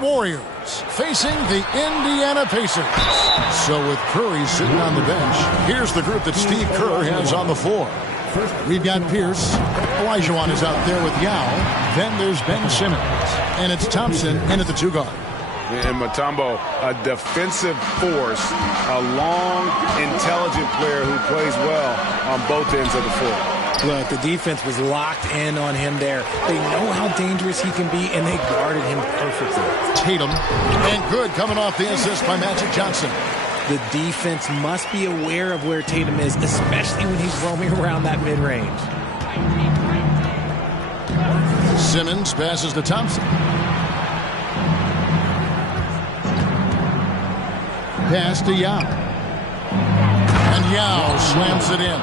Warriors facing the Indiana Pacers. So with Curry sitting on the bench, here's the group that Steve Kerr has on the floor. We've got Pierce. Olajuwon is out there with Yao. Then there's Ben Simmons. And it's Thompson in at the 2 guard. And Mutombo, a defensive force, a long, intelligent player who plays well on both ends of the floor. Look, the defense was locked in on him there. They know how dangerous he can be, and they guarded him perfectly. Tatum, and good coming off the assist by Magic Johnson. The defense must be aware of where Tatum is, especially when he's roaming around that mid-range. Simmons passes to Thompson. Pass to Yao. And Yao slams it in.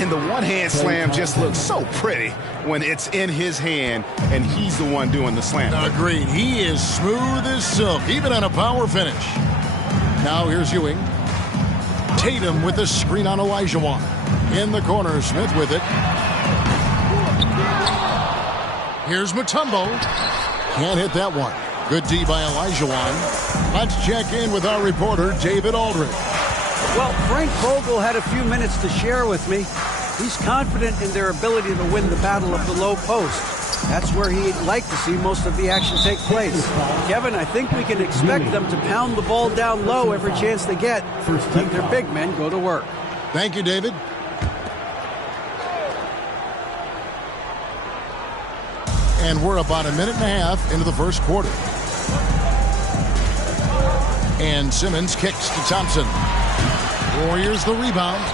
And the one-hand slam just looks so pretty when it's in his hand and he's the one doing the slam. Agreed. He is smooth as silk, even on a power finish. Now here's Ewing. Tatum with the screen on Olajuwon. In the corner, Smith with it. Here's Mutombo. Can't hit that one. Good D by Olajuwon. Let's check in with our reporter, David Aldridge. Well, Frank Vogel had a few minutes to share with me. He's confident in their ability to win the battle of the low post. That's where he'd like to see most of the action take place. Kevin, I think we can expect them to pound the ball down low every chance they get. Let their big men go to work. Thank you, David. And we're about a minute and a half into the first quarter. And Simmons kicks to Thompson. Warriors the rebound.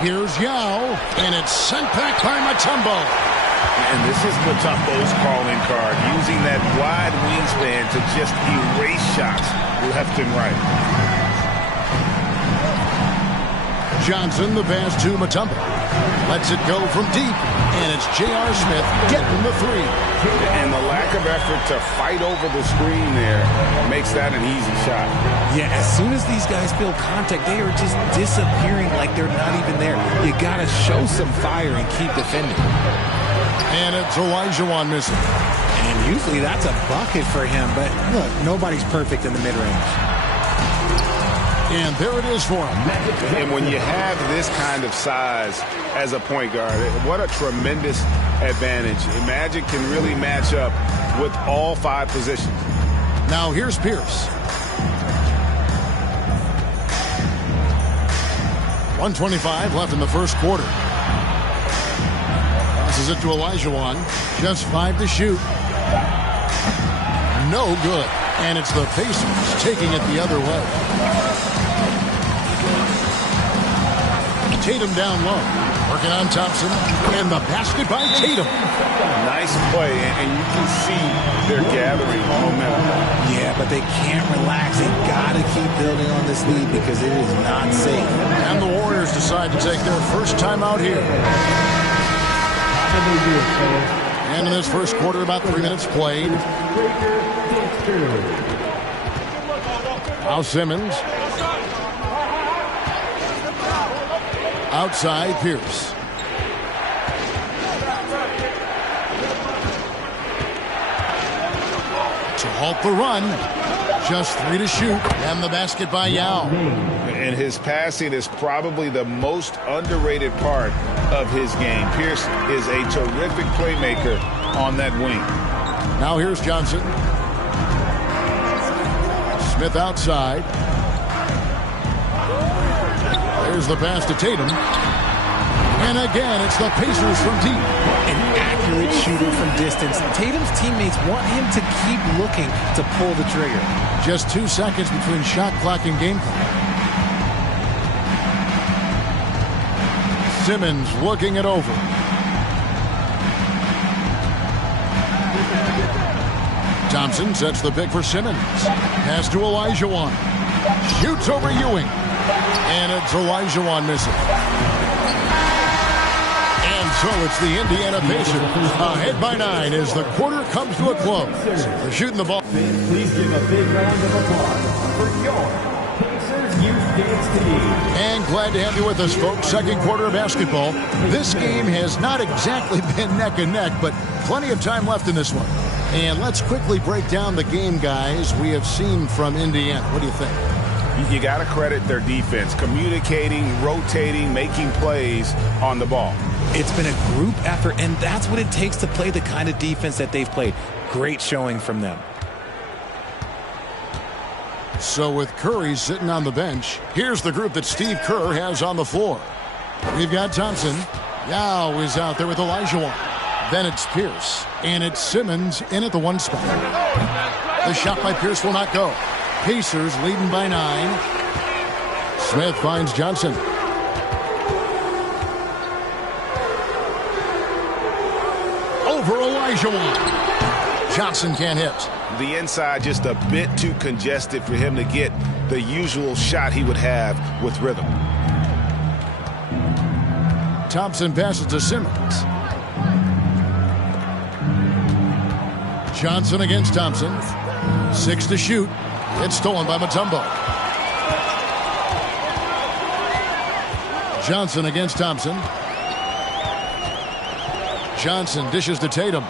Here's Yao, and it's sent back by Mutombo. And this is Mutombo's calling card, using that wide wingspan to just erase shots left and right. Johnson, the pass to Mutombo. Lets it go from deep, and it's J.R. Smith getting the 3. And the lack of effort to fight over the screen there makes that an easy shot. Yeah, as soon as these guys feel contact, they are just disappearing like they're not even there. You got to show some fire and keep defending. And it's Olajuwon missing. And usually that's a bucket for him, but look, nobody's perfect in the mid-range. And there it is for him. And when you have this kind of size as a point guard, what a tremendous advantage. Magic can really match up with all 5 positions. Now here's Pierce. 1:25 left in the first quarter. Passes it to Olajuwon. Just 5 to shoot. No good. And it's the Pacers taking it the other way. Tatum down low. Working on Thompson. And the basket by Tatum. Nice play, and you can see they're gathering momentum. Yeah, but they can't relax. They got to keep building on this lead because it is not safe. And the Warriors decide to take their first time out here. And in this first quarter, about 3 minutes played. Now Simmons. Outside, Pierce. To halt the run. Just 3 to shoot. And the basket by Yao. And his passing is probably the most underrated part of his game. Pierce is a terrific playmaker on that wing. Now here's Johnson. Smith outside. There's the pass to Tatum. And again, it's the Pacers from deep. An accurate shooter from distance. Tatum's teammates want him to keep looking to pull the trigger. Just 2 seconds between shot clock and game clock. Simmons looking it over. Thompson sets the pick for Simmons. Pass to Olajuwon. Shoots over Ewing. And it's Olajuwon missing. And so it's the Indiana Pacers ahead by 9 as the quarter comes to a close. They're shooting the ball. Please give a big round of applause for your Pacers Youth Dance Team. And glad to have you with us, folks. Second quarter of basketball. This game has not exactly been neck and neck, but plenty of time left in this one. And let's quickly break down the game, guys, we have seen from Indiana. What do you think? You got to credit their defense, communicating, rotating, making plays on the ball. It's been a group effort, and that's what it takes to play the kind of defense that they've played. Great showing from them. So with Curry sitting on the bench, here's the group that Steve Kerr has on the floor. We've got Thompson. Yao is out there with Olajuwon. Then it's Pierce. And it's Simmons in at the 1 spot. The shot by Pierce will not go. Pacers leading by 9. Smith finds Johnson. Over Olajuwon. Johnson can't hit. The inside just a bit too congested for him to get the usual shot he would have with rhythm. Thompson passes to Simmons. Johnson against Thompson. 6 to shoot. It's stolen by Mutombo. Johnson against Thompson. Johnson dishes to Tatum.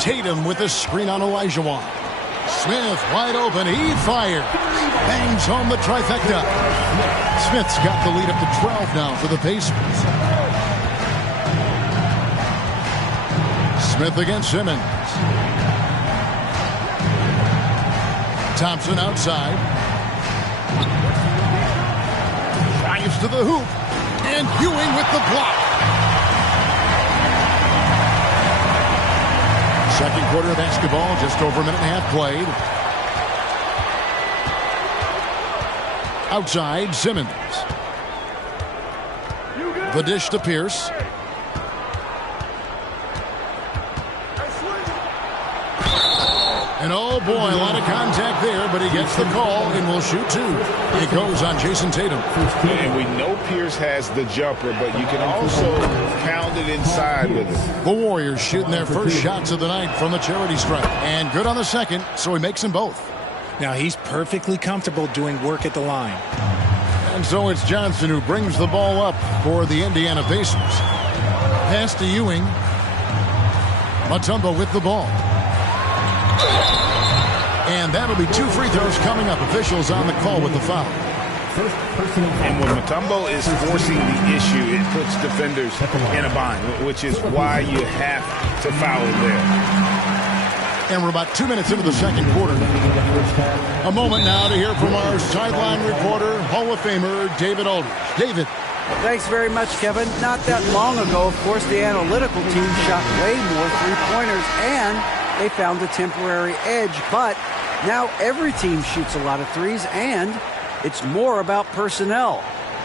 Tatum with a screen on Olajuwon. Smith wide open. He fires. Bangs home the trifecta. Smith's got the lead up to 12 now for the Pacers. Smith against Simmons. Thompson outside. Drives to the hoop. And Ewing with the block. Second quarter of basketball, just over a minute and a half played. Outside, Simmons. The dish to Pierce. And oh boy, a lot of contact there, but he gets the call and will shoot 2. It goes on Jason Tatum. And we know Pierce has the jumper, but you can also pound it inside with it. The Warriors shooting their first shots of the night from the charity stripe. And good on the second, so he makes them both. Now he's perfectly comfortable doing work at the line. And so it's Johnson who brings the ball up for the Indiana Pacers. Pass to Ewing. Mutombo with the ball. And that'll be 2 free throws coming up. Officials on the call with the foul. And when Mutombo is forcing the issue, it puts defenders in a bind, which is why you have to foul there. And we're about 2 minutes into the second quarter. A moment now to hear from our sideline reporter, Hall of Famer David Aldridge. David. Thanks very much, Kevin. Not that long ago, of course, the analytical team shot way more three-pointers, and they found a temporary edge. But now every team shoots a lot of threes, and it's more about personnel.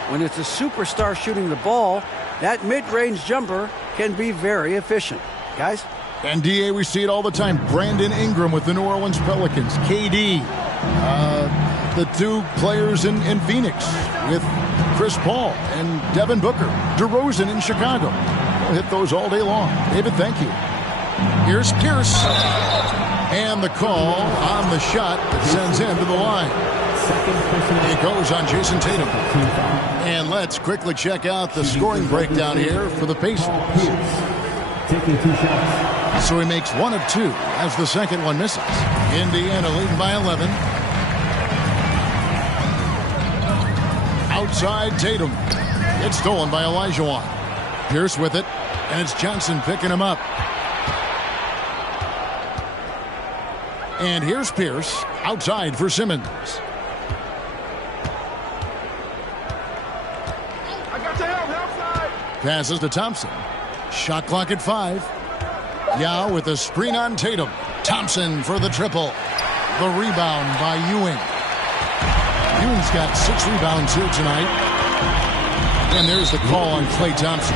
When it's a superstar shooting the ball, that mid-range jumper can be very efficient. Guys? And DA, we see it all the time. Brandon Ingram with the New Orleans Pelicans. KD. The 2 players in Phoenix with Chris Paul and Devin Booker. DeRozan in Chicago. We'll hit those all day long. David, thank you. Here's Pierce. And the call on the shot that sends him to the line. It goes on Jason Tatum. And let's quickly check out the scoring breakdown here for the Pacers. Taking 2 shots. So he makes 1 of 2 as the second one misses. Indiana leading by 11. Outside Tatum. It's stolen by Olajuwon. Pierce with it. And it's Johnson picking him up. And here's Pierce outside for Simmons. Passes to Thompson. Shot clock at 5. Yao with a screen on Tatum. Thompson for the triple. The rebound by Ewing. Ewing's got 6 rebounds here tonight. And there's the call on Klay Thompson.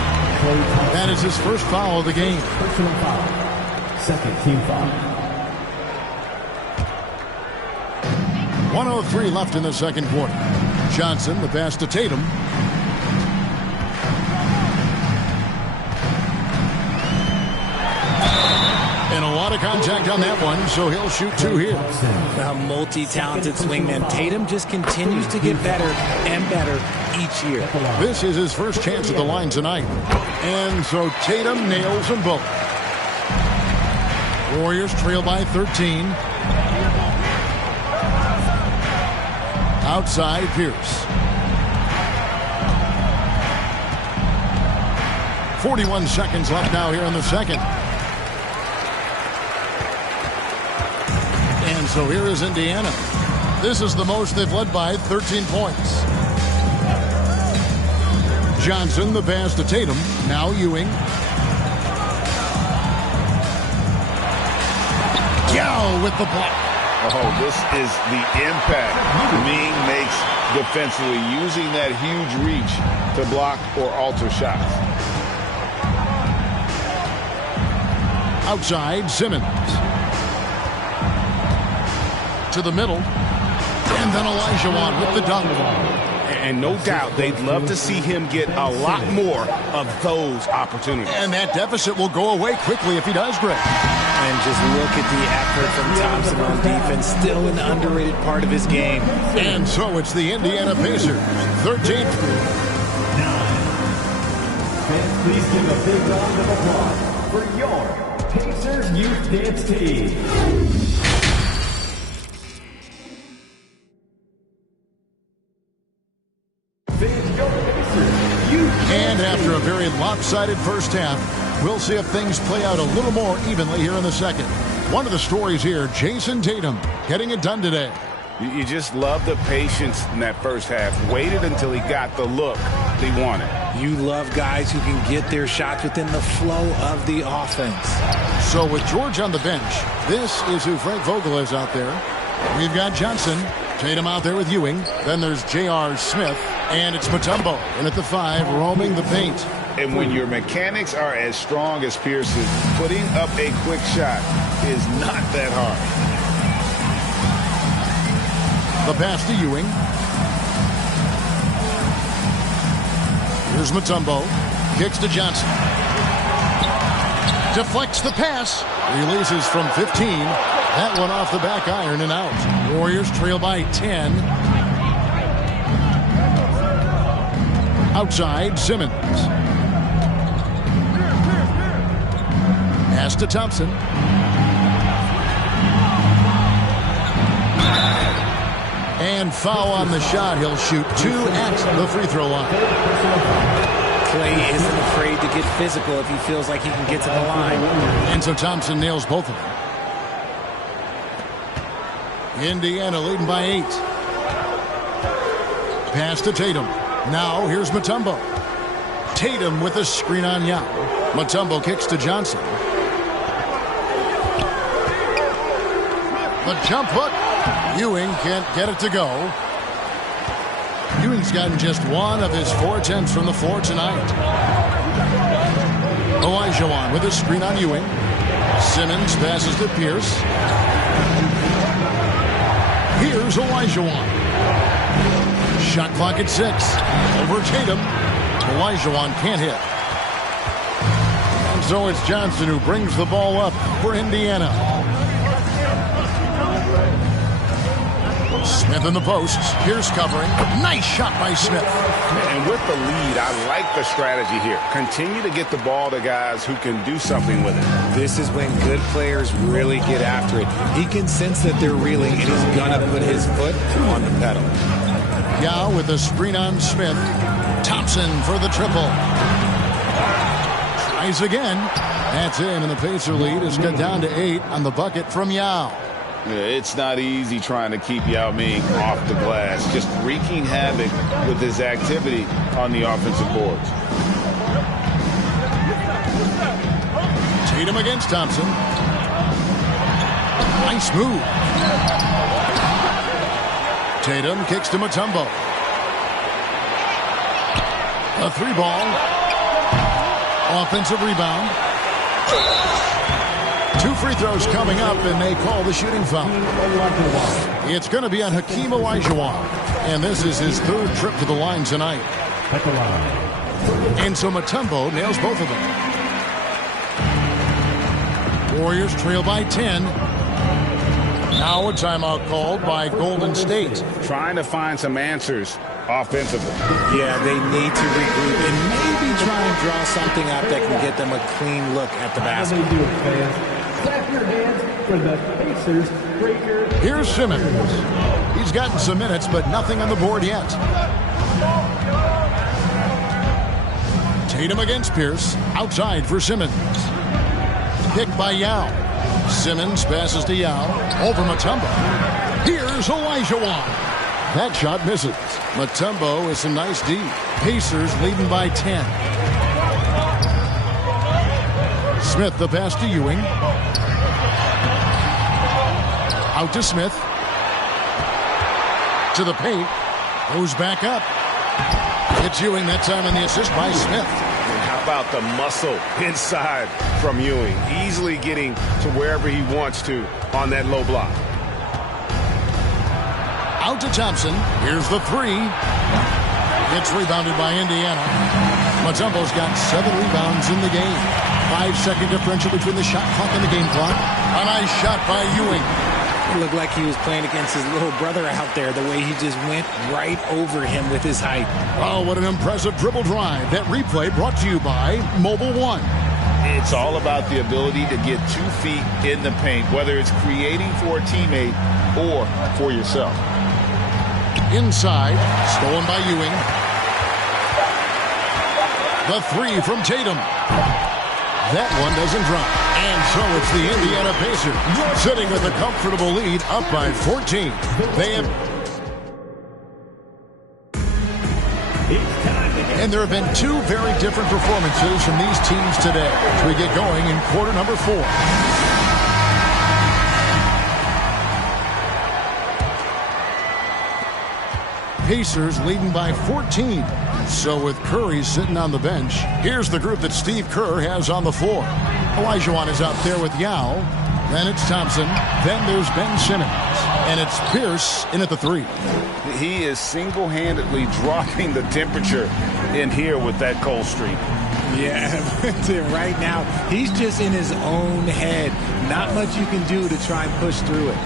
That is his first foul of the game. Personal foul. Second team foul. 1:03 left in the second quarter. Johnson, the pass to Tatum. And a lot of contact on that one, so he'll shoot 2 here. A multi-talented swingman. Tatum just continues to get better and better each year. This is his first chance at the line tonight. And so Tatum nails them both. Warriors trail by 13. Outside, Pierce. 41 seconds left now here in the second. And so here is Indiana. This is the most they've led by, 13 points. Johnson, the pass to Tatum. Now Ewing. Yao with the block. Oh, this is the impact Ming makes defensively, using that huge reach to block or alter shots. Outside, Simmons. To the middle. And then Olajuwon with the dunk. And no doubt they'd love to see him get a lot more of those opportunities. And that deficit will go away quickly if he does, Greg. And just look at the effort from Thompson on defense. Still an underrated part of his game. And so it's the Indiana Pacers. 13th. Fans, please give a big round of applause for your Pacers Youth Dance Team. And after a very lopsided first half, we'll see if things play out a little more evenly here in the second. One of the stories here, Jason Tatum getting it done today. You just love the patience in that first half. Waited until he got the look he wanted. You love guys who can get their shots within the flow of the offense. So with George on the bench, this is who Frank Vogel is out there. We've got Johnson, Tatum out there with Ewing. Then there's J.R. Smith, and it's Mutombo in at the 5, roaming the paint. And when your mechanics are as strong as Pierce's, putting up a quick shot is not that hard. The pass to Ewing. Here's Mutombo. Kicks to Johnson. Deflects the pass. Releases from 15. That one off the back iron and out. Warriors trail by 10. Outside, Simmons. Pass to Thompson. And foul on the shot. He'll shoot 2 at the free throw line. Clay isn't afraid to get physical if he feels like he can get to the line. And so Thompson nails both of them. Indiana leading by 8. Pass to Tatum. Now here's Mutombo. Tatum with a screen on Yao. Mutombo kicks to Johnson. The jump hook. Ewing can't get it to go. Ewing's gotten just 1 of his 4 attempts from the floor tonight. Olajuwon with a screen on Ewing. Simmons passes to Pierce. Here's Olajuwon. Shot clock at 6. Over Tatum. Olajuwon can't hit. And so it's Johnson who brings the ball up for Indiana. Smith in the posts. Pierce covering. Nice shot by Smith. And with the lead, I like the strategy here. Continue to get the ball to guys who can do something with it. This is when good players really get after it. He can sense that they're reeling, and he's going to put his foot on the pedal. Yao with a screen on Smith. Thompson for the triple. Tries again. That's in, and the Pacer lead is cut down to 8 on the bucket from Yao. Yeah, it's not easy trying to keep Yao Ming off the glass. Just wreaking havoc with his activity on the offensive boards. Tatum against Thompson. Nice move. Tatum kicks to Mutombo. A 3-ball. Offensive rebound. 2 free throws coming up, and they call the shooting foul. It's going to be on Hakeem Olajuwon, and this is his 3rd trip to the line tonight. And so Mutombo nails both of them. Warriors trail by 10. Now a timeout called by Golden State. Trying to find some answers offensively. Yeah, they need to regroup and maybe try and draw something up that can get them a clean look at the basket. Clap your hands for the Pacers breaker. Here's Simmons. He's gotten some minutes, but nothing on the board yet. Tatum against Pierce. Outside for Simmons. Pick by Yao. Simmons passes to Yao. Over Mutombo. Here's Olajuwon. That shot misses. Mutombo is some nice D. Pacers leading by 10. Smith the pass to Ewing. Out to Smith. To the paint. Goes back up. It's Ewing that time on the assist by Smith. And how about the muscle inside from Ewing? Easily getting to wherever he wants to on that low block. Out to Thompson. Here's the three. It's rebounded by Indiana. Mutombo's got 7 rebounds in the game. 5-second differential between the shot clock and the game clock. A nice shot by Ewing. It looked like he was playing against his little brother out there, the way he just went right over him with his height. Oh, what an impressive dribble drive. That replay brought to you by Mobile One. It's all about the ability to get 2 feet in the paint, whether it's creating for a teammate or for yourself. Inside, stolen by Ewing. The three from Tatum. That one doesn't drop. And so it's the Indiana Pacers sitting with a comfortable lead up by 14. They have... And there have been 2 very different performances from these teams today as we get going in quarter number 4. Pacers leading by 14. So with Curry sitting on the bench, here's the group that Steve Kerr has on the floor. Olajuwon is out there with Yao. Then it's Thompson. Then there's Ben Simmons. And it's Pierce in at the 3. He is single-handedly dropping the temperature in here with that cold streak. Yeah, right now, he's just in his own head. Not much you can do to try and push through it.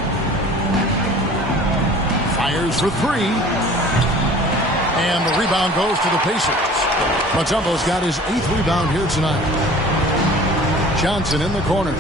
Fires for 3. And the rebound goes to the Pacers. Mutombo's got his 8th rebound here tonight. Johnson in the corner.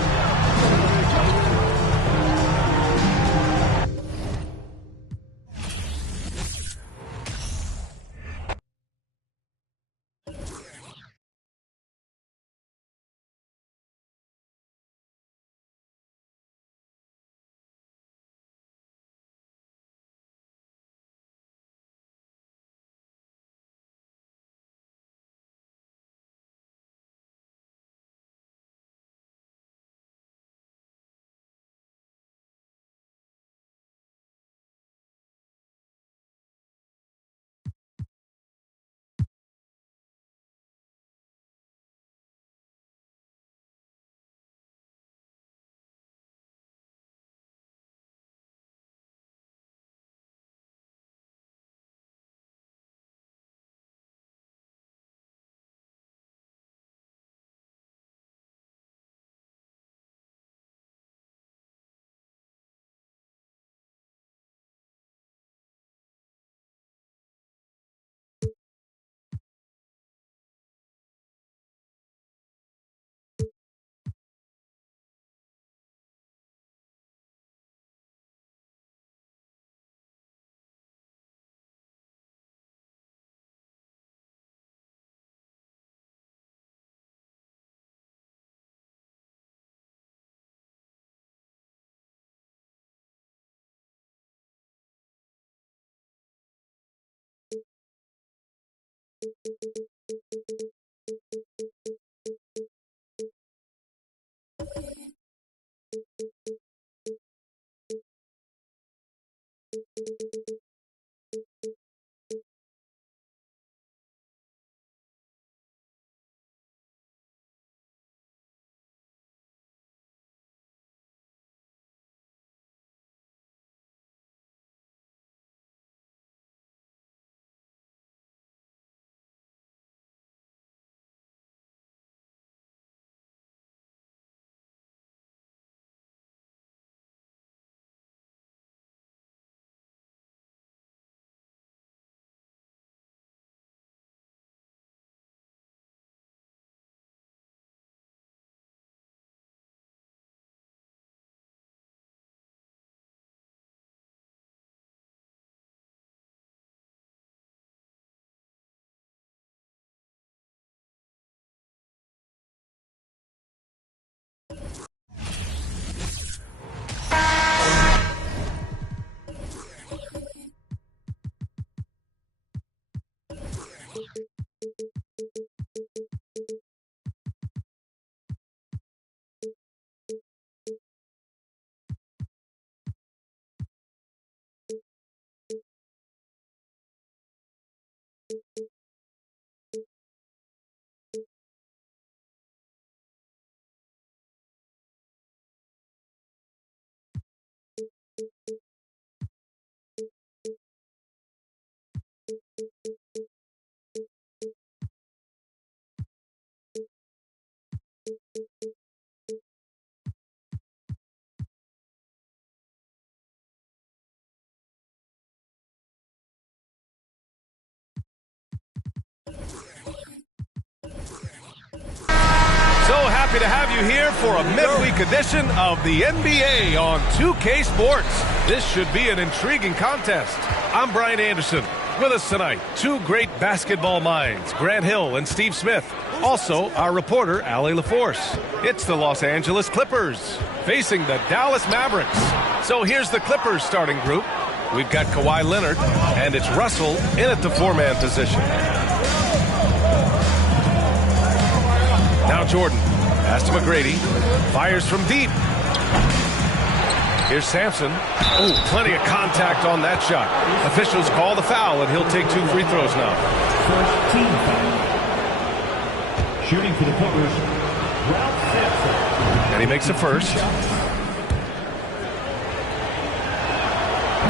So happy to have you here for a midweek edition of the NBA on 2K Sports. This should be an intriguing contest. I'm Brian Anderson. With us tonight, two great basketball minds, Grant Hill and Steve Smith. Also, our reporter, Allie LaForce. It's the Los Angeles Clippers facing the Dallas Mavericks. So here's the Clippers starting group. We've got Kawhi Leonard, and it's Russell in at the four-man position. Now Jordan, pass to McGrady, fires from deep. Here's Sampson. Oh, plenty of contact on that shot. Officials call the foul, and he'll take 2 free throws now. First team foul. Shooting for the Clippers, Ralph Sampson. And he makes the first.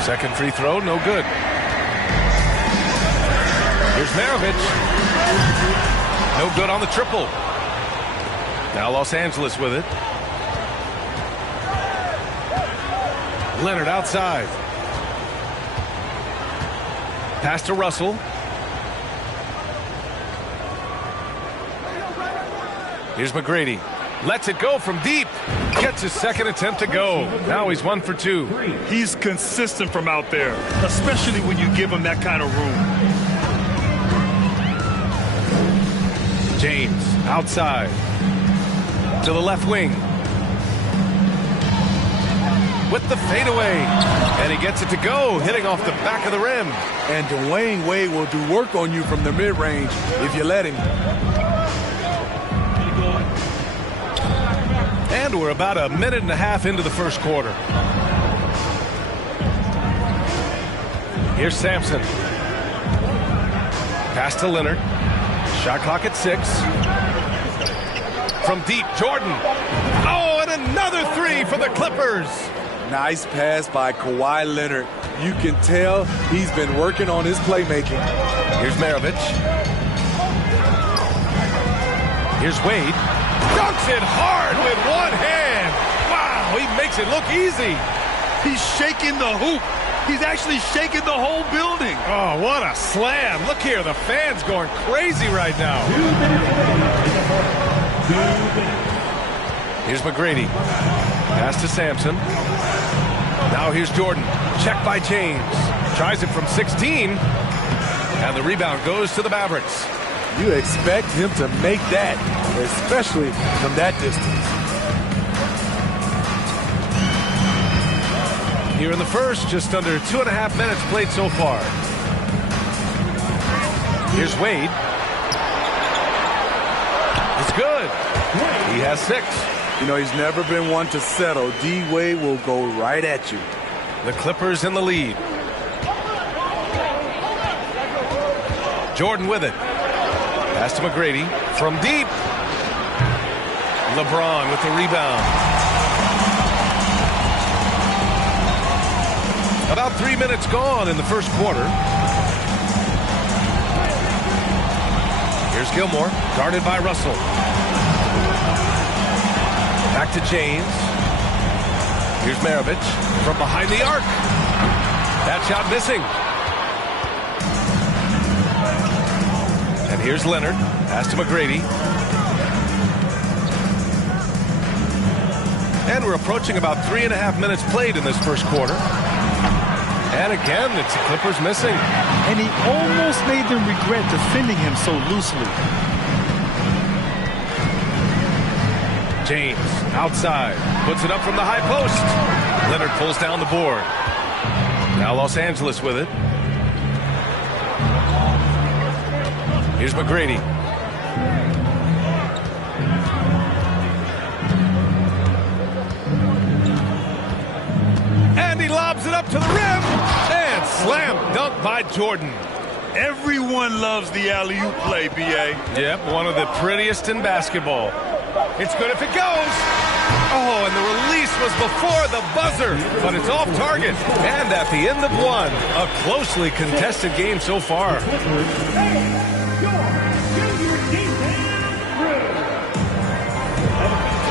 Second free throw, no good. Here's Maravich. No good on the triple. Now Los Angeles with it. Leonard outside. Pass to Russell. Here's McGrady. Lets it go from deep. Gets his second attempt to go. Now he's 1 for 2. He's consistent from out there, especially when you give him that kind of room. James outside. To the left wing. With the fadeaway. And he gets it to go, hitting off the back of the rim. And Dwayne Wade will do work on you from the mid-range if you let him. And we're about a minute and a half into the first quarter. Here's Sampson. Pass to Leonard. Shot clock at 6. From deep, Jordan. Oh, and another 3 for the Clippers. Nice pass by Kawhi Leonard. You can tell he's been working on his playmaking. Here's Maravich. Here's Wade. Dunks it hard with one hand. Wow, he makes it look easy. He's shaking the hoop. He's actually shaking the whole building. Oh, what a slam. Look here, the fans going crazy right now. 2 minutes. Here's McGrady. Pass to Sampson. Now here's Jordan. Check by James. Tries it from 16. And the rebound goes to the Mavericks. You expect him to make that, especially from that distance. Here in the first, just under 2.5 minutes played so far. Here's Wade. It's good. He has 6. You know, he's never been one to settle. D-Wade will go right at you. The Clippers in the lead. Jordan with it. Pass to McGrady. From deep. LeBron with the rebound. About 3 minutes gone in the first quarter. Here's Gilmore, guarded by Russell. Back to James. Here's Maravich from behind the arc. That shot missing. And here's Leonard. Pass to McGrady. And we're approaching about 3.5 minutes played in this first quarter. And again, it's the Clippers missing. And he almost made them regret defending him so loosely. James outside. Puts it up from the high post. Leonard pulls down the board. Now Los Angeles with it. Here's McGrady. And he lobs it up to the rim. And slam dunk by Jordan. Everyone loves the alley-oop play, B.A. Yep, one of the prettiest in basketball. It's good if it goes. Oh, and the release was before the buzzer, but it's off target. And at the end of one, a closely contested game so far.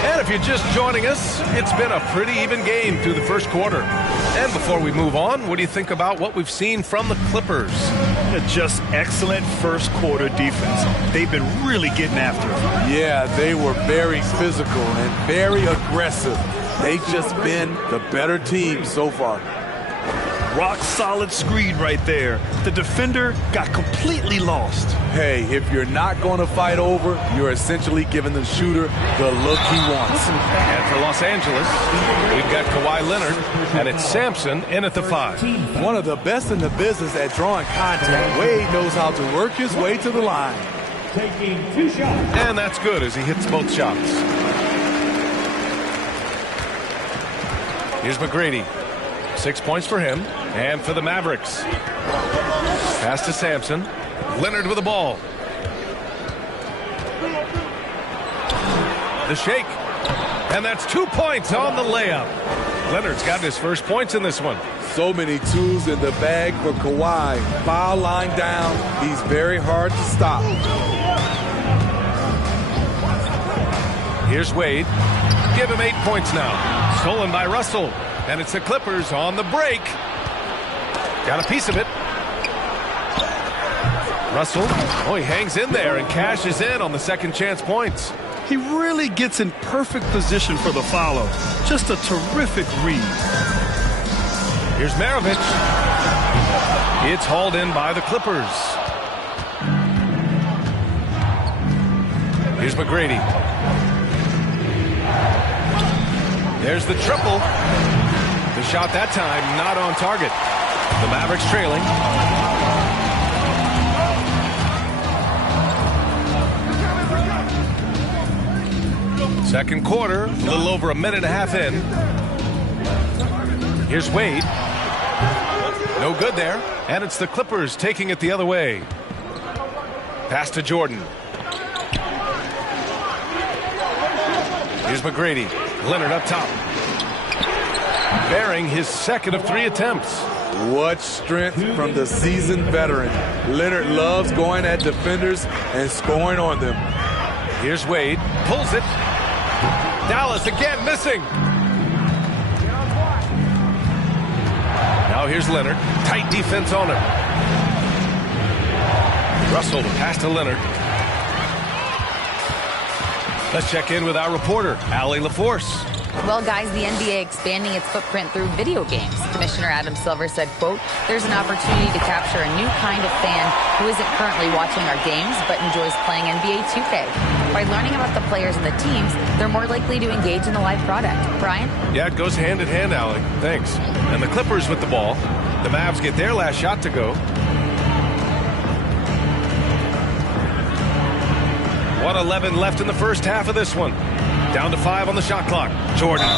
And if you're just joining us, it's been a pretty even game through the first quarter. And before we move on, what do you think about what we've seen from the Clippers? Just excellent first quarter defense. They've been really getting after it. Yeah, they were very physical and very aggressive. They've just been the better team so far. Rock solid screen right there. The defender got completely lost. Hey, if you're not going to fight over, you're essentially giving the shooter the look he wants. And for Los Angeles, we've got Kawhi Leonard, and it's Sampson in at the 5. One of the best in the business at drawing contact. Wade knows how to work his way to the line. Taking 2 shots. And that's good as he hits both shots. Here's McGrady. 6 points for him. And for the Mavericks. Pass to Sampson. Leonard with the ball. The shake. And that's 2 points on the layup. Leonard's got his first points in this one. So many tools in the bag for Kawhi. Foul line down. He's very hard to stop. Here's Wade. Give him 8 points now. Stolen by Russell. And it's the Clippers on the break. Got a piece of it. Russell. Oh, he hangs in there and cashes in on the second chance points. He really gets in perfect position for the follow. Just a terrific read. Here's Maravich. It's hauled in by the Clippers. Here's McGrady. There's the triple. The shot that time not on target. The Mavericks trailing. Second quarter, a little over a minute and a half in. Here's Wade. No good there. And it's the Clippers taking it the other way. Pass to Jordan. Here's McGrady. Leonard up top. Bearing his second of 3 attempts. What strength from the seasoned veteran. Leonard loves going at defenders and scoring on them. Here's Wade. Pulls it. Dallas again missing. Now here's Leonard. Tight defense on him. Russell to pass to Leonard. Let's check in with our reporter, Allie LaForce. Well, guys, the NBA expanding its footprint through video games. Commissioner Adam Silver said, quote, there's an opportunity to capture a new kind of fan who isn't currently watching our games but enjoys playing NBA 2K. By learning about the players and the teams, they're more likely to engage in the live product. Brian? Yeah, it goes hand in hand, Allie. Thanks. And the Clippers with the ball. The Mavs get their last shot to go. 1:11 left in the first half of this one. Down to 5 on the shot clock. Jordan.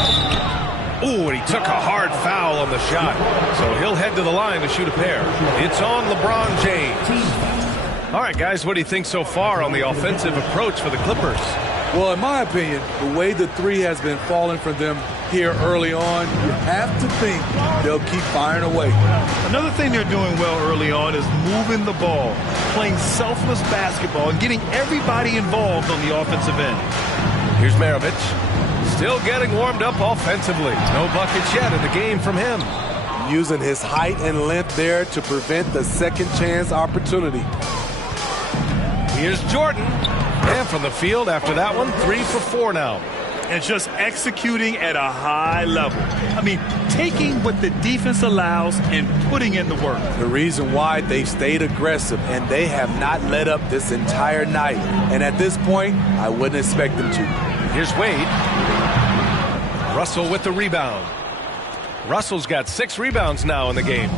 Ooh, and he took a hard foul on the shot. So he'll head to the line to shoot a pair. It's on LeBron James. All right, guys, what do you think so far on the offensive approach for the Clippers? Well, in my opinion, the way the three has been falling for them here early on, you have to think they'll keep firing away. Another thing they're doing well early on is moving the ball, playing selfless basketball, and getting everybody involved on the offensive end. Here's Maravich. Still getting warmed up offensively. No buckets yet in the game from him. Using his height and length there to prevent the second chance opportunity. Here's Jordan. And from the field after that one, 3 for 4 now. And just executing at a high level. I mean, taking what the defense allows and putting in the work. The reason why they've stayed aggressive and they have not let up this entire night. And at this point, I wouldn't expect them to. Here's Wade. Russell with the rebound. Russell's got 6 rebounds now in the game.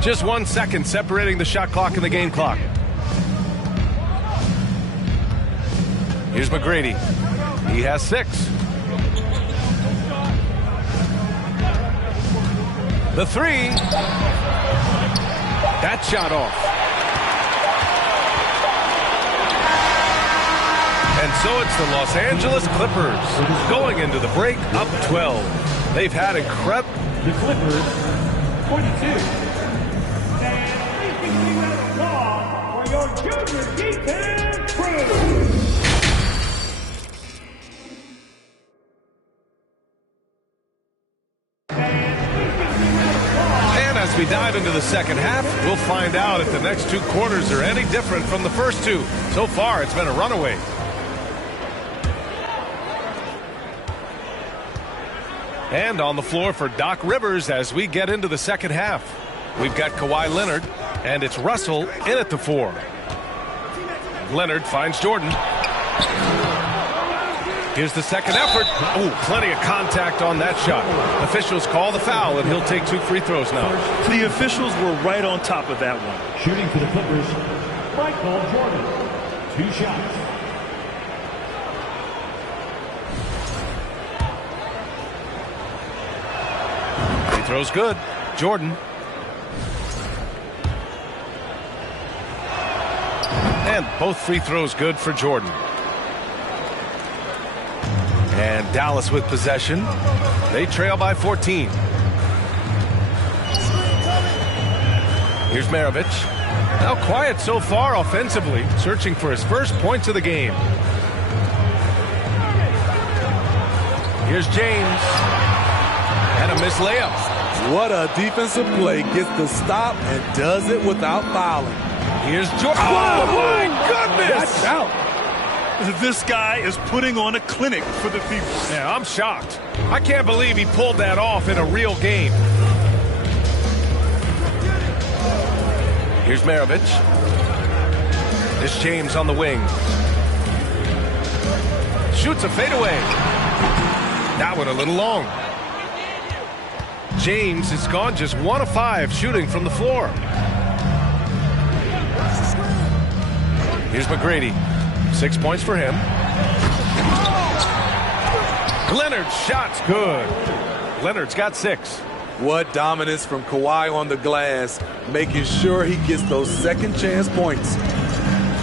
Just 1 second separating the shot clock and the game clock. Here's McGrady. He has 6. The 3. That shot off. And so it's the Los Angeles Clippers going into the break up 12. They've had incredible. The Clippers, 22. And please give a applause for your junior defense crew. As we dive into the second half, we'll find out if the next 2 quarters are any different from the first 2. So far, it's been a runaway. And on the floor for Doc Rivers as we get into the second half. We've got Kawhi Leonard, and it's Russell in at the 4. Leonard finds Jordan. Here's the second effort. Oh, plenty of contact on that shot. Officials call the foul, and he'll take 2 free throws now. The officials were right on top of that one. Shooting for the Clippers, Michael Jordan. 2 shots. Free throw's good. Jordan. And both free throws good for Jordan. And Dallas with possession. They trail by 14. Here's Maravich. Now quiet so far offensively, searching for his first points of the game. Here's James. And a missed layup. What a defensive play. Gets the stop and does it without fouling. Here's Jordan. Oh, my goodness! Watch out. This guy is putting on a clinic for the people. Yeah, I'm shocked. I can't believe he pulled that off in a real game. Here's Maravich. This James on the wing. Shoots a fadeaway. That one a little long. James has gone just 1 of 5 shooting from the floor. Here's McGrady. 6 points for him. Leonard's shot's good. Leonard's got 6. What dominance from Kawhi on the glass, making sure he gets those second chance points.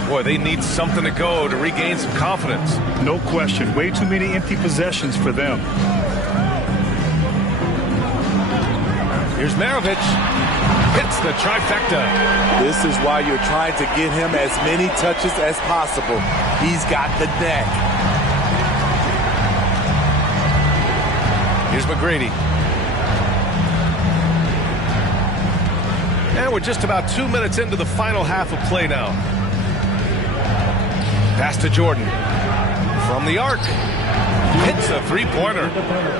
Boy, they need something to go to regain some confidence. No question. Way too many empty possessions for them. Here's Maravich. Hits the trifecta. This is why you're trying to get him as many touches as possible. He's got the neck. Here's McGrady. And we're just about 2 minutes into the final half of play now. Pass to Jordan. From the arc. Hits a 3-pointer.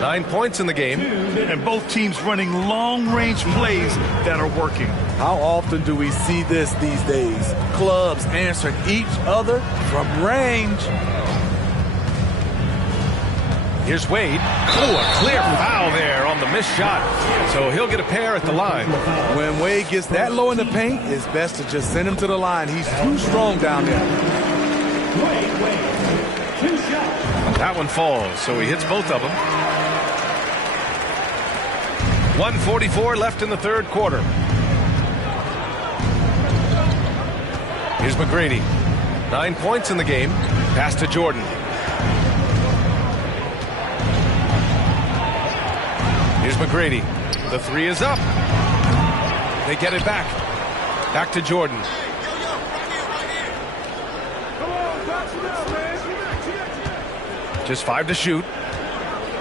9 points in the game. And both teams running long-range plays that are working. How often do we see this these days? Clubs answering each other from range. Here's Wade. Oh, a clear foul there on the missed shot. So he'll get a pair at the line. When Wade gets that low in the paint, it's best to just send him to the line. He's too strong down there. Wade. 2 shots. That one falls, so he hits both of them. 1:44 left in the third quarter. Here's McGrady. 9 points in the game. Pass to Jordan. Here's McGrady. The 3 is up. They get it back. Back to Jordan. Just 5 to shoot.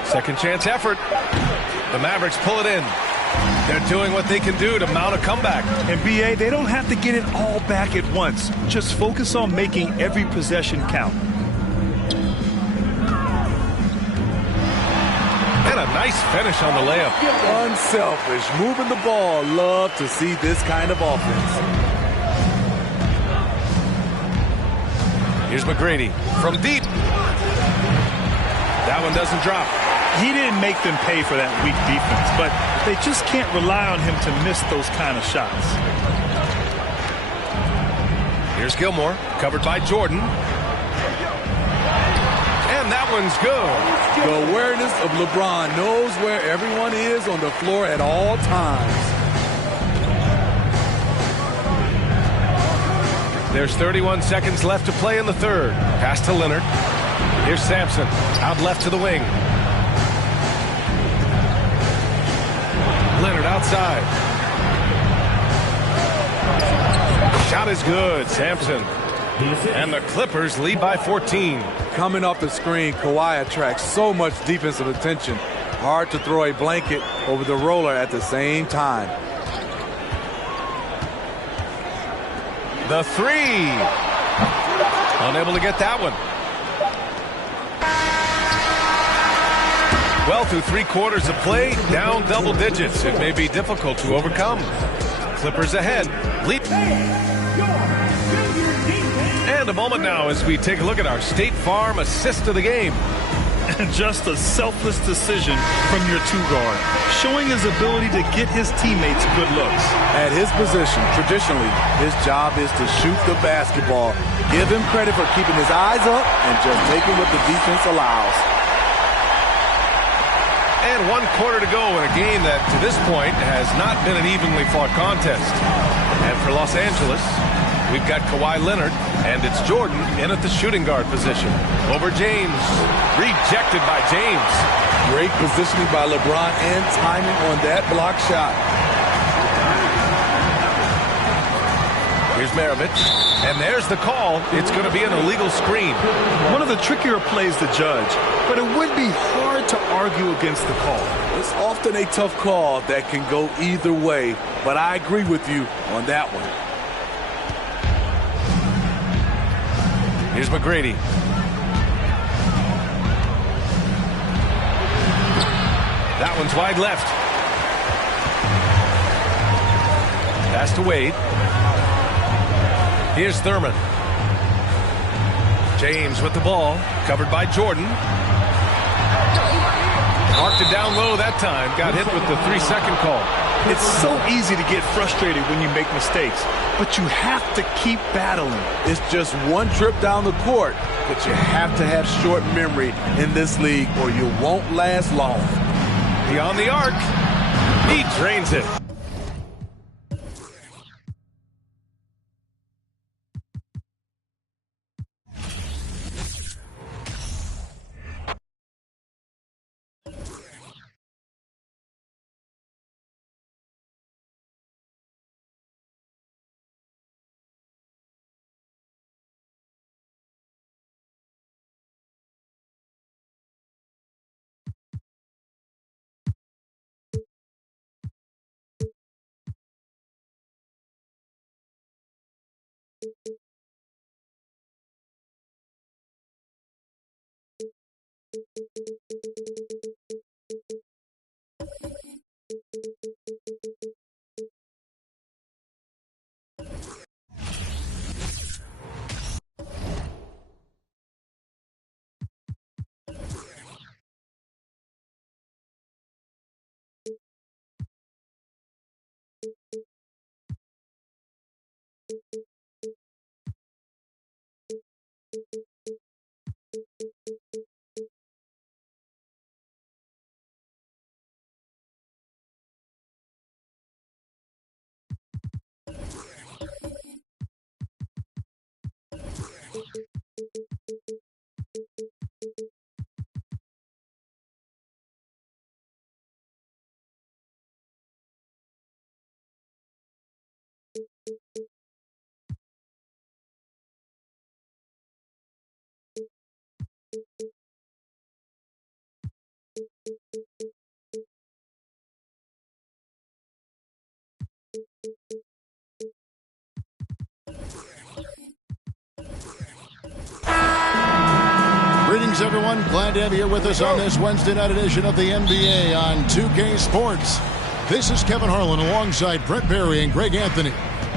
Second chance effort. The Mavericks pull it in. They're doing what they can do to mount a comeback. And BA, they don't have to get it all back at once. Just focus on making every possession count. And a nice finish on the layup. Unselfish, moving the ball. Love to see this kind of offense. Here's McGrady from deep. That one doesn't drop. He didn't make them pay for that weak defense, but they just can't rely on him to miss those kind of shots. Here's Gilmore, covered by Jordan. And that one's good. The awareness of LeBron knows where everyone is on the floor at all times. There's 31 seconds left to play in the third. Pass to Leonard. Here's Sampson, out left to the wing. Leonard outside. Shot is good, Sampson. And the Clippers lead by 14. Coming off the screen, Kawhi attracts so much defensive attention. Hard to throw a blanket over the roller at the same time. The three. Unable to get that one. Well, through 3 quarters of play, down double digits. It may be difficult to overcome. Clippers ahead. Leap. And a moment now as we take a look at our State Farm assist of the game. Just a selfless decision from your 2-guard, showing his ability to get his teammates good looks. At his position, traditionally, his job is to shoot the basketball. Give him credit for keeping his eyes up and just taking what the defense allows. And 1 quarter to go in a game that, to this point, has not been an evenly fought contest. And for Los Angeles, we've got Kawhi Leonard, and it's Jordan in at the shooting guard position. Over James. Rejected by James. Great positioning by LeBron and timing on that block shot. Here's Maravich. And there's the call. It's going to be an illegal screen. One of the trickier plays to judge, but it would be hard to argue against the call. It's often a tough call that can go either way, but I agree with you on that one. Here's McGrady. That one's wide left. Pass to Wade. Here's Thurman. James with the ball. Covered by Jordan. Marked it down low that time. Got hit with the 3-second call. It's so easy to get frustrated when you make mistakes, but you have to keep battling. It's just one trip down the court, but you have to have short memory in this league or you won't last long. Beyond the arc. He drains it. Greetings, everyone. Glad to have you here with us on this Wednesday night edition of the NBA on 2K Sports. This is Kevin Harlan alongside Brett Berry and Greg Anthony.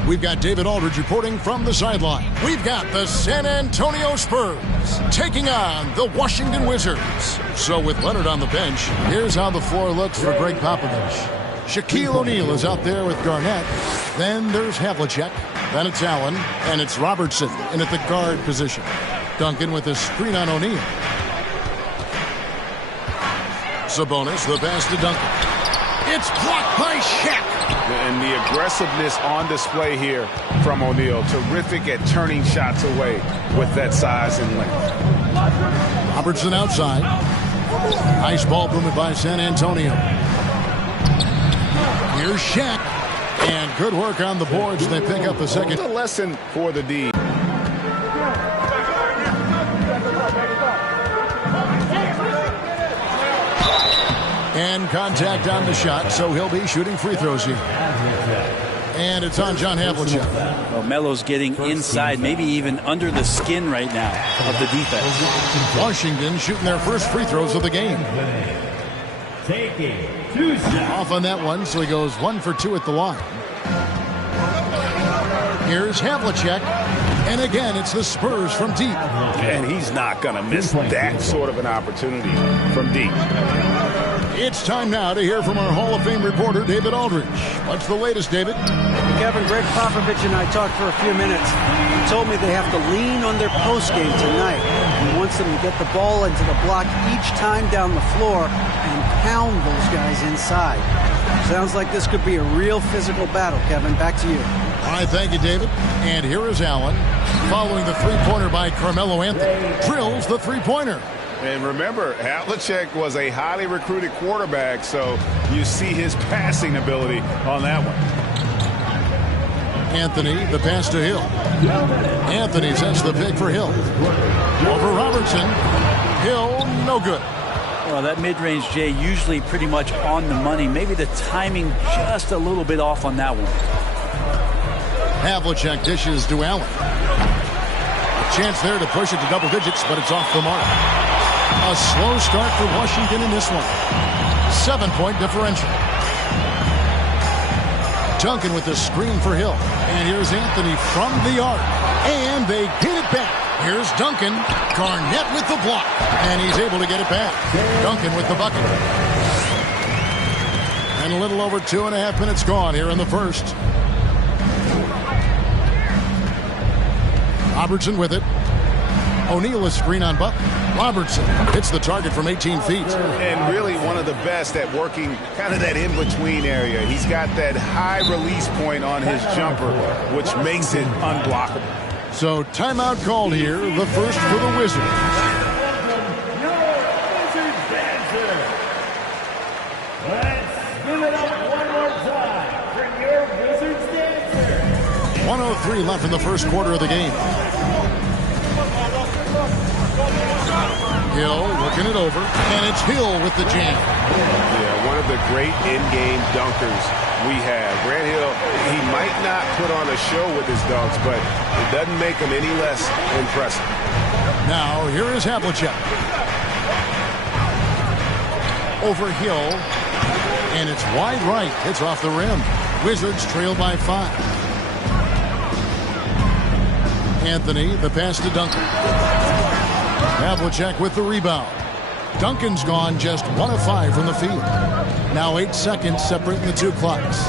We've got David Aldridge reporting from the sideline. We've got the San Antonio Spurs taking on the Washington Wizards. So with Leonard on the bench, here's how the floor looks for Greg Popovich. Shaquille O'Neal is out there with Garnett. Then there's Havlicek. Then it's Allen. And it's Robertson in at the guard position. Duncan with a screen on O'Neal. Sabonis, the pass to Duncan. It's blocked by Shaq. And the aggressiveness on display here from O'Neal. Terrific at turning shots away with that size and length. Robertson outside. Nice ball movement by San Antonio. Here's Shaq. And good work on the boards. They pick up the second. A lesson for the D. And contact on the shot, so he'll be shooting free throws here. And it's on John Havlicek. Well, Melo's getting inside, maybe even under the skin right now of the defense. Washington shooting their first free throws of the game. Off on that one, so he goes 1 for 2 at the line. Here's Havlicek. And again, it's the Spurs from deep. And he's not going to miss that sort of an opportunity from deep. It's time now to hear from our Hall of Fame reporter, David Aldridge. What's the latest, David? Kevin, Greg Popovich and I talked for a few minutes. He told me they have to lean on their postgame tonight. He wants them to get the ball into the block each time down the floor and pound those guys inside. Sounds like this could be a real physical battle, Kevin. Back to you. All right, thank you, David. And here is Allen. Following the three-pointer by Carmelo Anthony. Drills the three-pointer. And remember, Havlicek was a highly recruited quarterback, so you see his passing ability on that one. Anthony, the pass to Hill. Anthony sets the pick for Hill. Over Robertson. Hill, no good. Well, that mid-range, Jay, usually pretty much on the money. Maybe the timing just a little bit off on that one. Havlicek dishes to Allen. A chance there to push it to double digits, but it's off the mark. A slow start for Washington in this one. 7-point differential. Duncan with the screen for Hill. And here's Anthony from the arc. And they get it back. Here's Duncan. Garnett with the block. And he's able to get it back. Duncan with the bucket. And a little over 2.5 minutes gone here in the first. Robertson with it. O'Neal a screen on Butler. Robertson hits the target from 18 feet. And really one of the best at working kind of that in-between area. He's got that high release point on his jumper, which makes it unblockable. So timeout called here, the first for the Wizards. Let's give it up one more time for your Wizards dancer. 1:03 left in the first quarter of the game. Hill working it over, and it's Hill with the jam. Yeah, one of the great in-game dunkers we have. Grant Hill, he might not put on a show with his dunks, but it doesn't make him any less impressive. Now, here is Havlicek. Over Hill, and it's wide right. It's off the rim. Wizards trail by 5. Anthony, the pass to Duncan. Havlicek with the rebound. Duncan's gone just 1 of 5 from the field. Now 8 seconds separating the two clocks.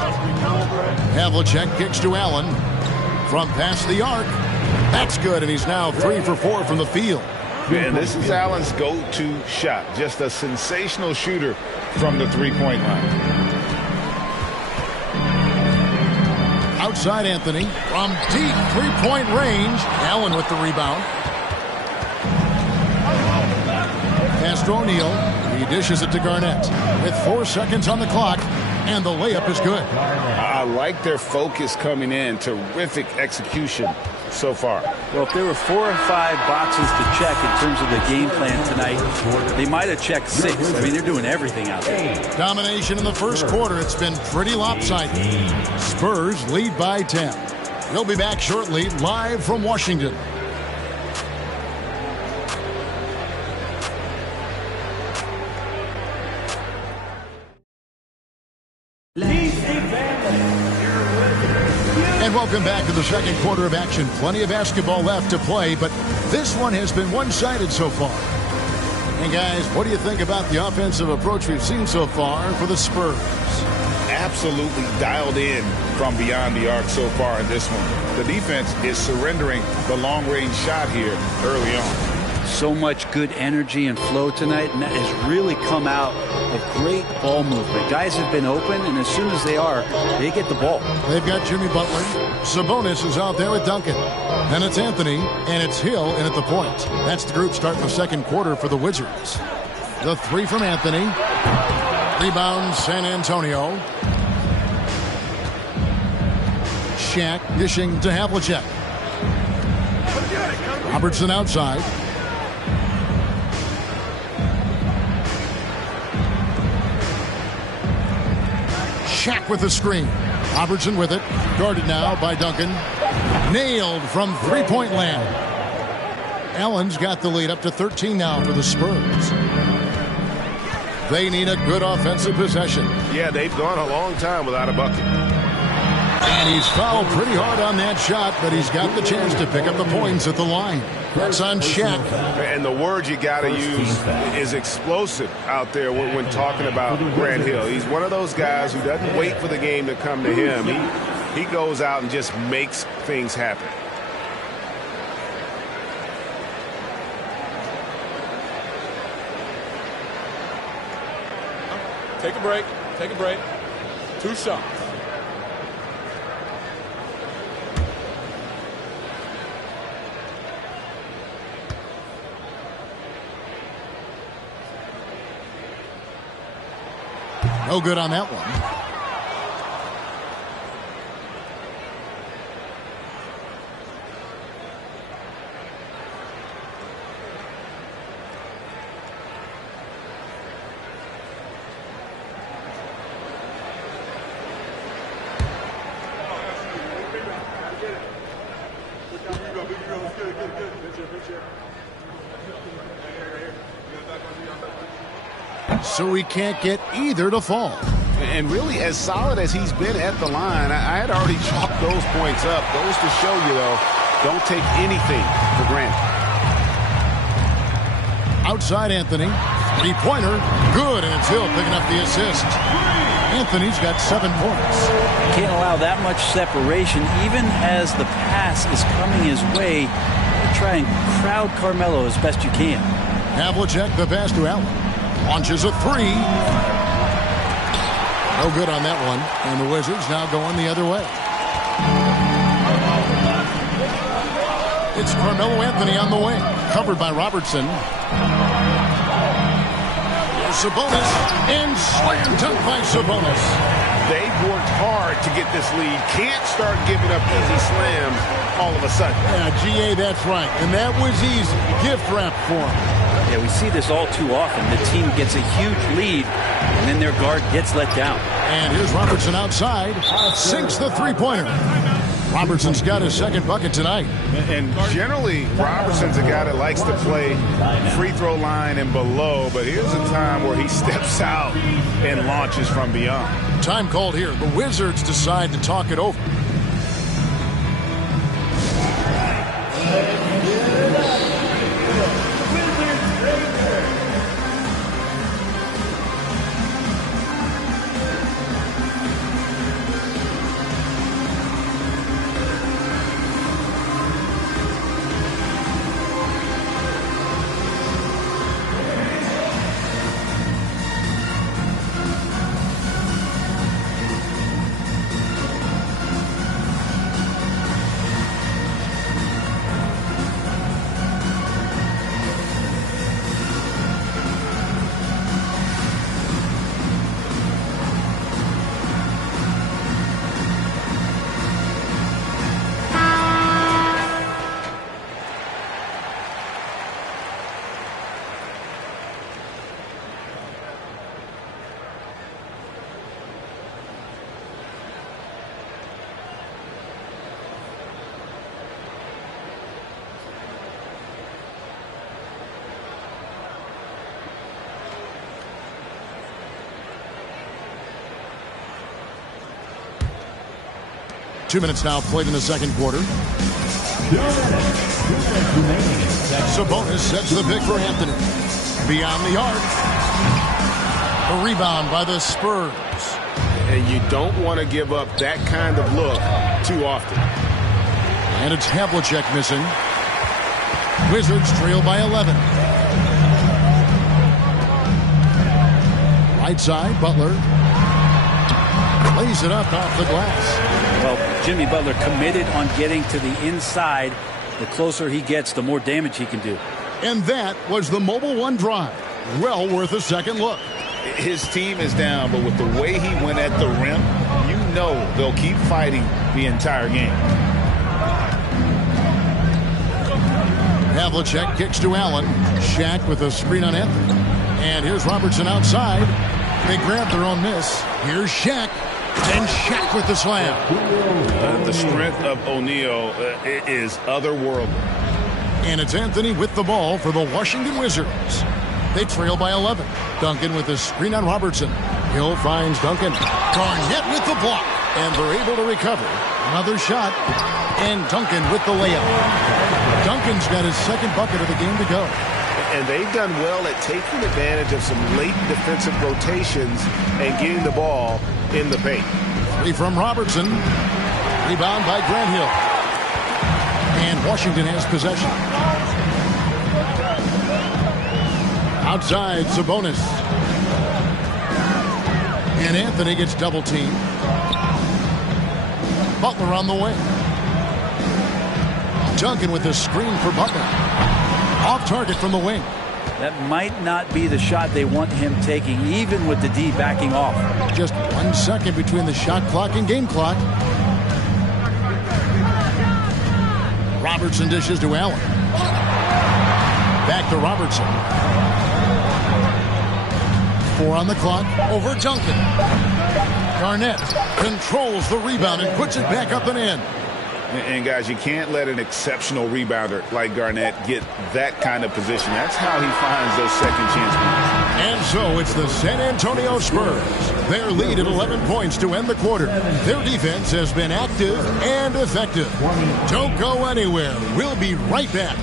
Havlicek kicks to Allen. From past the arc. That's good, and he's now 3 for 4 from the field. And this is Allen's go-to shot. Just a sensational shooter from the three-point line. Outside Anthony. From deep three-point range. Allen with the rebound. Pass to O'Neal. He dishes it to Garnett. With 4 seconds on the clock. And the layup is good. I like their focus coming in. Terrific execution so far. Well, if there were 4 or 5 boxes to check in terms of the game plan tonight, they might have checked 6. I mean, they're doing everything out there. Domination in the first quarter. It's been pretty lopsided. Spurs lead by 10. We'll be back shortly, live from Washington. And welcome back to the second quarter of action. Plenty of basketball left to play, but this one has been one-sided so far. And guys, what do you think about the offensive approach we've seen so far for the Spurs? Absolutely dialed in from beyond the arc so far in this one. The defense is surrendering the long-range shot here early on. So much good energy and flow tonight, and that has really come out of great ball movement. Guys have been open, and as soon as they are, they get the ball. They've got Jimmy Butler. Sabonis is out there with Duncan. Then it's Anthony, and it's Hill in at the point. That's the group starting the second quarter for the Wizards. The 3 from Anthony. Rebound, San Antonio. Shaq dishing to Havlicek. Robertson outside. Shaq with the screen. Robertson with it. Guarded now by Duncan. Nailed from three-point land. Allen's got the lead up to 13 now for the Spurs. They need a good offensive possession. Yeah, they've gone a long time without a bucket. And he's fouled pretty hard on that shot, but he's got the chance to pick up the points at the line. That's on Shaq. And the word you got to use is explosive out there when talking about Grant Hill. He's one of those guys who doesn't wait for the game to come to him. He goes out and just makes things happen. Take a break. Take a break. 2 shots. No good on that one. So he can't get either to fall. And really, as solid as he's been at the line, I had already chalked those points up. Goes to show you, though, don't take anything for granted. Outside Anthony. Three-pointer. Good, and it's Hill picking up the assist. Anthony's got 7 points. Can't allow that much separation, even as the pass is coming his way. Try and crowd Carmelo as best you can. Havlicek the pass to Allen. Launches a 3. No good on that one. And the Wizards now going the other way. It's Carmelo Anthony on the wing. Covered by Robertson. Here's Sabonis. And slam dunk by Sabonis. They've worked hard to get this lead. Can't start giving up easy slams all of a sudden. Yeah, GA, that's right. And that was easy. Gift wrap for him. Yeah, we see this all too often. The team gets a huge lead, and then their guard gets let down. And here's Robertson outside. Sinks the three-pointer. Robertson's got his second bucket tonight. And generally, Robertson's a guy that likes to play free throw line and below, but here's a time where he steps out and launches from beyond. Time called here. The Wizards decide to talk it over. Two minutes now played in the second quarter. Sabonis sets the pick for Anthony. Beyond the arc. A rebound by the Spurs. And you don't want to give up that kind of look too often. And it's Havlicek missing. Wizards trail by 11. Right side, Butler. Lays it up off the glass. Well, Jimmy Butler committed on getting to the inside. The closer he gets, the more damage he can do. And that was the Mobile One drive. Well worth a second look. His team is down, but with the way he went at the rim, you know they'll keep fighting the entire game. Havlicek kicks to Allen. Shaq with a screen on Anthony. And here's Robertson outside. They grab their own miss. Here's Shaq. And Shaq with the slam. The strength of O'Neal is otherworldly. And it's Anthony with the ball for the Washington Wizards. They trail by 11. Duncan with the screen on Robertson. Hill finds Duncan. Garnett with the block. And they're able to recover. Another shot. And Duncan with the layup. Duncan's got his second bucket of the game to go. And they've done well at taking advantage of some late defensive rotations and getting the ball in the paint. Three from Robertson. Rebound by Grant Hill. And Washington has possession. Outside, Sabonis. And Anthony gets double teamed. Butler on the wing. Duncan with the screen for Butler. Off target from the wing. That might not be the shot they want him taking, even with the D backing off. Just 1 second between the shot clock and game clock. Robertson dishes to Allen. Back to Robertson. 4 on the clock. Over Duncan. Garnett controls the rebound and puts it back up and in. And guys, you can't let an exceptional rebounder like Garnett get that kind of position. That's how he finds those second chance points. And so it's the San Antonio Spurs. Their lead at 11 points to end the quarter. Their defense has been active and effective. Don't go anywhere. We'll be right back.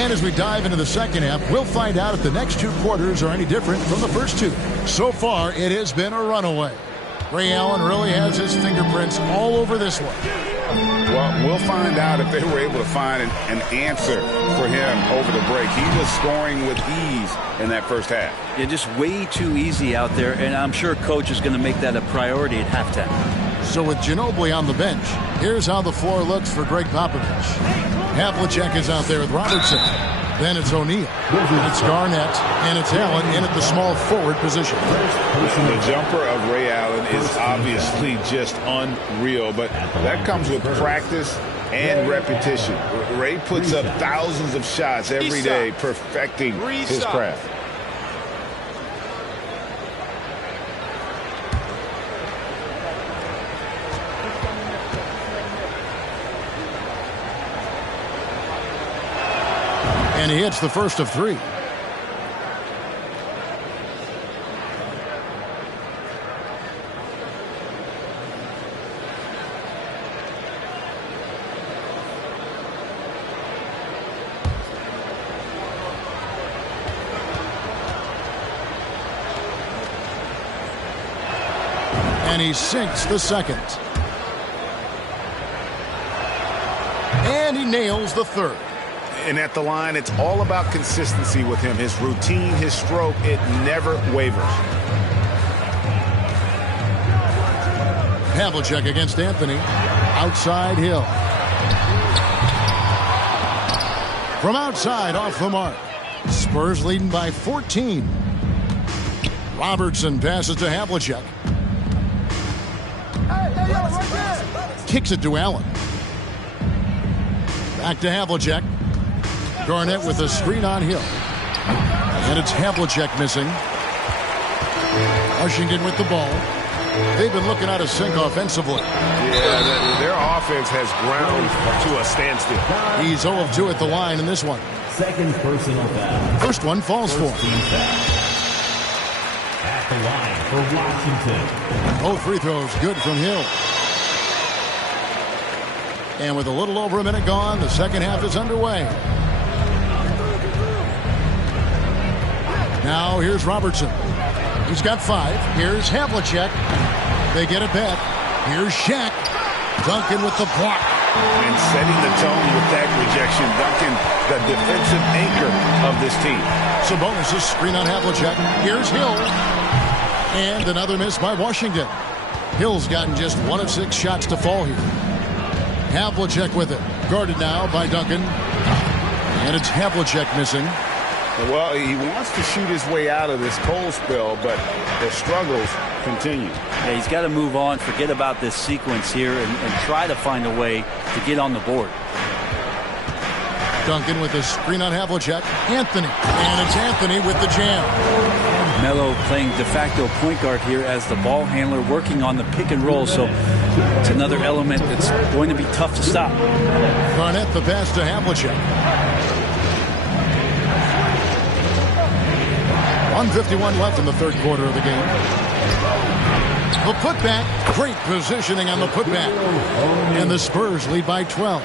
And as we dive into the second half, we'll find out if the next 2 quarters are any different from the first 2. So far, it has been a runaway. Ray Allen really has his fingerprints all over this one. Well, we'll find out if they were able to find an answer for him over the break. He was scoring with ease in that first half. Yeah, just way too easy out there, and I'm sure Coach is going to make that a priority at halftime. So with Ginobili on the bench, here's how the floor looks for Greg Popovich. Havlicek is out there with Robertson. Then it's O'Neal. It's Garnett. And it's Allen in at the small forward position. The jumper of Ray Allen is obviously just unreal, but that comes with practice and repetition. Ray puts up thousands of shots every day, perfecting his craft. And he hits the first of 3. And he sinks the second. And he nails the third. And at the line, it's all about consistency with him. His routine, his stroke, it never wavers. Havlicek against Anthony. Outside Hill. From outside, off the mark. Spurs leading by 14. Robertson passes to Havlicek. Kicks it to Allen. Back to Havlicek. Garnett with a screen on Hill. And it's Havlicek missing. Washington with the ball. They've been looking out of sync offensively. Yeah, their offense has ground to a standstill. He's 0 of 2 at the line in this one. Second personal foul. First one falls for him. At the line for Washington. Both free throws good from Hill. And with a little over a minute gone, the second half is underway. Now here's Robertson. He's got 5. Here's Havlicek. They get it back. Here's Shaq. Duncan with the block. And setting the tone with that rejection, Duncan, the defensive anchor of this team. Sabonis' screen on Havlicek. Here's Hill. And another miss by Washington. Hill's gotten just 1 of 6 shots to fall here. Havlicek with it. Guarded now by Duncan. And it's Havlicek missing. Well, he wants to shoot his way out of this cold spell, but the struggles continue. Yeah, he's got to move on, forget about this sequence here, and try to find a way to get on the board. Duncan with the screen on Havlicek. Anthony. And it's Anthony with the jam. Melo playing de facto point guard here as the ball handler, working on the pick and roll. So it's another element that's going to be tough to stop. Garnett the pass to Havlicek. 1:51 left in the third quarter of the game. The putback. Great positioning on the putback. And the Spurs lead by 12.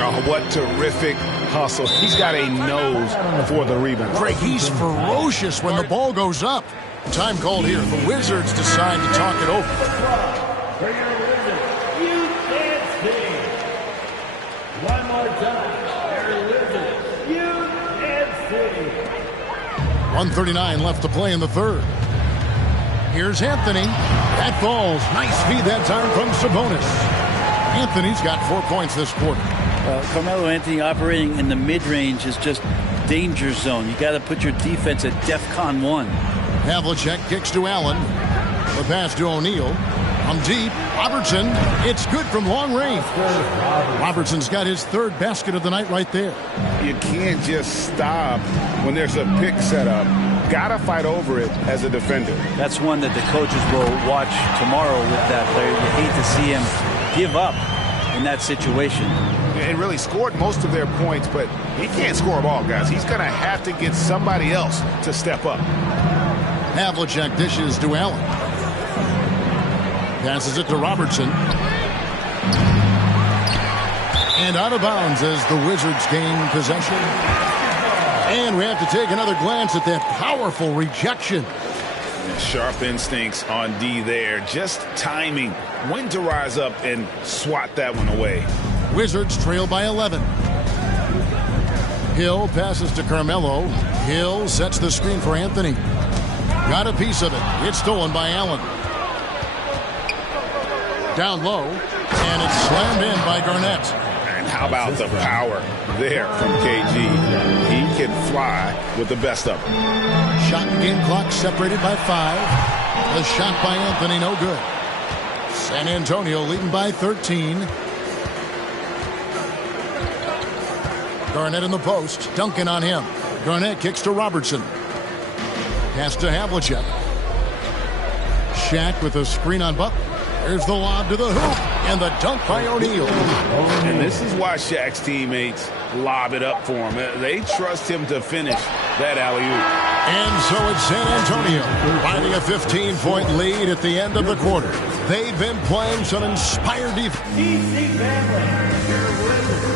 Oh, what terrific hustle. He's got a nose for the rebound. Greg, he's ferocious when the ball goes up. Time called here. The Wizards decide to talk it over. For your Wizards, you can't stay. One more time. Your Wizards, you can't stay. 1:39 left to play in the third. Here's Anthony. That falls. Nice feed that time from Sabonis. Anthony's got 4 points this quarter. Carmelo Anthony operating in the mid-range is just danger zone. You got to put your defense at DEFCON 1. Havlicek kicks to Allen. The pass to O'Neal. From deep, Robertson. It's good from long range. Robertson's got his third basket of the night right there. You can't just stop when there's a pick set up. Gotta fight over it as a defender. That's one that the coaches will watch tomorrow with that player. You hate to see him give up in that situation. And really scored most of their points, but he can't score them all, guys. He's going to have to get somebody else to step up. Havlicek dishes to Allen. Passes it to Robertson. And out of bounds as the Wizards gain possession. And we have to take another glance at that powerful rejection. Sharp instincts on D there. Just timing when to rise up and swat that one away. Wizards trail by 11. Hill passes to Carmelo. Hill sets the screen for Anthony. Got a piece of it. It's stolen by Allen. Down low. And it's slammed in by Garnett. And how about the power there from KG? He can fly with the best of them. Shot and game clock separated by 5. The shot by Anthony, no good. San Antonio leading by 13. Garnett in the post. Duncan on him. Garnett kicks to Robertson. Pass to Havlicek. Shaq with a screen on Butler. There's the lob to the hoop. And the dunk by O'Neal. And this is why Shaq's teammates lob it up for him. They trust him to finish that alley-oop. And so it's San Antonio finding a 15-point lead at the end of the quarter. They've been playing some inspired defense.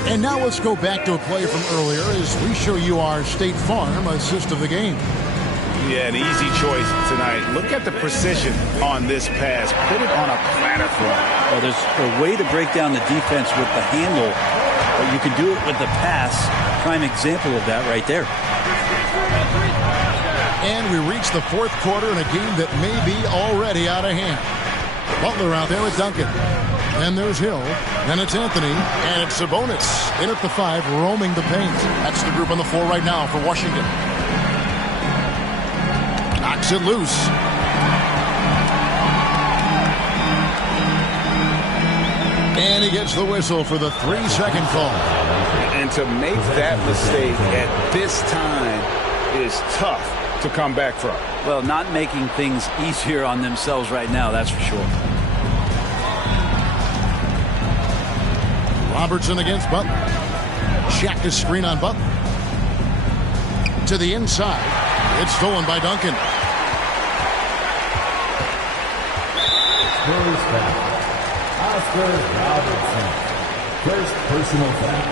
And now let's go back to a play from earlier as we show you our State Farm assist of the game. Yeah, an easy choice tonight. Look at the precision on this pass. Put it on a platter for him. Well, there's a way to break down the defense with the handle. But you can do it with the pass. Prime example of that right there. And we reach the fourth quarter in a game that may be already out of hand. Butler out there with Duncan. Then there's Hill. Then it's Anthony. And it's Sabonis in at the 5, roaming the paint. That's the group on the floor right now for Washington. Knocks it loose. And he gets the whistle for the 3-second call. And to make that mistake at this time is tough to come back from. Well, not making things easier on themselves right now, that's for sure. Robertson against Butler. Shaq to screen on Butler. To the inside. It's stolen by Duncan. Spurs foul. Oscar Robertson. First personal foul.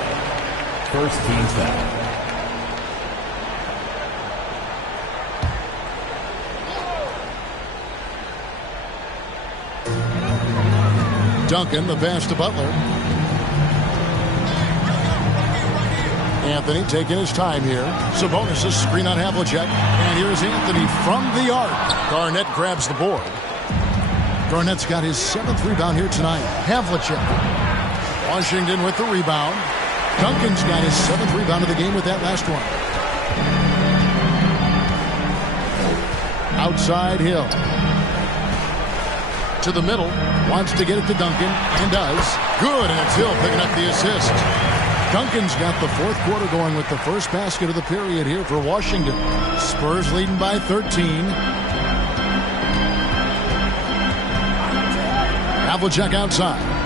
First team foul. Duncan, the pass to Butler. Anthony taking his time here. Sabonis' screen on Havlicek. And here's Anthony from the arc. Garnett grabs the board. Garnett's got his 7th rebound here tonight. Havlicek. Washington with the rebound. Duncan's got his 7th rebound of the game with that last one. Outside Hill. To the middle. Wants to get it to Duncan. And does. Good, and it's Hill picking up the assist. Duncan's got the 4th quarter going with the first basket of the period here for Washington. Spurs leading by 13. Havlicek outside.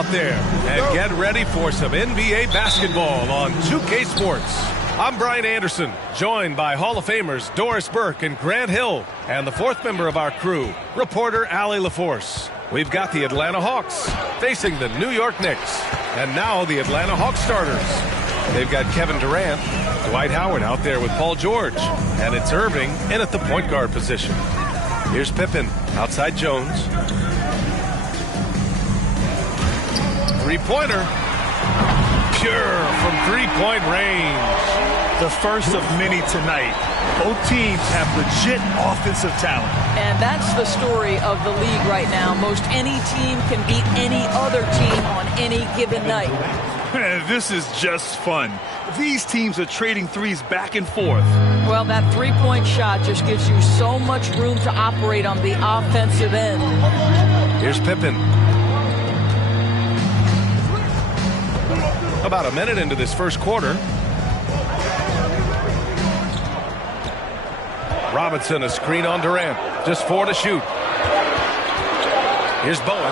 out there and get ready for some NBA basketball on 2K Sports. I'm Brian Anderson, joined by Hall of Famers Doris Burke and Grant Hill, and the fourth member of our crew, reporter Allie LaForce. We've got the Atlanta Hawks facing the New York Knicks, and now the Atlanta Hawks starters. They've got Kevin Durant, Dwight Howard out there with Paul George, and it's Irving in at the point guard position. Here's Pippen outside Jones. Three-pointer. Pure from three-point range. The first of many tonight. Both teams have legit offensive talent. And that's the story of the league right now. Most any team can beat any other team on any given night. This is just fun. These teams are trading threes back and forth. Well, that three-point shot just gives you so much room to operate on the offensive end. Here's Pippen. About a minute into this first quarter. Robinson, a screen on Durant. Just 4 to shoot. Here's Bowen.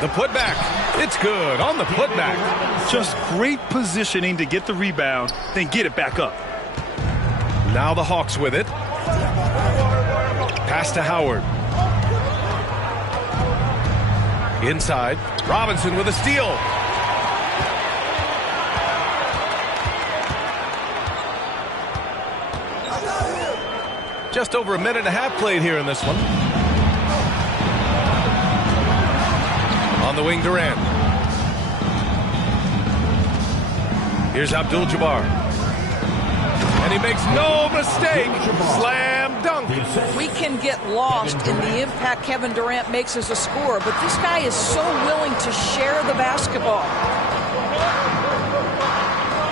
The putback. It's good on the putback. Just great positioning to get the rebound, then get it back up. Now the Hawks with it. Pass to Howard. Inside. Robinson with a steal. Just over a minute and a half played here in this one. On the wing, Durant. Here's Abdul-Jabbar. And he makes no mistake. Slam dunk. We can get lost in the impact Kevin Durant makes as a scorer, but this guy is so willing to share the basketball.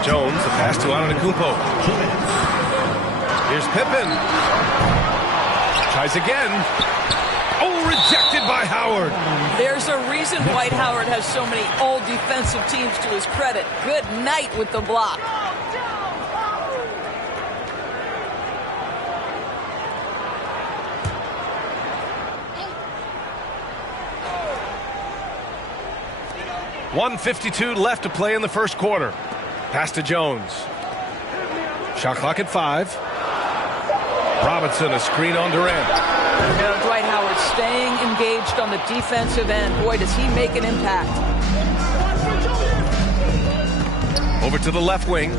Jones, a pass to Antetokounmpo. Here's Pippen. Tries again. Oh, rejected by Howard. There's a reason Dwight Howard has so many old defensive teams to his credit. Good night with the block. .152 left to play in the first quarter. Pass to Jones. Shot clock at 5. Robinson, a screen on Durant. Now Dwight Howard staying engaged on the defensive end. Boy, does he make an impact. Over to the left wing.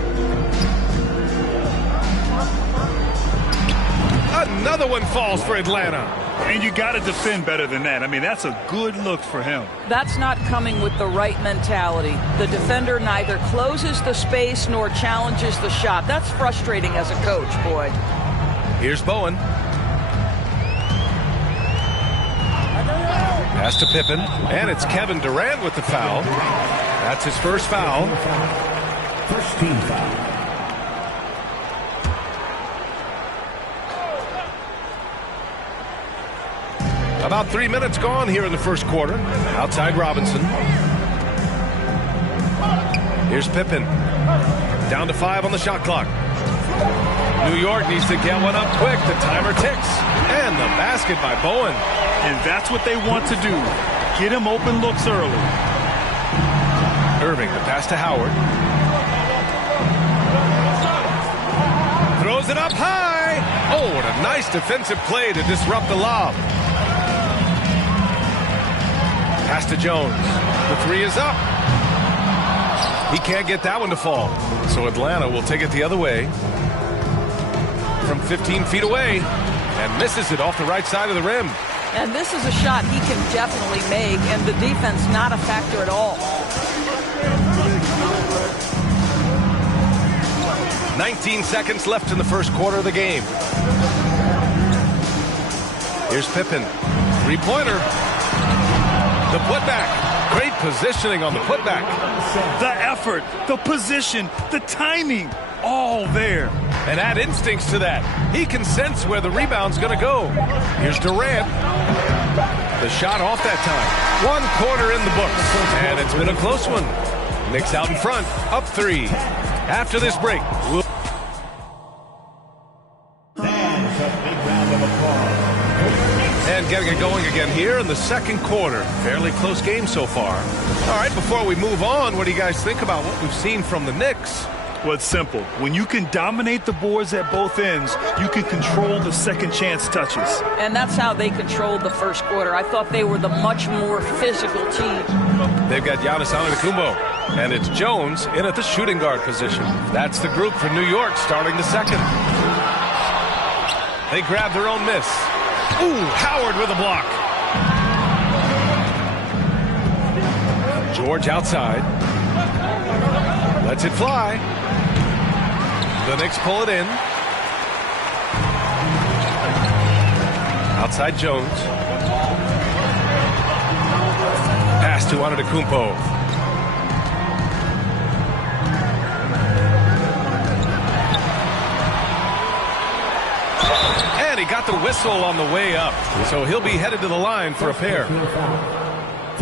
Another one falls for Atlanta. And you got to defend better than that. I mean, that's a good look for him. That's not coming with the right mentality. The defender neither closes the space nor challenges the shot. That's frustrating as a coach, boy. Here's Bowen. Pass to Pippen. And it's Kevin Durant with the foul. That's his first foul. First team foul. About 3 minutes gone here in the first quarter. Outside Robinson. Here's Pippen. Down to 5 on the shot clock. New York needs to get one up quick. The timer ticks. And the basket by Bowen. And that's what they want to do. Get him open looks early. Irving, the pass to Howard. Throws it up high. Oh, what a nice defensive play to disrupt the lob. Pass to Jones. The 3 is up. He can't get that one to fall. So Atlanta will take it the other way. From 15 feet away. And misses it off the right side of the rim. And this is a shot he can definitely make. And the defense not a factor at all. 19 seconds left in the first quarter of the game. Here's Pippen. 3-pointer. The putback. Great positioning on the putback. The effort, the position, the timing, all there. And add instincts to that. He can sense where the rebound's going to go. Here's Durant. The shot off that time. 1 quarter in the books. And it's been a close one. Knicks out in front. Up 3. After this break, we'll... And getting it going again here in the second quarter. Fairly close game so far. All right, before we move on, what do you guys think about what we've seen from the Knicks? Well, it's simple. When you can dominate the boards at both ends, you can control the second chance touches. And that's how they controlled the first quarter. I thought they were the much more physical team. They've got Giannis Antetokounmpo, and it's Jones in at the shooting guard position. That's the group for New York starting the second. They grab their own miss. Ooh, Howard with a block. George outside. Lets it fly. The Knicks pull it in. Outside Jones. Pass to Antetokounmpo. And he got the whistle on the way up. So he'll be headed to the line for a pair.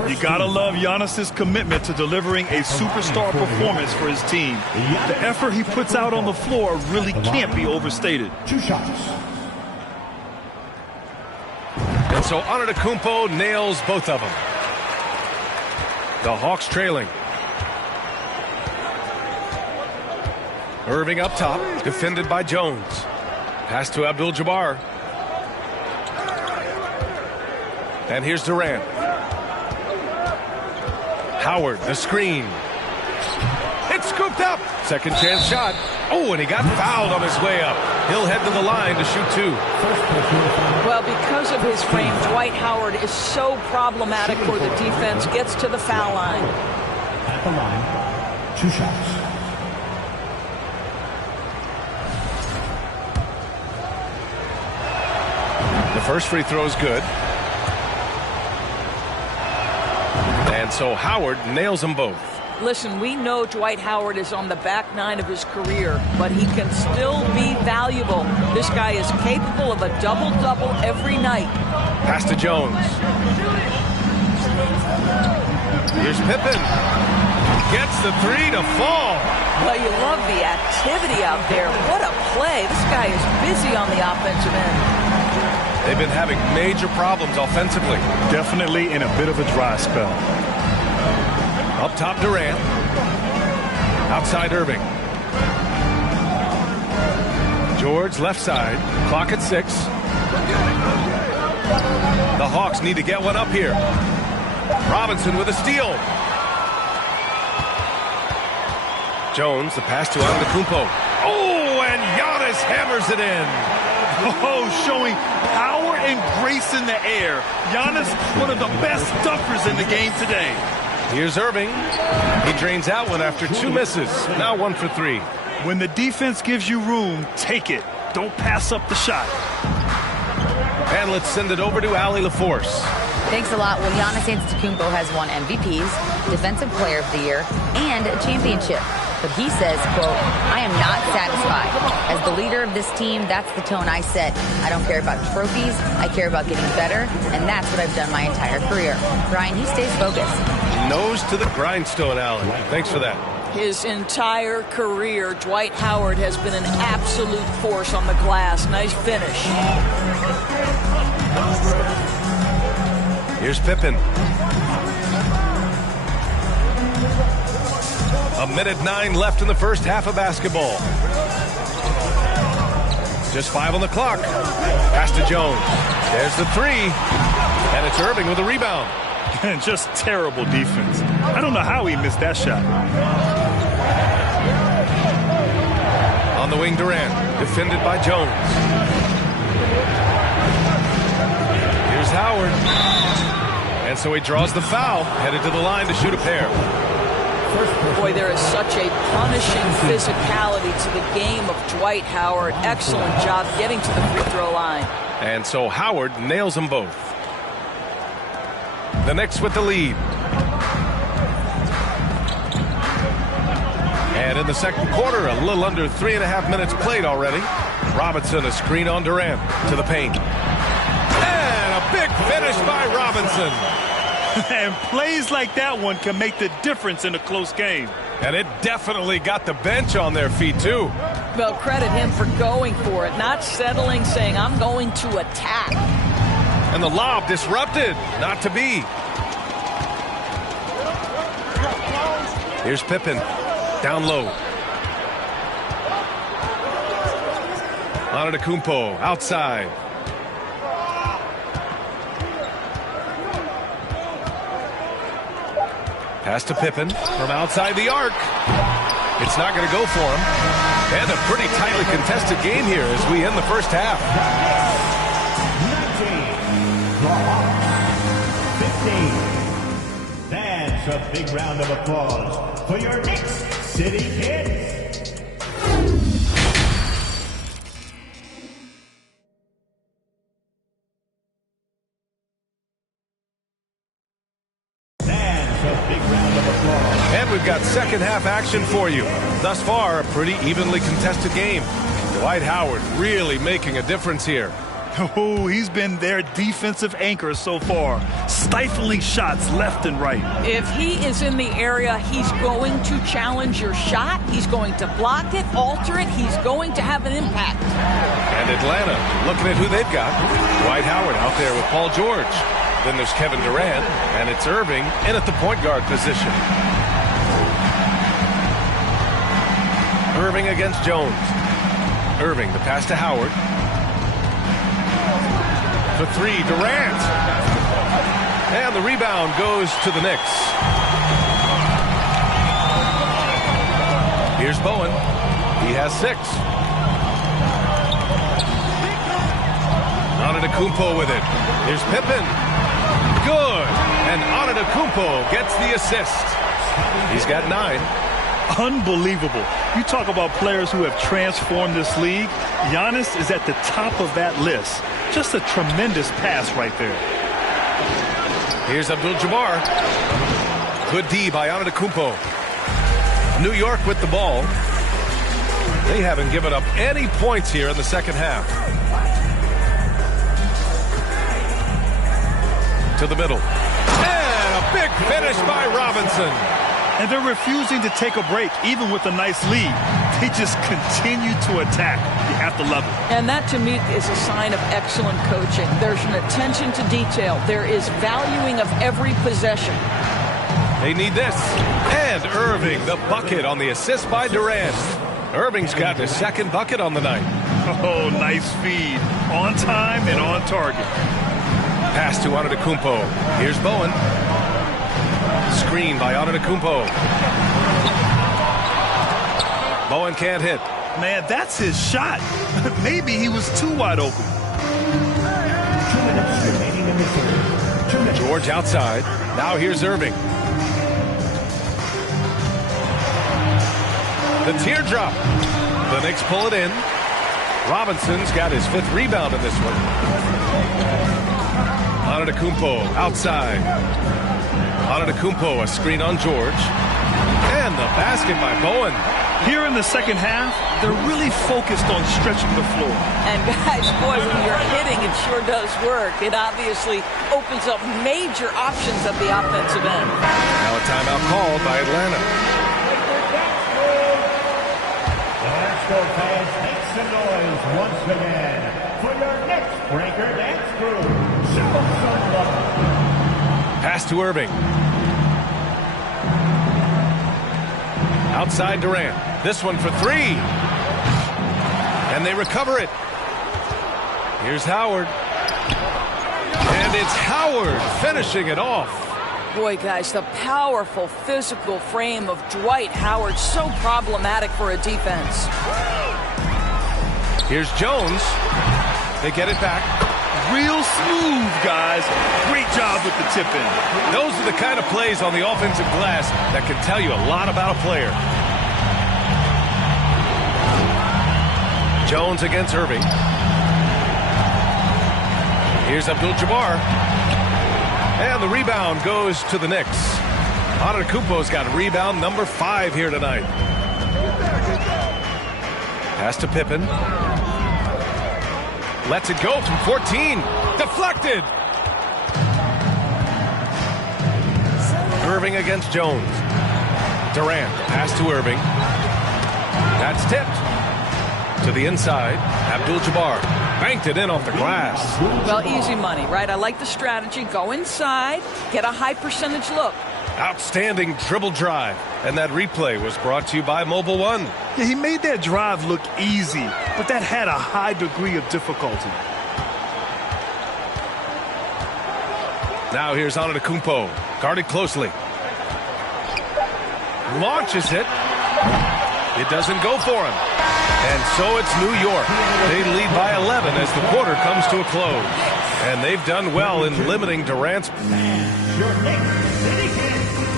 You gotta love Giannis's commitment to delivering a superstar performance for his team. The effort he puts out on the floor really can't be overstated. 2 shots. And so Antetokounmpo nails both of them. The Hawks trailing. Irving up top, defended by Jones. Pass to Abdul-Jabbar. And here's Durant. Howard, the screen. It's scooped up. Second chance shot. Oh, and he got fouled on his way up. He'll head to the line to shoot 2. Well, because of his frame, Dwight Howard is so problematic for the defense. Gets to the foul line. At the line, 2 shots. The first free throw is good. And so Howard nails them both. Listen, we know Dwight Howard is on the back 9 of his career, but he can still be valuable. This guy is capable of a double-double every night. Pass to Jones. Here's Pippen. Gets the 3 to fall. Well, you love the activity out there. What a play. This guy is busy on the offensive end. They've been having major problems offensively. Definitely in a bit of a dry spell. Up top, Durant. Outside, Irving. George, left side. Clock at 6. The Hawks need to get one up here. Robinson with a steal. Jones, the pass to Antetokounmpo. Oh, and Giannis hammers it in. Oh, showing power and grace in the air. Giannis, one of the best dunkers in the game today. Here's Irving. He drains out one after 2 misses. Now 1 for 3. When the defense gives you room, take it. Don't pass up the shot. And let's send it over to Allie LaForce. Thanks a lot. Well, Giannis Antetokounmpo has won MVPs, Defensive Player of the Year, and a championship. But he says, quote, I am not satisfied. As the leader of this team, that's the tone I set. I don't care about trophies. I care about getting better, and that's what I've done my entire career. Brian, he stays focused. Nose to the grindstone, Allen. Thanks for that. His entire career, Dwight Howard has been an absolute force on the glass. Nice finish. Here's Pippen. 1:09 left in the first half of basketball. Just 5 on the clock. Pass to Jones. There's the 3. And it's Irving with a rebound. And just terrible defense. I don't know how he missed that shot. On the wing, Durant. Defended by Jones. Here's Howard. And so he draws the foul. Headed to the line to shoot a pair. Boy, there is such a punishing physicality to the game of Dwight Howard. Excellent job getting to the free throw line. And so Howard nails them both. The Knicks with the lead. And in the second quarter, a little under 3.5 minutes played already. Robinson, a screen on Durant to the paint. And a big finish by Robinson. And plays like that one can make the difference in a close game. And it definitely got the bench on their feet, too. Well, credit him for going for it, not settling, saying, I'm going to attack. And the lob disrupted. Not to be. Here's Pippen. Down low. Antetokounmpo outside. Pass to Pippen from outside the arc. It's not going to go for him. And a pretty tightly contested game here as we end the first half. 19, 15. That's a big round of applause for your Knicks City Kids. And we've got second half action for you. Thus far, a pretty evenly contested game. Dwight Howard really making a difference here. Oh, he's been their defensive anchor so far, stifling shots left and right. If he is in the area, he's going to challenge your shot. He's going to block it, alter it. He's going to have an impact. And Atlanta, looking at who they've got. Dwight Howard out there with Paul George. Then there's Kevin Durant, and it's Irving in at the point guard position. Irving against Jones. Irving, the pass to Howard. For three, Durant. And the rebound goes to the Knicks. Here's Bowen. He has 6. Antetokounmpo with it. Here's Pippen. Good. And Antetokounmpo gets the assist. He's got 9. Unbelievable. You talk about players who have transformed this league. Giannis is at the top of that list. Just a tremendous pass right there. Here's Abdul-Jabbar. Good D by Antetokounmpo. New York with the ball. They haven't given up any points here in the second half. To the middle. And a big finish by Robinson. And they're refusing to take a break, even with a nice lead. They just continue to attack. You have to love it. And that, to me, is a sign of excellent coaching. There's an attention to detail. There is valuing of every possession. They need this. And Irving, the bucket on the assist by Durant. Irving's got his second bucket on the night. Oh, nice feed. On time and on target. Pass to Antetokounmpo. Here's Bowen. Screen by Antetokounmpo. Bowen can't hit. Man, that's his shot. Maybe he was too wide open. George outside. Now here's Irving. The teardrop. The Knicks pull it in. Robinson's got his 5th rebound in this one. Antetokounmpo outside. Antetokounmpo, a screen on George. And the basket by Bowen. Here in the second half, they're really focused on stretching the floor. And guys, boy, when you're hitting, it sure does work. It obviously opens up major options at the offensive end. Now a timeout called by Atlanta. The Nashville fans make some noise once again for your next breaker dance crew. Show some love. Pass to Irving. Outside Durant. This one for 3. And they recover it. Here's Howard. And it's Howard finishing it off. Boy, guys, the powerful physical frame of Dwight Howard, so problematic for a defense. Here's Jones. They get it back. Real smooth, guys. Great job with the tip-in. Those are the kind of plays on the offensive glass that can tell you a lot about a player. Jones against Irving. Here's Abdul-Jabbar. And the rebound goes to the Knicks. Antetokounmpo's got rebound number 5 here tonight. Pass to Pippen. Lets it go from 14. Deflected. Irving against Jones. Durant. Pass to Irving. That's tipped. To the inside, Abdul-Jabbar banked it in off the glass. Well, easy money, right? I like the strategy. Go inside, get a high percentage look. Outstanding dribble drive. And that replay was brought to you by Mobil 1. Yeah, he made that drive look easy, but that had a high degree of difficulty. Now here's Antetokounmpo, guarded closely. Launches it. It doesn't go for him. And so it's New York. They lead by 11 as the quarter comes to a close. And they've done well in limiting Durant's.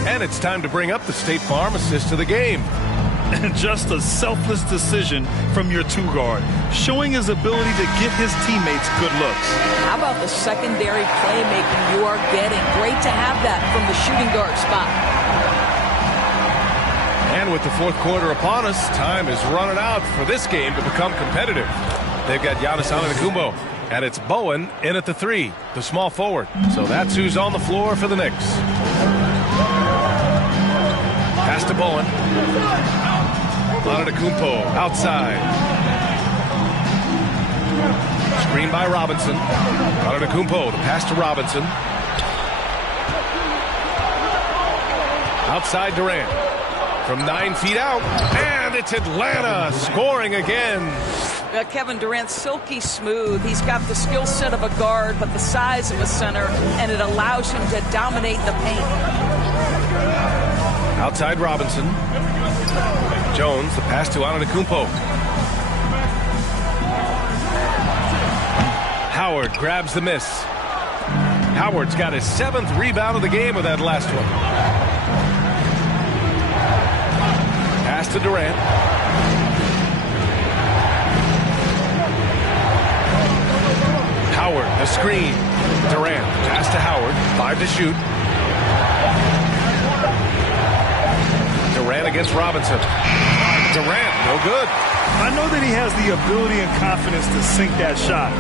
And it's time to bring up the State Farm assist to the game. And just a selfless decision from your two guard, showing his ability to get his teammates good looks. How about the secondary playmaking you are getting? Great to have that from the shooting guard spot. And with the fourth quarter upon us, time is running out for this game to become competitive. They've got Giannis Antetokounmpo, and it's Bowen in at the 3, the small forward. So that's who's on the floor for the Knicks. Pass to Bowen. Antetokounmpo outside. Screen by Robinson. Antetokounmpo, the pass to Robinson. Outside Durant. From 9 feet out. And it's Atlanta scoring again. Kevin Durant's silky smooth. He's got the skill set of a guard, but the size of a center, and it allows him to dominate the paint. Outside Robinson. Jones, the pass to Antetokounmpo. Howard grabs the miss. Howard's got his 7th rebound of the game with that last one. Pass to Durant. Howard, the screen. Durant, pass to Howard. 5 to shoot. Durant against Robinson. Durant, no good. I know that he has the ability and confidence to sink that shot,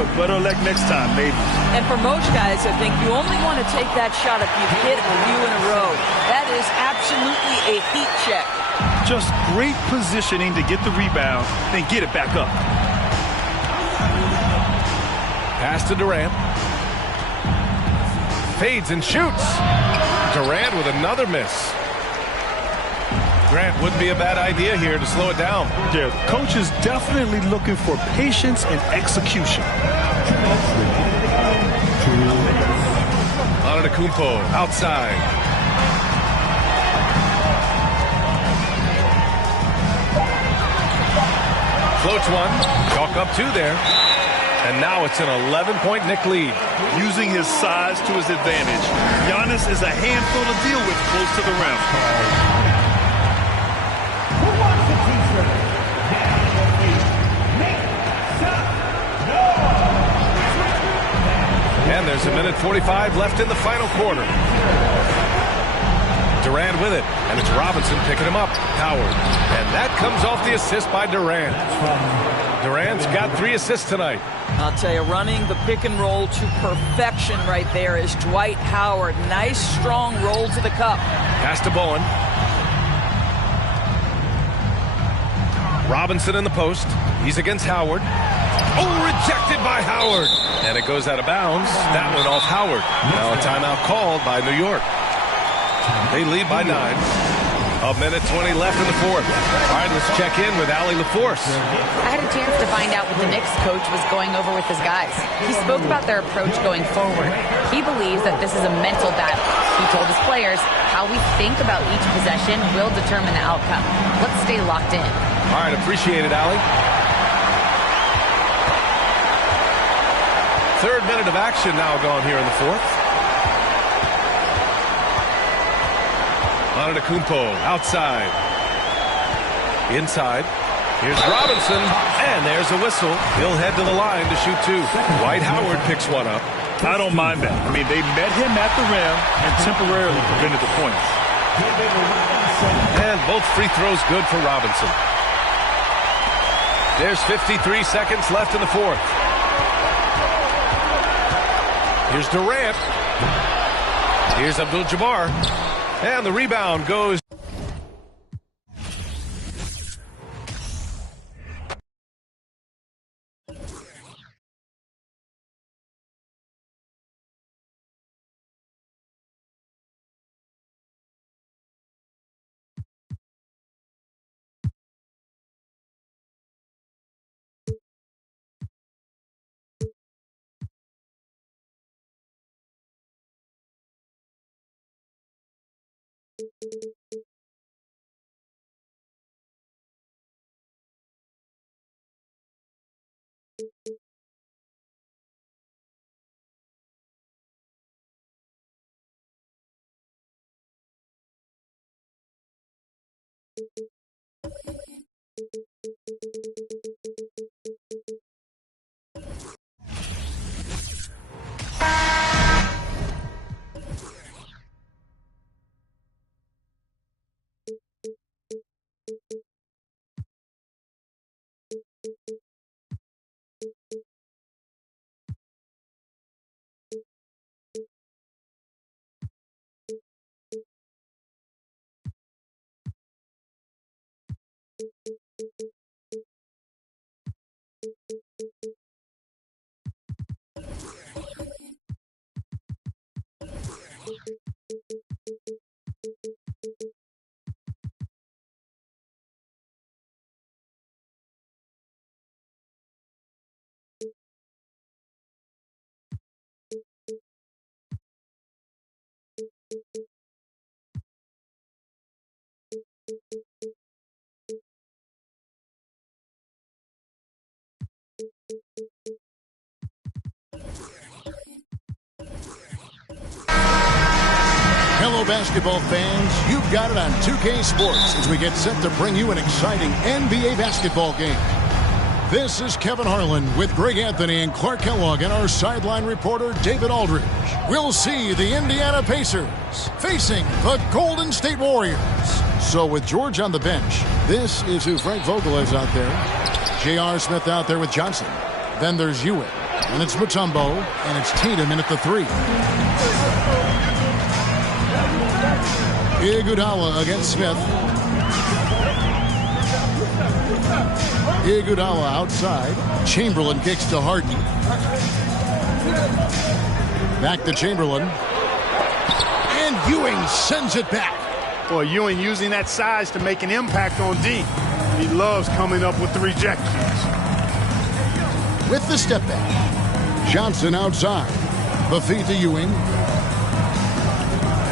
but better luck next time, maybe. And for most guys, I think you only want to take that shot if you've hit a few in a row. That is absolutely a heat check. Just great positioning to get the rebound, then get it back up. Pass to Durant. Fades and shoots. Durant with another miss. Grant, wouldn't be a bad idea here to slow it down. Yeah, coach is definitely looking for patience and execution. Antetokounmpo outside. Floats one. Chalk up 2 there. And now it's an 11-point Knick lead. Using his size to his advantage. Giannis is a handful to deal with close to the rim. And there's 1:45 left in the final quarter. Durant with it, and it's Robinson picking him up. Howard, and that comes off the assist by Durant. Durant's got 3 assists tonight. I'll tell you, running the pick and roll to perfection right there is Dwight Howard. Nice, strong roll to the cup. Pass to Bowen. Robinson in the post. He's against Howard. Oh, rejected by Howard. And it goes out of bounds. That one off Howard. Now a timeout called by New York. They lead by 9. 1:20 left in the fourth. All right, let's check in with Allie LaForce. I had a chance to find out what the Knicks coach was going over with his guys. He spoke about their approach going forward. He believes that this is a mental battle. He told his players how we think about each possession will determine the outcome. Let's stay locked in. All right, appreciate it, Allie. 3rd minute of action now gone here in the fourth. Antetokounmpo outside. Inside. Here's Robinson, and there's a whistle. He'll head to the line to shoot 2. Dwight Howard picks one up. I don't mind that. I mean, they met him at the rim and temporarily prevented the points. And both free throws good for Robinson. There's 53 seconds left in the fourth. Here's Durant. Here's Abdul-Jabbar. And the rebound goes Hello, basketball fans. You've got it on 2K Sports as we get set to bring you an exciting NBA basketball game. This is Kevin Harlan with Greg Anthony and Clark Kellogg and our sideline reporter, David Aldridge. We'll see the Indiana Pacers facing the Golden State Warriors. So with George on the bench, this is who Frank Vogel is out there. J.R. Smith out there with Johnson. Then there's Ewing. And it's Mutombo. And it's Tatum in at the 3. Iguodala against Smith. Iguodala outside. Chamberlain kicks to Harden. Back to Chamberlain. And Ewing sends it back. Boy, Ewing using that size to make an impact on D. He loves coming up with the rejections. With the step back. Johnson outside. The feed to Ewing.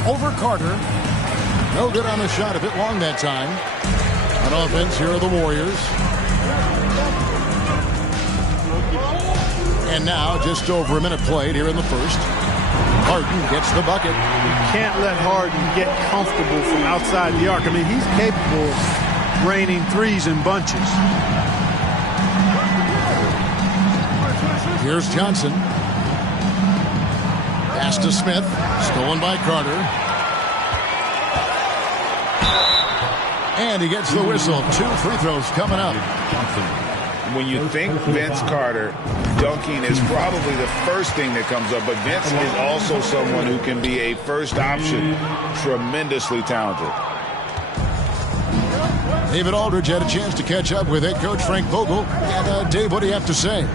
Over Carter. No good on the shot, a bit long that time. On offense, here are the Warriors. And now, just over a minute played here in the first. Harden gets the bucket. You can't let Harden get comfortable from outside the arc. I mean, he's capable of raining threes in bunches. Here's Johnson. Pass to Smith. Stolen by Carter. And he gets the whistle. 2 free throws coming up. When you think Vince Carter, dunking is probably the first thing that comes up. But Vince is also someone who can be a first option. Tremendously talented. David Aldridge had a chance to catch up with head coach Frank Vogel. And Dave, what do you have to say?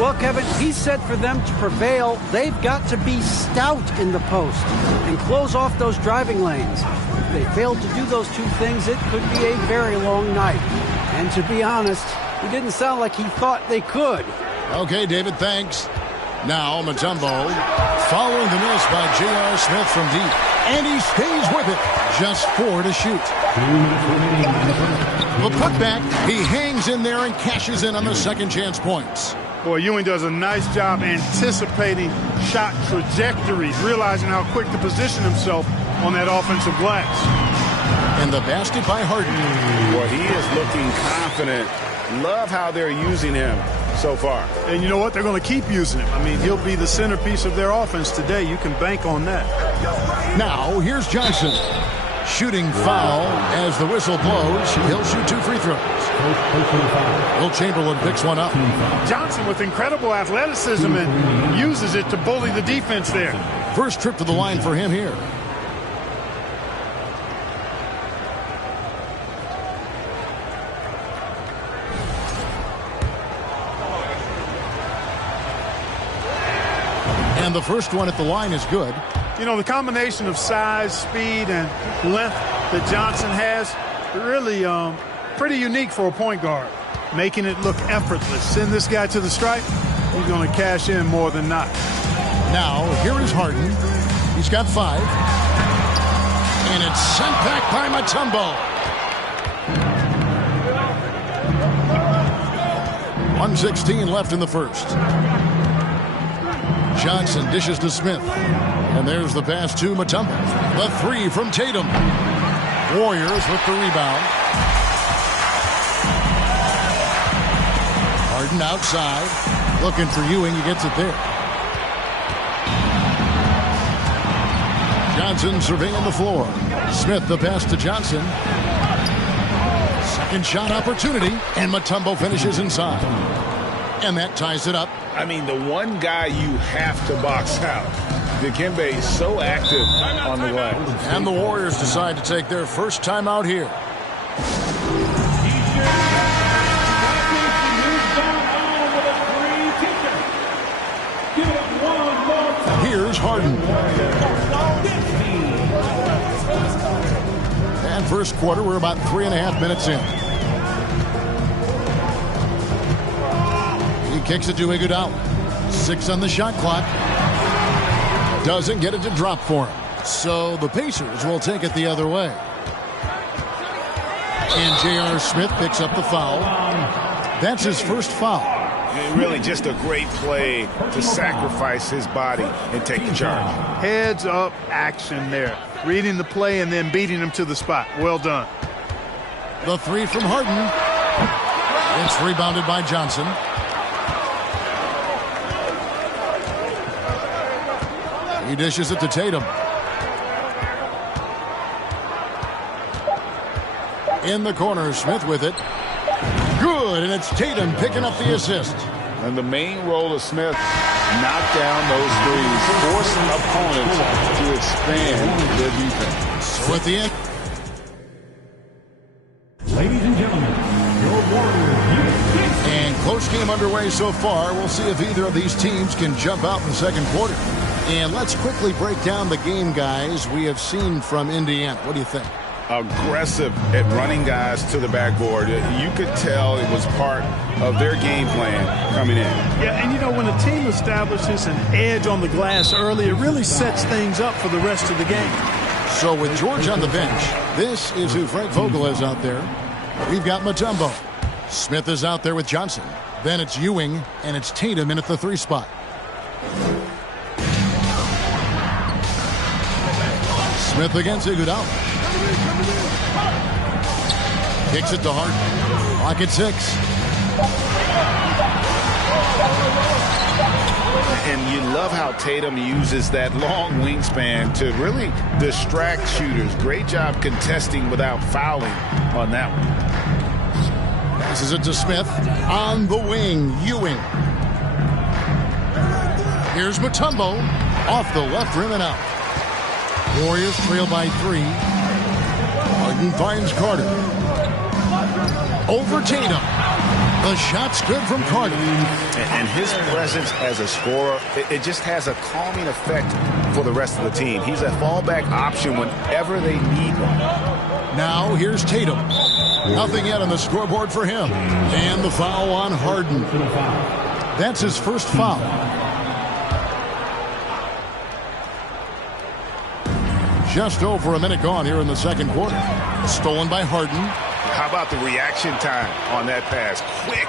Well, Kevin, he said for them to prevail, they've got to be stout in the post and close off those driving lanes. If they fail to do those two things, it could be a very long night. And to be honest, he didn't sound like he thought they could. Okay, David, thanks. Now, Mutombo following the miss by J.R. Smith from deep. And he stays with it. Just 4 to shoot. The putback, he hangs in there and cashes in on the second chance points. Boy, Ewing does a nice job anticipating shot trajectories, realizing how quick to position himself on that offensive glass. And the basket by Harden. Boy, he is looking confident. Love how they're using him so far. And you know what? They're going to keep using him. I mean, he'll be the centerpiece of their offense today. You can bank on that. Now, here's Johnson. Shooting foul as the whistle blows. He'll shoot 2 free throws. Will Chamberlain picks one up. Johnson with incredible athleticism and uses it to bully the defense there. First trip to the line for him here. And the first one at the line is good. You know, the combination of size, speed, and length that Johnson has, really pretty unique for a point guard. Making it look effortless. Send this guy to the stripe, he's going to cash in more than not. Now, here is Harden. He's got 5. And it's sent back by Mutombo. 1:16 left in the first. Johnson dishes to Smith. And there's the pass to Mutombo. The 3 from Tatum. Warriors with the rebound. Harden outside. Looking for Ewing. He gets it there. Johnson surveying the floor. Smith the pass to Johnson. Second shot opportunity. And Mutombo finishes inside. And that ties it up. I mean, the one guy you have to box out. Dikembe is so active on the glass. And the Warriors decide to take their first time out here. Here's Harden. And first quarter, we're about 3.5 minutes in. He kicks it to Iguodala. 6 on the shot clock. Doesn't get it to drop for him. So the Pacers will take it the other way. And J.R. Smith picks up the foul. That's his first foul. Really just a great play to sacrifice his body and take the charge. Heads up action there. Reading the play and then beating him to the spot. Well done. The three from Harden. It's rebounded by Johnson. He dishes it to Tatum. In the corner, Smith with it. Good, and it's Tatum picking up the assist. And the main role of Smith, knock down those threes, force opponents to expand their defense. So at the end. Ladies and gentlemen, your Warriors. And close game underway so far. We'll see if either of these teams can jump out in the second quarter. And let's quickly break down the game, guys, we have seen from Indiana. What do you think? Aggressive at running guys to the backboard. You could tell it was part of their game plan coming in. Yeah, and you know, when a team establishes an edge on the glass early, it really sets things up for the rest of the game. So with George on the bench, this is who Frank Vogel is out there. We've got Mutombo. Smith is out there with Johnson. Then it's Ewing, and it's Tatum in at the 3 spot. Smith against Iguodala. Kicks it to Harden. Clock at 6. And you love how Tatum uses that long wingspan to really distract shooters. Great job contesting without fouling on that one. Passes it to Smith. On the wing, Ewing. Here's Mutombo. Off the left rim and out. Warriors trail by 3. Harden finds Carter. Over Tatum. The shot's good from Carter. And his presence as a scorer, it just has a calming effect for the rest of the team. He's a fallback option whenever they need one. Now here's Tatum. Nothing yet on the scoreboard for him. And the foul on Harden. That's his first foul. Just over a minute gone here in the second quarter. Stolen by Harden. How about the reaction time on that pass? Quick.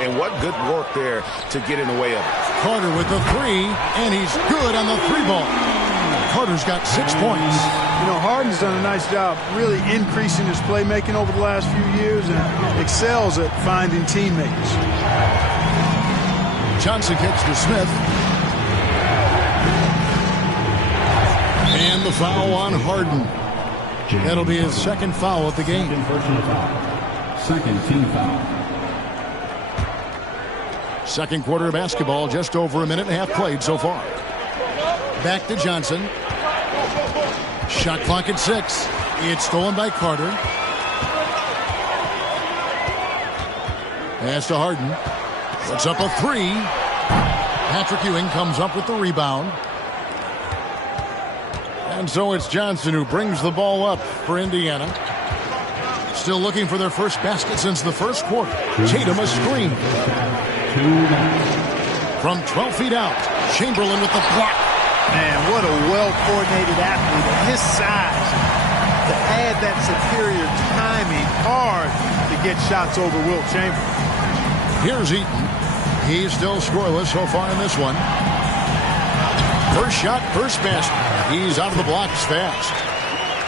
And what good work there to get in the way of it. Carter with the 3, and he's good on the 3-ball. Carter's got 6 points. You know, Harden's done a nice job really increasing his playmaking over the last few years and excels at finding teammates. Johnson kicks to Smith. And the foul on Harden. That'll be his second foul of the game. Second team foul. Second quarter of basketball, just over a minute and a half played so far. Back to Johnson. Shot clock at 6. It's stolen by Carter. Pass to Harden. Puts up a 3. Patrick Ewing comes up with the rebound. And so it's Johnson who brings the ball up for Indiana. Still looking for their first basket since the first quarter. Tatum a screen. From 12 feet out, Chamberlain with the block. Man, what a well-coordinated athlete at his size. To add that superior timing, hard to get shots over Wilt Chamberlain. Here's Eaton. He's still scoreless so far in this one. First shot, first basket. He's out of the blocks fast.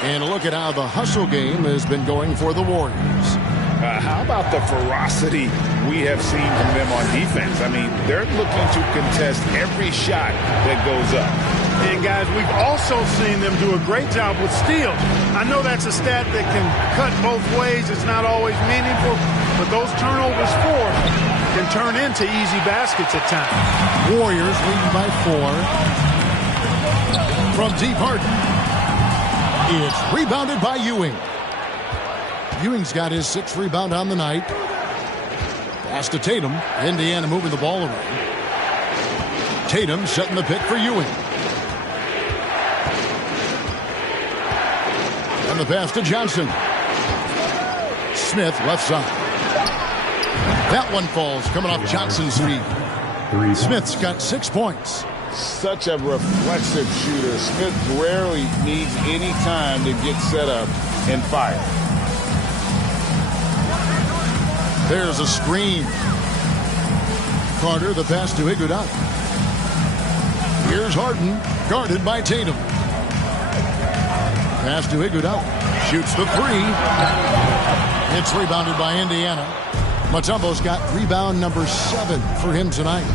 And look at how the hustle game has been going for the Warriors. How about the ferocity we have seen from them on defense? I mean, they're looking to contest every shot that goes up. And, guys, we've also seen them do a great job with steals. I know that's a stat that can cut both ways. It's not always meaningful, but those turnovers forced can turn into easy baskets at times. Warriors leading by 4. From deep, Harden. It's rebounded by Ewing. Ewing's got his 6th rebound on the night. Pass to Tatum. Indiana moving the ball around. Tatum setting the pick for Ewing. And the pass to Johnson. Smith left side. That one falls coming off Johnson's feet. Smith's got 6 points. Such a reflexive shooter. Smith rarely needs any time to get set up and fire. There's a screen. Carter, the pass to Iguodala. Here's Harden, guarded by Tatum. Pass to Iguodala. Shoots the 3. It's rebounded by Indiana. Mutombo's got rebound number 7 for him tonight.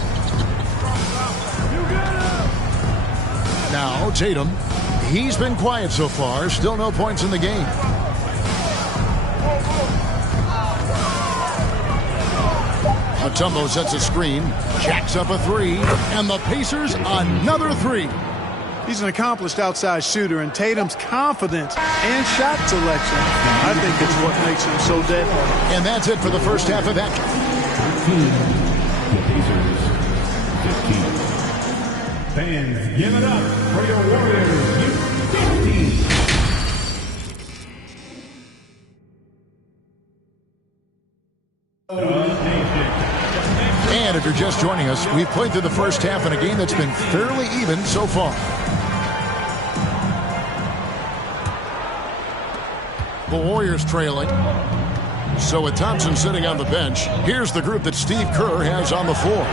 Now Tatum. He's been quiet so far. Still no points in the game. Mutombo sets a screen, jacks up a 3, and the Pacers another 3. He's an accomplished outside shooter, and Tatum's confidence and shot selection, I think, is what makes him so deadly. And that's it for the first half of action. 15. Fans, give it up for your Warriors. 15. And if you're just joining us, we've played through the first half in a game that's been fairly even so far. The Warriors trailing. So with Thompson sitting on the bench, here's the group that Steve Kerr has on the floor.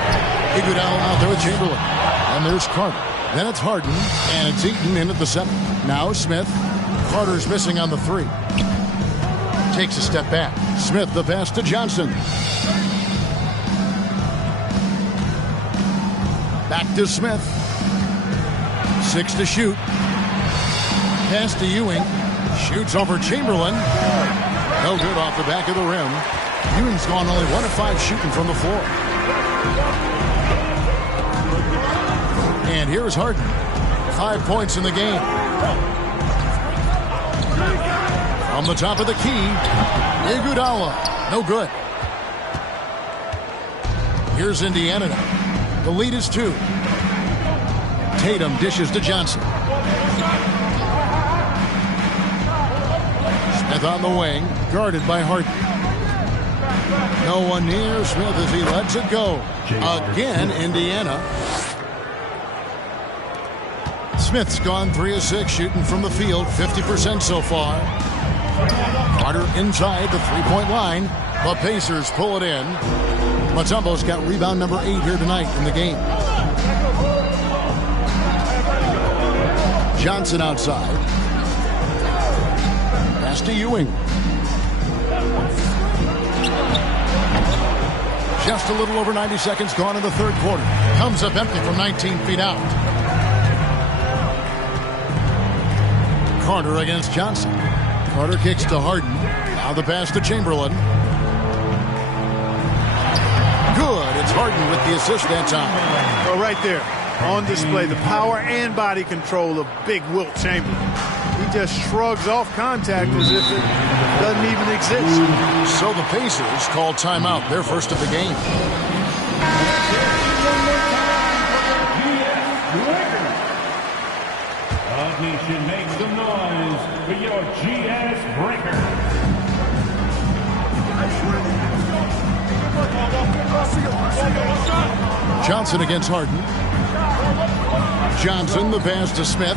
Iguodala out there with Chamberlain. And there's Carter. Then it's Harden, and it's Eaton in at the 7. Now Smith. Carter's missing on the 3. Takes a step back. Smith the pass to Johnson. Back to Smith. 6 to shoot. Pass to Ewing. Shoots over Chamberlain. No good off the back of the rim. Ewing's gone only 1 of 5 shooting from the floor. And here's Harden. 5 points in the game. On the top of the key, Iguodala. No good. Here's Indiana now. The lead is 2. Tatum dishes to Johnson. Smith on the wing, guarded by Harden. No one near Smith as he lets it go. Again, Indiana. Smith's gone 3 of 6 shooting from the field, 50% so far. Carter inside the 3-point line. The Pacers pull it in. Mutombo's got rebound number 8 here tonight in the game. Johnson outside. Pass to Ewing. Just a little over 90 seconds gone in the third quarter. Comes up empty from 19 feet out. Carter against Johnson. Carter kicks to Harden. Now the pass to Chamberlain. Good. It's Harden with the assist that time. Well, right there on display, the power and body control of big Wilt Chamberlain. He just shrugs off contact as if it doesn't even exist. So the Pacers call timeout, their first of the game. Nation, make some noise for your GS Breaker. Johnson against Harden. Johnson, the pass to Smith.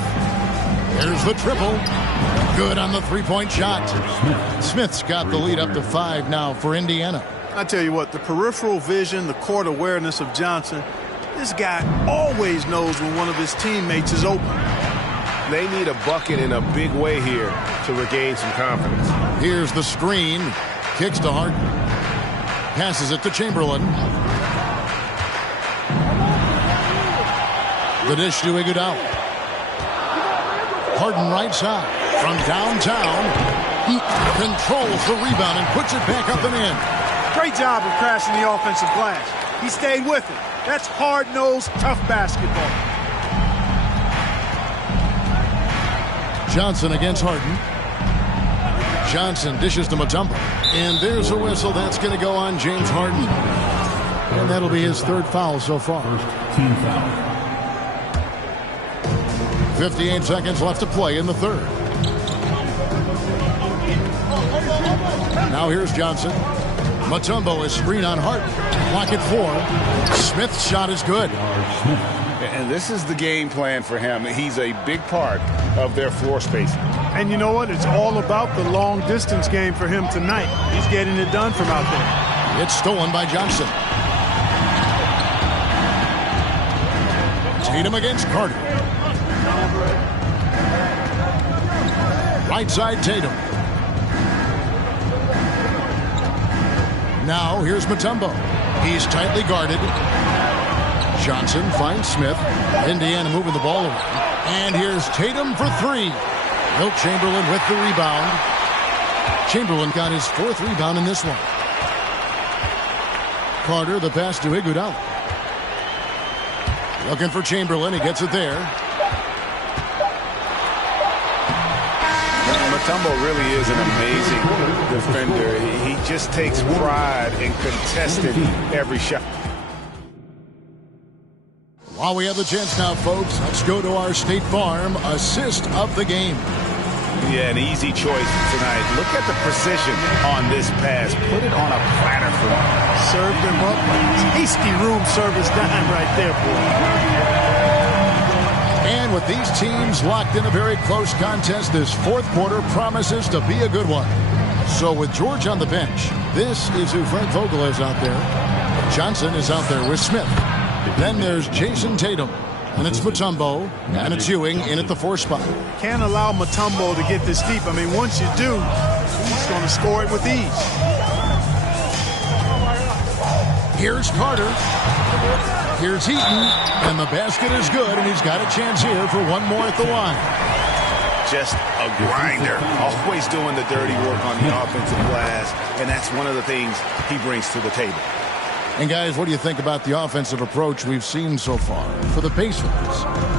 There's the triple. Good on the 3-point shot. Smith's got the lead up to 5 now for Indiana. I tell you what, the peripheral vision, the court awareness of Johnson, this guy always knows when one of his teammates is open. They need a bucket in a big way here to regain some confidence. Here's the screen. Kicks to Harden. Passes it to Chamberlain. The dish to Iguodala. Harden right side. From downtown. He controls the rebound and puts it back up and in. Great job of crashing the offensive glass. He stayed with it. That's hard-nosed, tough basketball. Johnson against Harden. Johnson dishes to Mutombo. And there's a whistle. That's going to go on James Harden. And that'll be his third foul so far. Team foul. 58 seconds left to play in the third. Now here's Johnson. Mutombo is screen on Harden. Clock at 4. Smith's shot is good. And this is the game plan for him. He's a big part of their floor spacing. And you know what? It's all about the long distance game for him tonight. He's getting it done from out there. It's stolen by Johnson. Tatum against Carter. Right side Tatum. Now here's Mutombo. He's tightly guarded. Johnson finds Smith. Indiana moving the ball around. And here's Tatum for 3. Wilt Chamberlain with the rebound. Chamberlain got his 4th rebound in this one. Carter, the pass to Iguodala. Looking for Chamberlain. He gets it there. Mutombo really is an amazing defender. He just takes pride in contesting every shot. While we have the chance now, folks, let's go to our State Farm assist of the game. Yeah, an easy choice tonight. Look at the precision on this pass. Put it on a platter for him. Served him up like tasty room service dime right there, boy. And with these teams locked in a very close contest, this fourth quarter promises to be a good one. So with George on the bench, this is who Frank Vogel is out there. Johnson is out there with Smith. Then there's Jason Tatum. And it's Mutombo. And it's Ewing in at the 4 spot. Can't allow Mutombo to get this deep. I mean, once you do, he's going to score it with ease. Here's Carter. Here's Heaton. And the basket is good. And he's got a chance here for one more at the line. Just a grinder. Always doing the dirty work on the offensive glass. And that's one of the things he brings to the table. And, guys, what do you think about the offensive approach we've seen so far for the Pacers?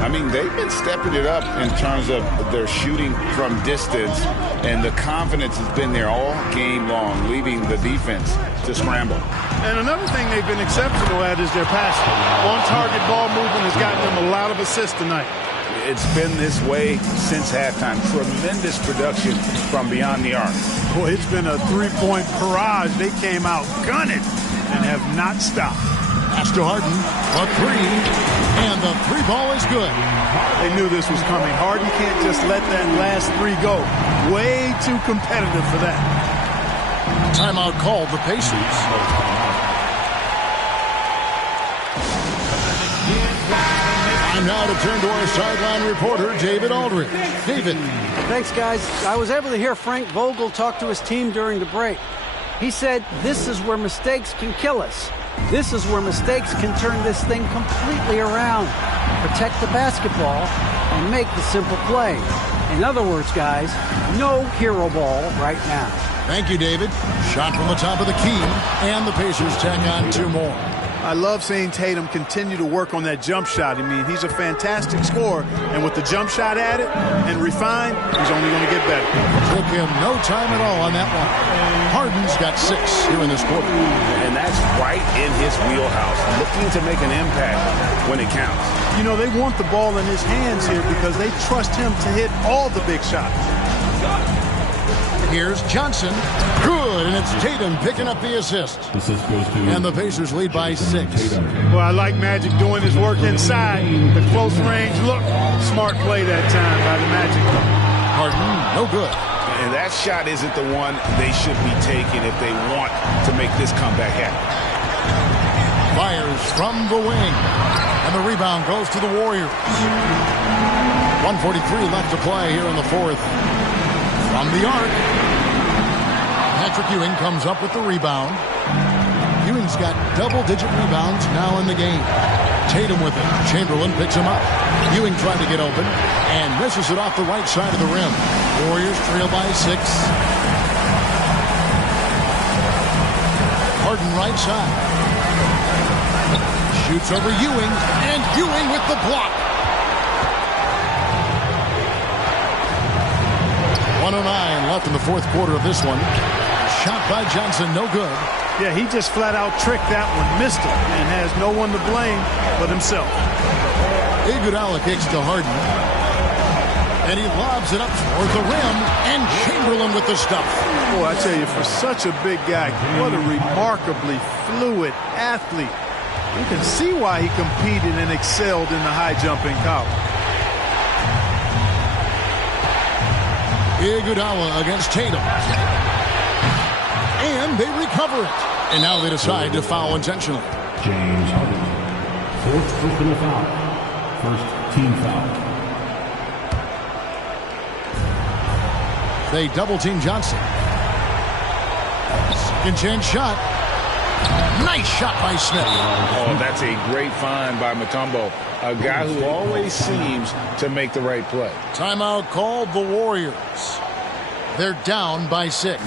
I mean, they've been stepping it up in terms of their shooting from distance, and the confidence has been there all game long, leaving the defense to scramble. And another thing they've been exceptional at is their passing. On-target ball movement has gotten them a lot of assists tonight. It's been this way since halftime. Tremendous production from beyond the arc. Boy, it's been a three-point barrage. They came out gunning and have not stopped. Pass to Harden, a 3, and the 3 ball is good. They knew this was coming. Harden can't just let that last 3 go. Way too competitive for that. Timeout called the Pacers. Time now to turn to our sideline reporter, David Aldridge. David. Thanks, guys. I was able to hear Frank Vogel talk to his team during the break. He said, this is where mistakes can kill us. This is where mistakes can turn this thing completely around. Protect the basketball and make the simple play. In other words, guys, no hero ball right now. Thank you, David. Shot from the top of the key, and the Pacers tack on 2 more. I love seeing Tatum continue to work on that jump shot. I mean, he's a fantastic scorer, and with the jump shot added and refined, he's only going to get better. Took him no time at all on that one. Harden's got 6 here in this quarter. And that's right in his wheelhouse, looking to make an impact when it counts. You know, they want the ball in his hands here because they trust him to hit all the big shots. Here's Johnson. Good, and it's Tatum picking up the assist. And the Pacers lead by 6. Well, I like Magic doing his work inside. The close range look. Smart play that time by the Magic. Harden, no good. And that shot isn't the one they should be taking if they want to make this comeback happen. Fires from the wing. And the rebound goes to the Warriors. 1:43 left to play here in the 4th. From the arc. Patrick Ewing comes up with the rebound. Ewing's got double-digit rebounds now in the game. Tatum with it. Chamberlain picks him up. Ewing trying to get open and misses it off the right side of the rim. Warriors trail by 6. Harden right side. Shoots over Ewing, and Ewing with the block. 1:09 left in the fourth quarter of this one. Shot by Johnson, no good. Yeah, he just flat out tricked that one, missed it, and has no one to blame but himself. Iguodala kicks to Harden. And he lobs it up toward the rim, and Chamberlain with the stuff. Boy, I tell you, for such a big guy, what a remarkably fluid athlete. You can see why he competed and excelled in the high jump in college. Iguodala against Tatum. And they recover it. And now they decide to foul intentionally. James Harden. Fourth personal foul. First team foul. They double-team Johnson. Second chance shot. Nice shot by Smith. Oh, that's a great find by Mutombo. A guy who always seems to make the right play. Timeout called the Warriors. They're down by 6.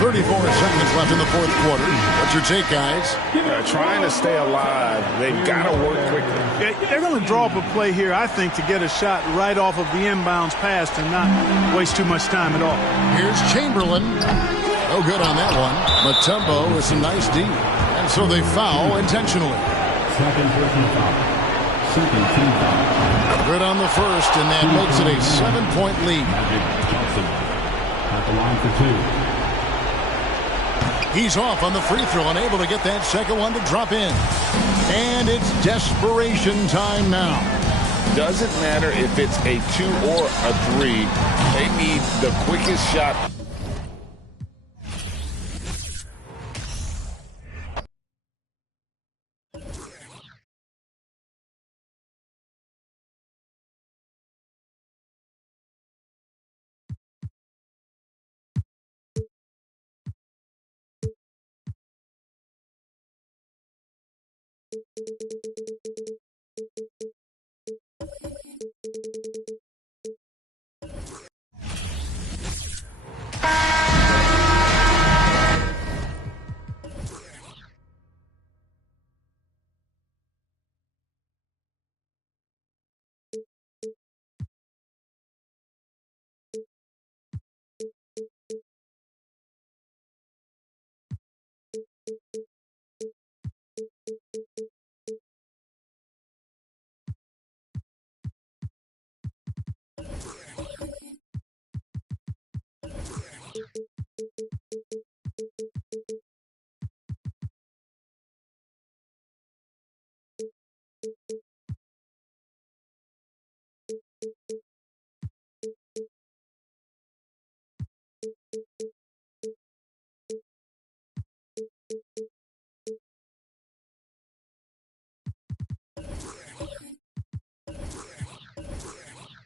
34 seconds left in the fourth quarter. What's your take, guys? Trying to stay alive. They've got to work quickly. Yeah, they're going to draw up a play here, I think, to get a shot right off of the inbounds pass and not waste too much time at all. Here's Chamberlain. No good on that one. Mutombo with some nice D. And so they foul intentionally. Second personal foul. Second team foul. Good on the first, and that makes it a 7-point lead. Magic Johnson at the line for 2. He's off on the free throw, unable to get that second one to drop in. And it's desperation time now. Doesn't matter if it's a 2 or a 3. They need the quickest shot.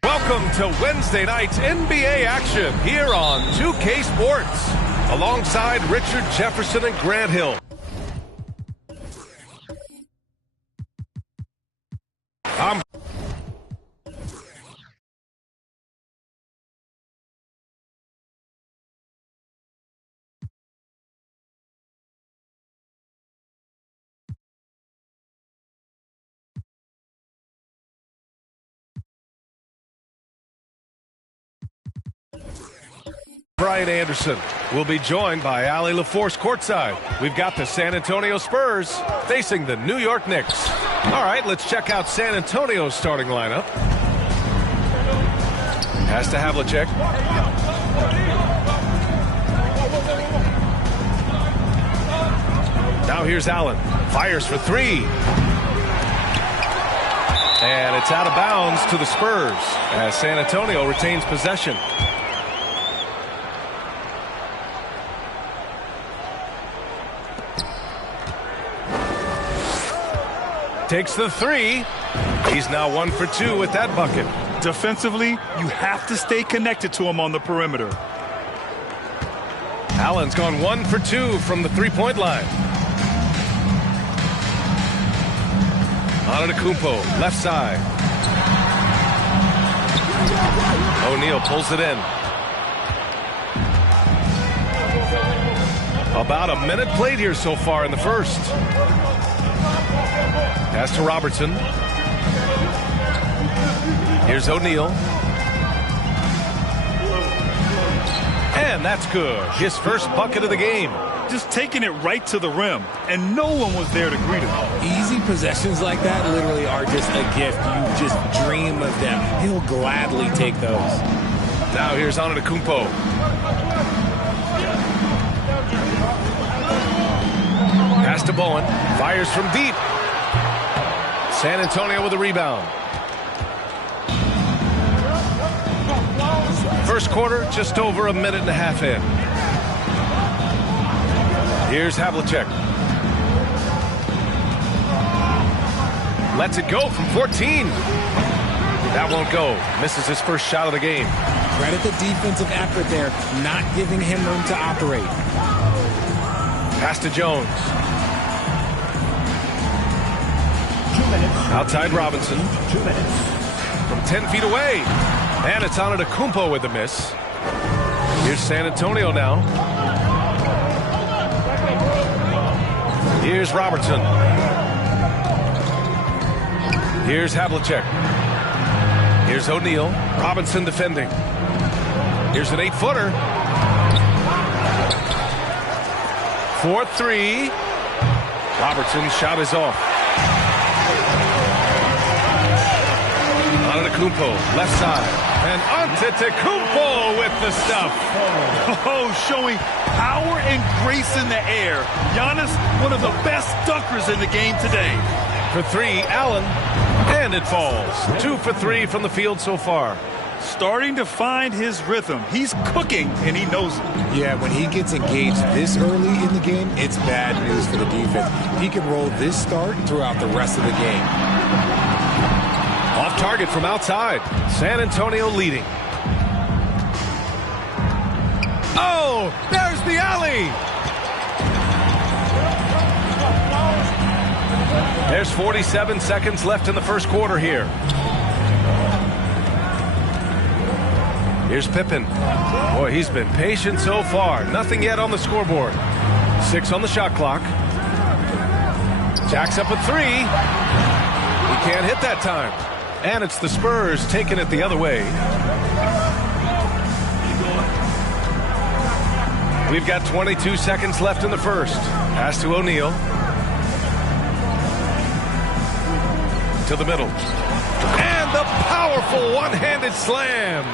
Welcome to Wednesday night's NBA action here on 2K Sports. Alongside Richard Jefferson and Grant Hill. Brian Anderson will be joined by Allie LaForce courtside. We've got the San Antonio Spurs facing the New York Knicks. All right, let's check out San Antonio's starting lineup. Has to Havlicek. Now here's Allen. Fires for 3. And it's out of bounds to the Spurs as San Antonio retains possession. Takes the 3. He's now 1 for 2 with that bucket. Defensively, you have to stay connected to him on the perimeter. Allen's gone 1 for 2 from the three-point line. Antetokounmpo, left side. O'Neal pulls it in. About a minute played here so far in the first. Pass to Robertson. Here's O'Neal. And that's good. His first bucket of the game. Just taking it right to the rim, and no one was there to greet him. Easy possessions like that literally are just a gift. You just dream of them. He'll gladly take those. Now here's Antetokounmpo. Pass to Bowen. Fires from deep. San Antonio with a rebound. First quarter, just over a minute and a half in. Here's Havlicek. Lets it go from 14. That won't go. Misses his first shot of the game. Credit the defensive effort there, not giving him room to operate. Pass to Jones. Outside Robinson. From 10 feet away. And it's Antetokounmpo with the miss. Here's San Antonio now. Here's Robertson. Here's Havlicek. Here's O'Neal. Robinson defending. Here's an 8-footer. 4-3. Robertson's shot is off. Antetokounmpo, left side. And Antetokounmpo with the stuff. Oh, showing power and grace in the air. Giannis, one of the best dunkers in the game today. For 3, Allen. And it falls. 2 for 3 from the field so far. Starting to find his rhythm. He's cooking, and he knows it. Yeah, when he gets engaged this early in the game, it's bad news for the defense. He can roll this start throughout the rest of the game. Off target from outside. San Antonio leading. Oh, there's the alley. There's 47 seconds left in the first quarter here. Here's Pippen. Boy, he's been patient so far. Nothing yet on the scoreboard. 6 on the shot clock. Jacks up a 3. He can't hit that time. And it's the Spurs taking it the other way. We've got 22 seconds left in the first. Pass to O'Neal. To the middle. And the powerful one-handed slam.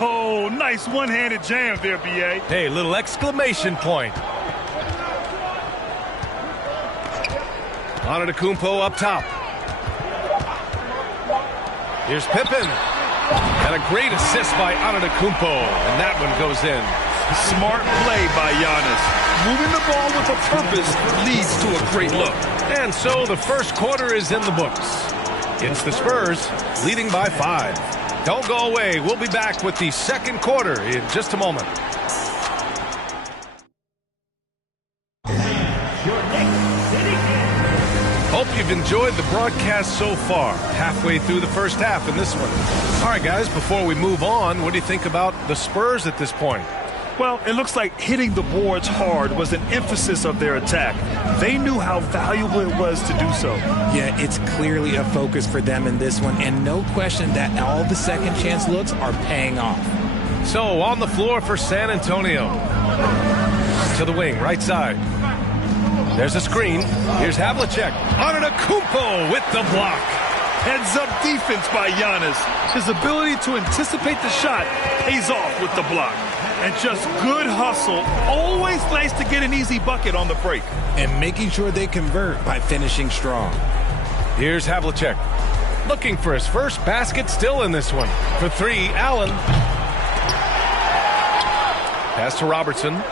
Oh, nice one-handed jam there, B.A. Hey, little exclamation point. Antetokounmpo up top. Here's Pippen. And a great assist by Antetokounmpo. And that one goes in. Smart play by Giannis. Moving the ball with a purpose leads to a great look. And so the first quarter is in the books. It's the Spurs leading by 5. Don't go away. We'll be back with the second quarter in just a moment. Hope you've enjoyed the broadcast so far. Halfway through the first half in this one. All right, guys, before we move on, what do you think about the Spurs at this point? Well, it looks like hitting the boards hard was an emphasis of their attack. They knew how valuable it was to do so. Yeah, it's clearly a focus for them in this one, and no question that all the second chance looks are paying off. So, on the floor for San Antonio. To the wing, right side. There's a screen. Here's Havlicek. Antetokounmpo with the block. Heads-up defense by Giannis. His ability to anticipate the shot pays off with the block. And just good hustle. Always nice to get an easy bucket on the break. And making sure they convert by finishing strong. Here's Havlicek. Looking for his first basket still in this one. For 3, Allen. Pass to Robertson.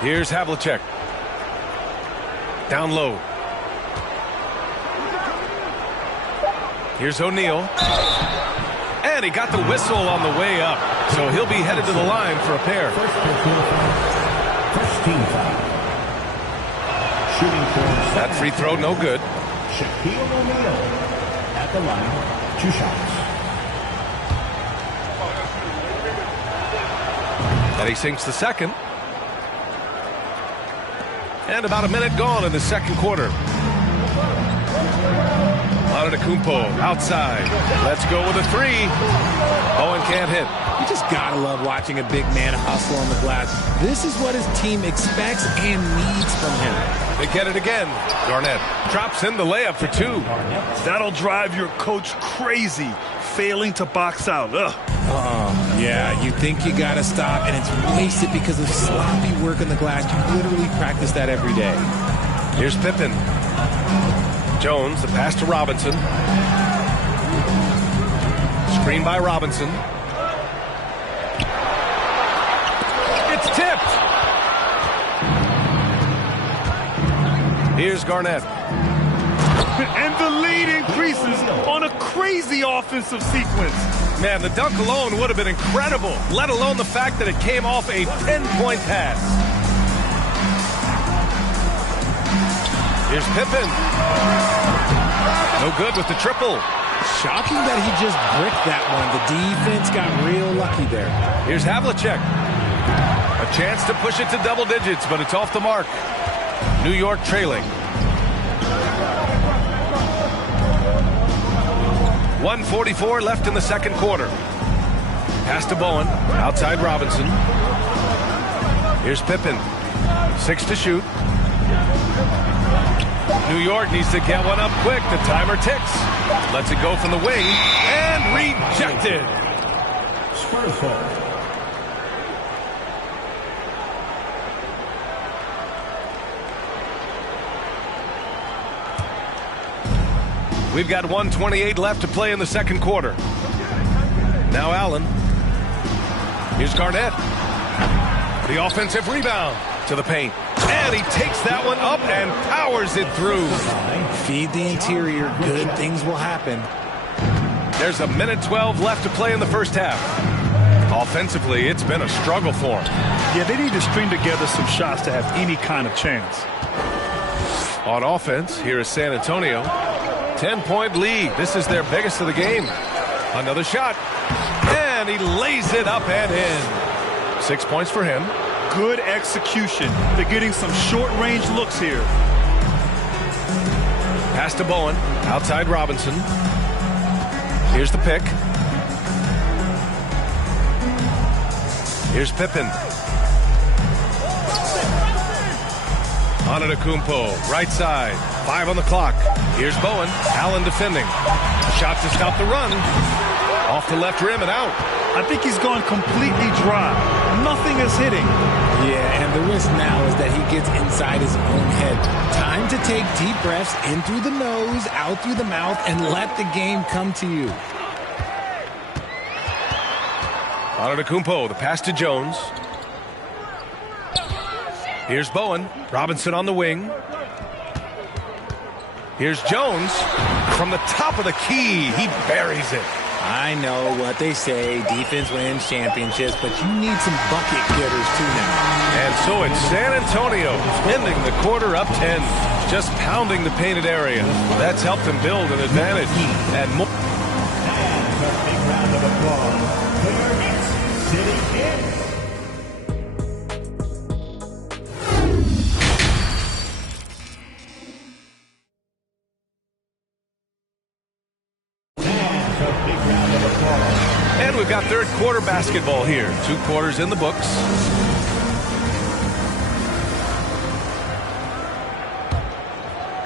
Here's Havlicek. Down low. Here's O'Neal. And he got the whistle on the way up. So he'll be headed to the line for a pair. First team foul. Shooting for that free throw, no good. Shaquille O'Neal at the line. 2 shots. And he sinks the second. And about a minute gone in the second quarter. Antetokounmpo outside. Let's go with a 3. Bowen can't hit. You just gotta love watching a big man hustle on the glass. This is what his team expects and needs from him. They get it again. Garnett drops in the layup for 2. That'll drive your coach crazy, failing to box out. Yeah, you think you gotta stop, and it's wasted because of sloppy work on the glass. You literally practice that every day. Here's Pippen. Jones, the pass to Robinson. Screen by Robinson. It's tipped. Here's Garnett. And the lead increases on a crazy offensive sequence. Man, the dunk alone would have been incredible, let alone the fact that it came off a 10-point pass. Here's Pippen. No good with the triple. Shocking that he just bricked that one. The defense got real lucky there. Here's Havlicek. A chance to push it to double digits, but it's off the mark. New York trailing. 1:44 left in the second quarter. Pass to Bowen. Outside Robinson. Here's Pippen. 6 to shoot. New York needs to get one up quick. The timer ticks. Lets it go from the wing. And rejected. Spurs ball. We've got 1:28 left to play in the second quarter. Now Allen. Here's Garnett. The offensive rebound to the paint. And he takes that one up and powers it through. Feed the interior. Good things will happen. There's a minute 12 left to play in the first half. Offensively, it's been a struggle for him. Yeah, they need to string together some shots to have any kind of chance. On offense, here is San Antonio. 10-point lead. This is their biggest of the game. Another shot. And he lays it up and in. 6 points for him. Good execution. They're getting some short-range looks here. Pass to Bowen. Outside Robinson. Here's the pick. Here's Pippen. Antetokounmpo, right side. 5 on the clock. Here's Bowen. Allen defending. Shot to stop the run. Off the left rim and out. I think he's gone completely dry. Nothing is hitting. Yeah, and the risk now is that he gets inside his own head. Time to take deep breaths in through the nose, out through the mouth, and let the game come to you. Antetokounmpo, the pass to Jones. Here's Bowen. Robinson on the wing. Here's Jones. From the top of the key, he buries it. I know what they say, defense wins championships, but you need some bucket getters too now. And so it's San Antonio ending the quarter up 10, just pounding the painted area. That's helped them build an advantage. And more. And a big round of applause for your next City Kids. And we've got third quarter basketball here. 2 quarters in the books.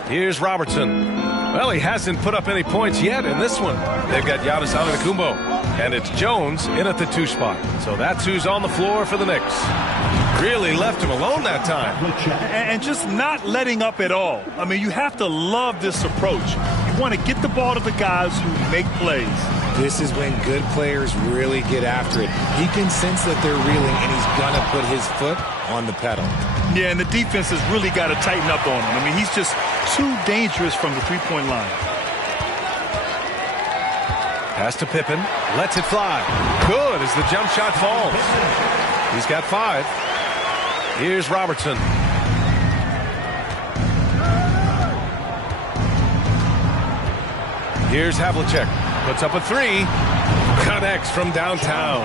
Here's Robertson. Well, he hasn't put up any points yet in this one. They've got Giannis Antetokounmpo. And it's Jones in at the 2 spot. So that's who's on the floor for the Knicks. Really left him alone that time. And just not letting up at all. I mean, you have to love this approach. You want to get the ball to the guys who make plays. This is when good players really get after it. He can sense that they're reeling, and he's going to put his foot on the pedal. Yeah, and the defense has really got to tighten up on him. I mean, he's just too dangerous from the three-point line. Pass to Pippen. Lets it fly. Good as the jump shot falls. He's got 5. Here's Robertson. Here's Havlicek. Puts up a 3. Connects from downtown.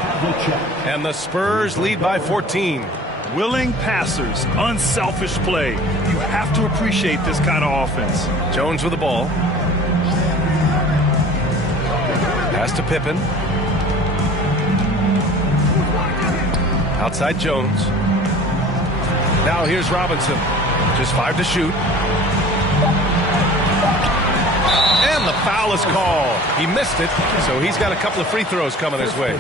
And the Spurs lead by 14. Willing passers, unselfish play. You have to appreciate this kind of offense. Jones with the ball. Pass to Pippen. Outside Jones. Now here's Robinson. Just 5 to shoot. And the foul is called. He missed it, so he's got a couple of free throws coming his way.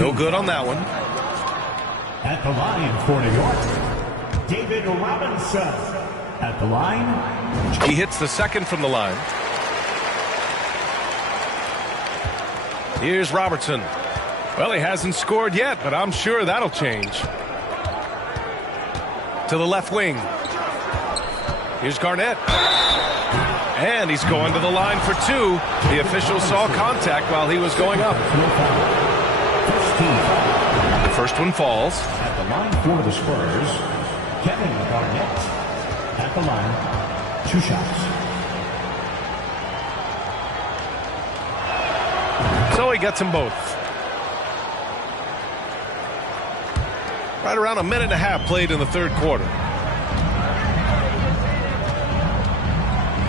No good on that one. At the line for New York, David Robinson. At the line. He hits the second from the line. Here's Robertson. Well, he hasn't scored yet, but I'm sure that'll change. To the left wing. Here's Garnett. And he's going to the line for 2. The official saw contact while he was going up. The first one falls. At the line for the Spurs, Kevin Garnett. At the line, 2 shots. So he gets them both. Right around a minute and a half played in the third quarter.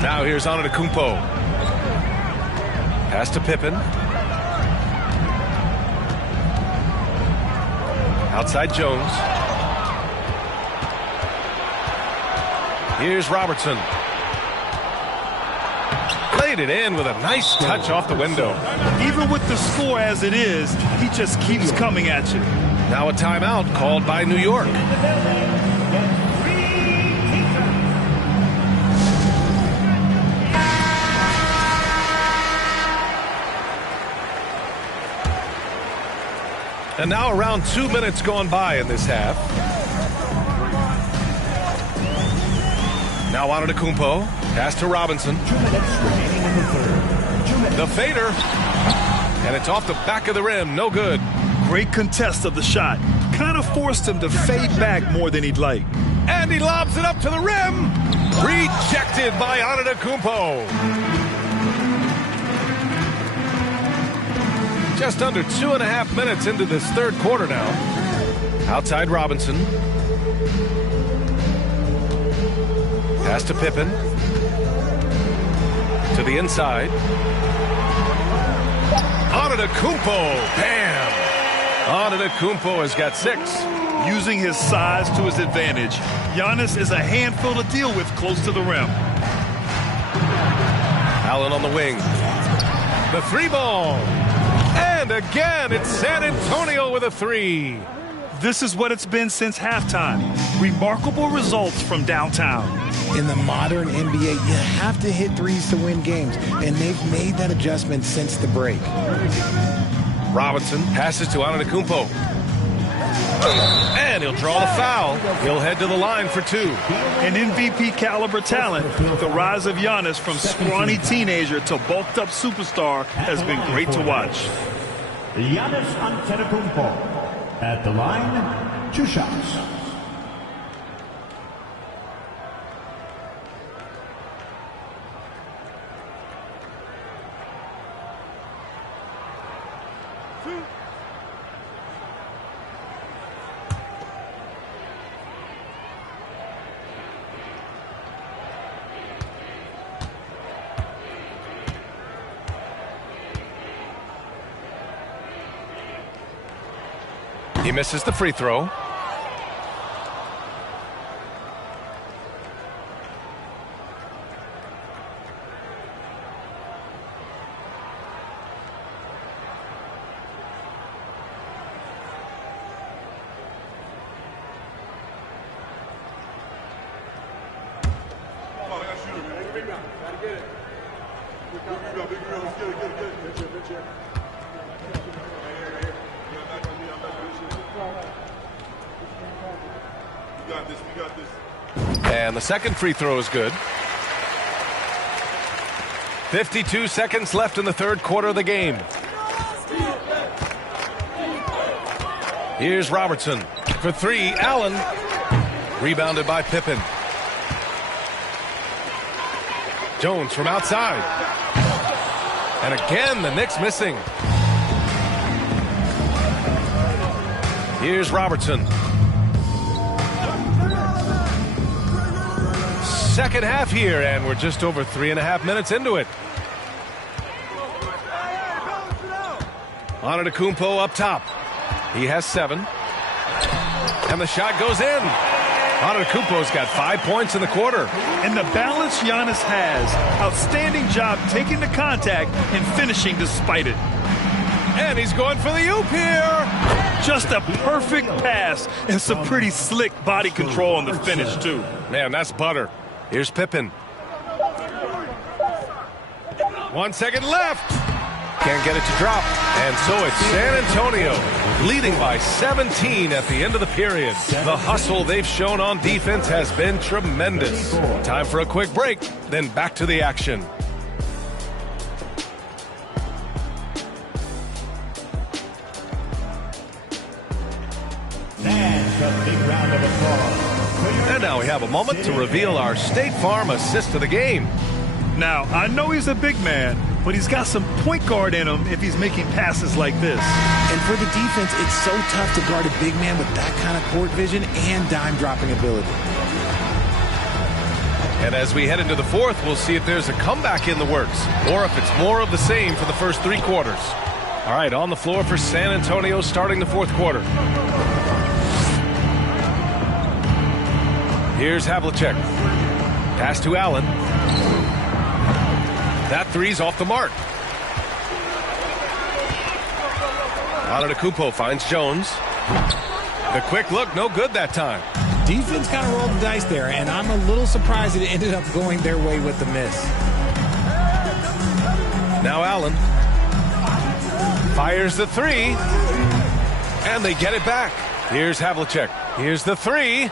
Now here's Antetokounmpo. Pass to Pippen. Outside Jones. Here's Robertson. Played it in with a nice touch off the window. Even with the score as it is, he just keeps coming at you. Now a timeout called by New York. And now around 2 minutes gone by in this half. Now Antetokounmpo. Pass to Robinson. 2 minutes remaining in the third. 2 minutes. The fader. And it's off the back of the rim. No good. Great contest of the shot. Kind of forced him to fade back more than he'd like. And he lobs it up to the rim. Rejected by Antetokounmpo. Just under 2.5 minutes into this third quarter now. Outside Robinson. Pass to Pippen. To the inside. Antetokounmpo. Bam! Antetokounmpo has got 6. Using his size to his advantage, Giannis is a handful to deal with close to the rim. Allen on the wing. The 3 ball. And again, it's San Antonio with a 3. This is what it's been since halftime. Remarkable results from downtown. In the modern NBA, you have to hit threes to win games, and they've made that adjustment since the break. Robinson passes to Antetokounmpo. And he'll draw the foul. He'll head to the line for 2. An MVP caliber talent. The rise of Giannis from scrawny teenager to bulked up superstar has been great to watch. Giannis Antetokounmpo. At the line, 2 shots. He misses the free throw. And the second free throw is good. 52 seconds left in the third quarter of the game. Here's Robertson for three. Allen. Rebounded by Pippen. Jones from outside. And again, the Knicks missing. Here's Robertson. Second half here, and we're just over 3.5 minutes into it. Antetokounmpo up top. He has 7. And the shot goes in. Antetokounmpo's got 5 points in the quarter. And the balance Giannis has. Outstanding job taking the contact and finishing despite it. And he's going for the oop here. Just a perfect pass and some pretty slick body control on the finish, too. Man, that's butter. Here's Pippen. 1 second left. Can't get it to drop. And so it's San Antonio leading by 17 at the end of the period. The hustle they've shown on defense has been tremendous. Time for a quick break, then back to the action. And now we have a moment to reveal our State Farm assist of the game. Now, I know he's a big man, but he's got some point guard in him if he's making passes like this. And for the defense, it's so tough to guard a big man with that kind of court vision and dime-dropping ability. And as we head into the fourth, we'll see if there's a comeback in the works, or if it's more of the same for the first 3 quarters. All right, on the floor for San Antonio starting the fourth quarter. Here's Havlicek. Pass to Allen. That three's off the mark. Antetokounmpo finds Jones. The quick look, no good that time. Defense kind of rolled the dice there, and I'm a little surprised it ended up going their way with the miss. Now Allen fires the three, and they get it back. Here's Havlicek. Here's the three.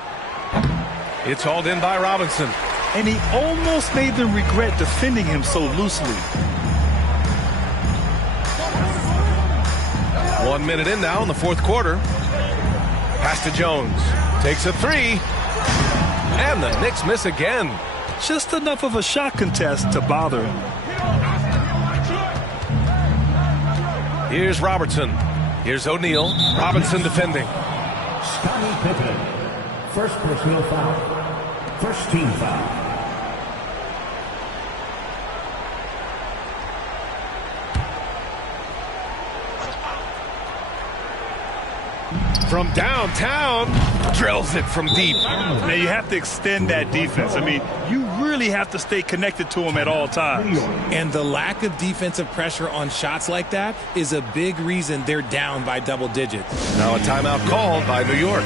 It's hauled in by Robinson. And he almost made them regret defending him so loosely. 1 minute in now in the fourth quarter. Pass to Jones. Takes a three. And the Knicks miss again. Just enough of a shot contest to bother him. Here's Robertson. Here's O'Neal. Robinson defending. Scottie Pippen. First personal foul. First team foul. From downtown, drills it from deep. Now you have to extend that defense. I mean, you really have to stay connected to him at all times. And the lack of defensive pressure on shots like that is a big reason they're down by double digits. Now a timeout called by New York.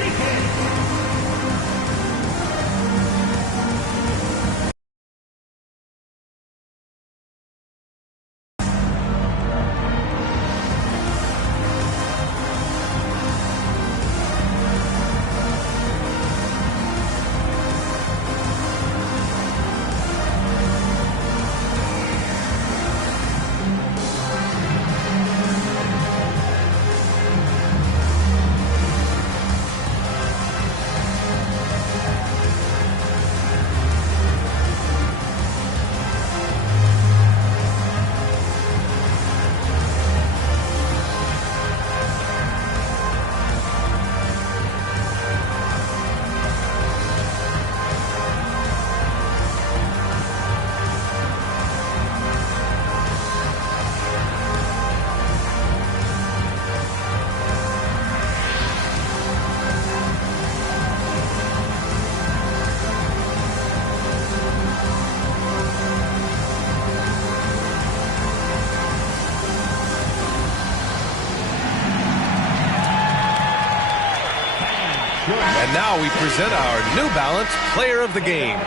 And now we present our New Balance Player of the Game.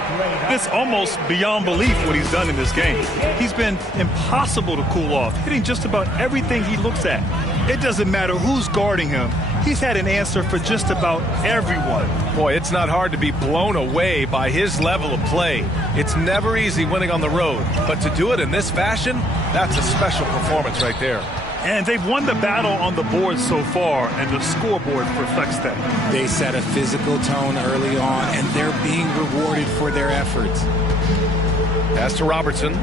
It's almost beyond belief what he's done in this game. He's been impossible to cool off, hitting just about everything he looks at. It doesn't matter who's guarding him. He's had an answer for just about everyone. Boy, it's not hard to be blown away by his level of play. It's never easy winning on the road, but to do it in this fashion, that's a special performance right there. And they've won the battle on the board so far, and the scoreboard reflects that. They set a physical tone early on, and they're being rewarded for their efforts. Pass to Robertson.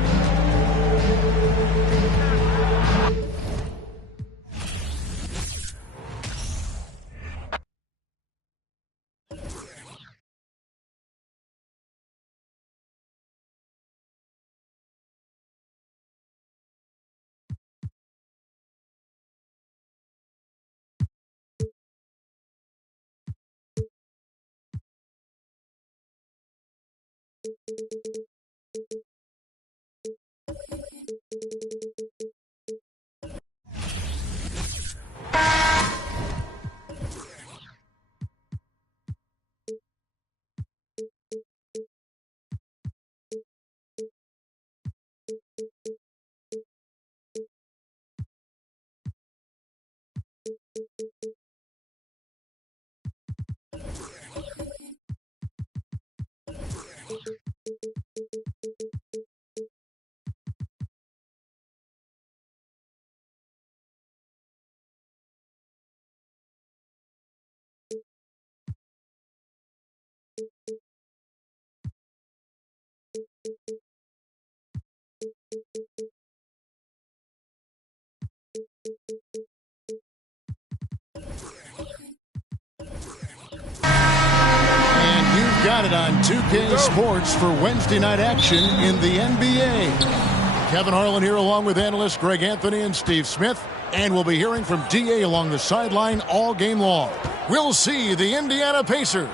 Got it on 2K Sports for Wednesday night action in the NBA. Kevin Harlan here along with analysts Greg Anthony and Steve Smith. And we'll be hearing from DA along the sideline all game long. We'll see the Indiana Pacers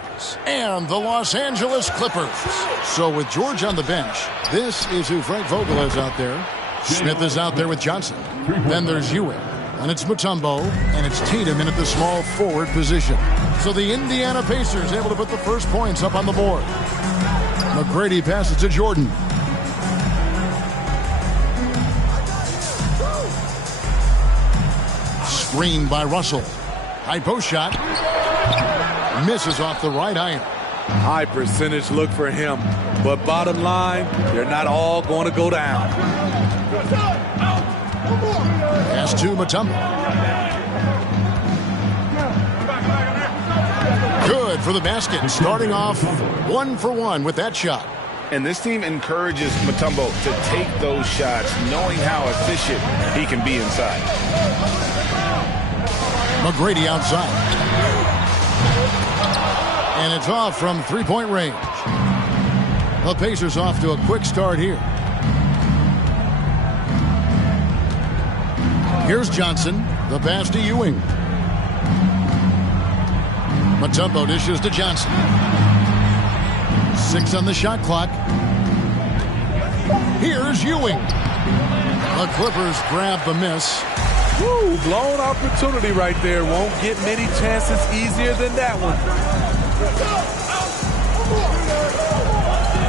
and the Los Angeles Clippers. So with George on the bench, this is who Frank Vogel has out there. Smith is out there with Johnson. Then there's Ewing. And it's Mutombo, and it's Tatum in at the small forward position. So the Indiana Pacers able to put the first points up on the board. McGrady passes to Jordan. Screen by Russell. High post shot. Misses off the right iron. High percentage look for him. But bottom line, they're not all going to go down. Pass to Mutombo. Good for the basket. Starting off 1 for 1 with that shot. And this team encourages Mutombo to take those shots, knowing how efficient he can be inside. McGrady outside. And it's off from three-point range. The Pacers off to a quick start here. Here's Johnson. The pass to Ewing. Mutombo dishes to Johnson. 6 on the shot clock. Here's Ewing. The Clippers grab the miss. Woo, blown opportunity right there. Won't get many chances easier than that one.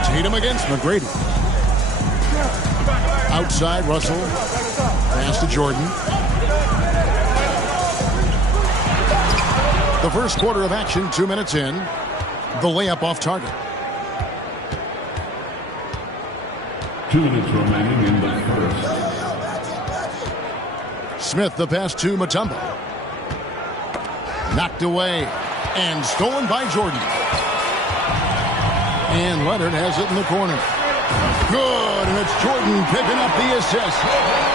Tatum against McGrady. Outside, Russell. Pass to Jordan. The first quarter of action, 2 minutes in. The layup off target. 2 minutes remaining in the first. Smith, the pass to Mutombo. Knocked away and stolen by Jordan. And Leonard has it in the corner. Good, and it's Jordan picking up the assist.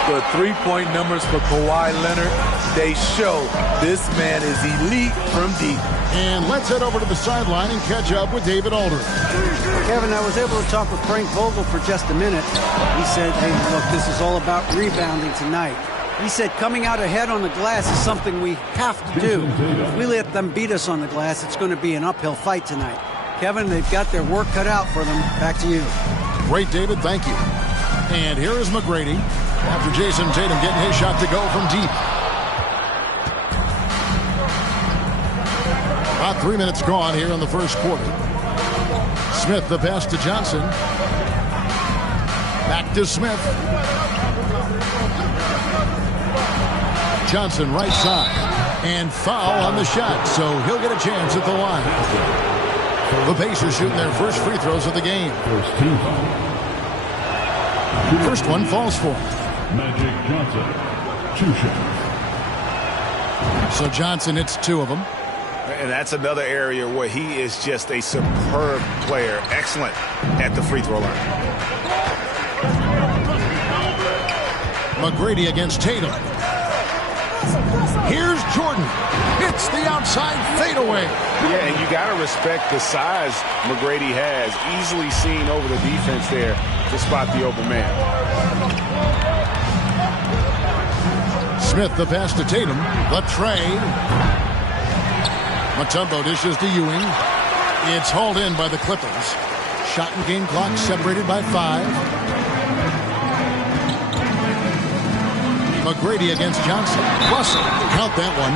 The three-point numbers for Kawhi Leonard, they show this man is elite from deep. And let's head over to the sideline and catch up with David Aldridge. Kevin, I was able to talk with Frank Vogel for just a minute. He said, hey, look, this is all about rebounding tonight. He said coming out ahead on the glass is something we have to do. If we let them beat us on the glass, it's going to be an uphill fight tonight. Kevin, they've got their work cut out for them. Back to you. Great, David. Thank you. And here is McGrady after Jason Tatum getting his shot to go from deep. About 3 minutes gone here in the first quarter. Smith, the pass to Johnson. Back to Smith. Johnson right side. And foul on the shot, so he'll get a chance at the line. The Pacers shooting their first free throws of the game. First one falls for him. Magic Johnson. 2 shots. So Johnson hits 2 of them. And that's another area where he is just a superb player. Excellent at the free throw line. McGrady against Tatum. Here's Jordan. Hits the outside fadeaway. Yeah, and you got to respect the size McGrady has. Easily seen over the defense there to spot the open man. Smith the pass to Tatum. The trade. Mutombo dishes to Ewing. It's hauled in by the Clippers. Shot and game clock separated by 5. McGrady against Johnson. Russell, count that one.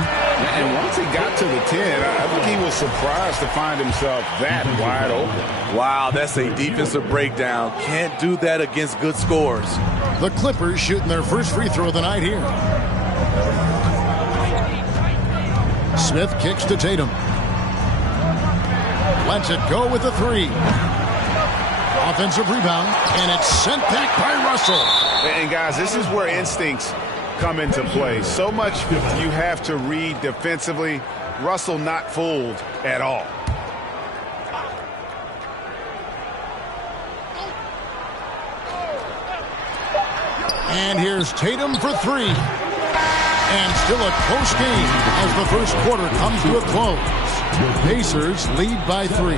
And once he got to the 10, I think he was surprised to find himself that wide open. Wow, that's a defensive breakdown. Can't do that against good scores. The Clippers shooting their first free throw of the night here. Smith kicks to Tatum. Lets it go with the 3. Offensive rebound, and it's sent back by Russell. And guys, this is where instincts come into play. So much you have to read defensively. Russell not fooled at all. And here's Tatum for 3. And still a close game as the first quarter comes to a close. The Pacers lead by 3.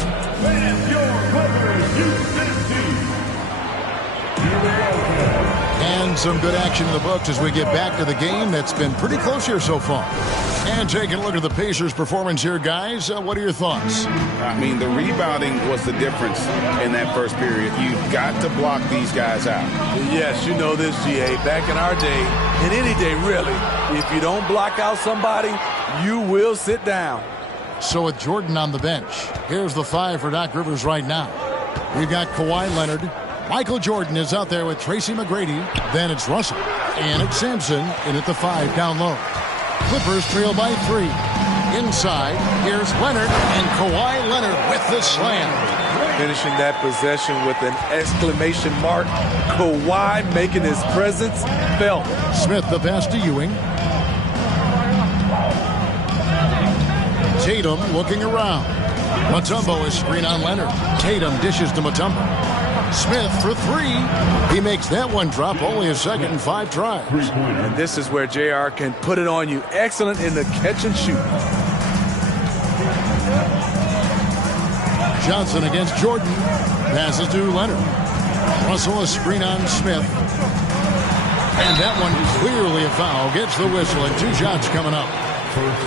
And some good action in the books as we get back to the game that's been pretty close here so far. And taking a look at the Pacers' performance here, guys. What are your thoughts? I mean, the rebounding was the difference in that first period. You've got to block these guys out. Yes, you know this, GA. Back in our day, and any day really, if you don't block out somebody, you will sit down. So with Jordan on the bench, here's the 5 for Doc Rivers right now. We've got Kawhi Leonard. Michael Jordan is out there with Tracy McGrady. Then it's Russell. And it's Sampson in at the 5 down low. Clippers trail by 3. Inside, here's Leonard, and Kawhi Leonard with the slam. Finishing that possession with an exclamation mark. Kawhi making his presence felt. Smith the pass to Ewing. Tatum looking around. Mutombo is screen on Leonard. Tatum dishes to Mutombo. Smith for 3. He makes that one drop, only a second and 5 tries. And this is where JR can put it on you. Excellent in the catch and shoot. Johnson against Jordan. Passes to Leonard. Russell a screen on Smith. And that one clearly a foul. Gets the whistle and 2 shots coming up.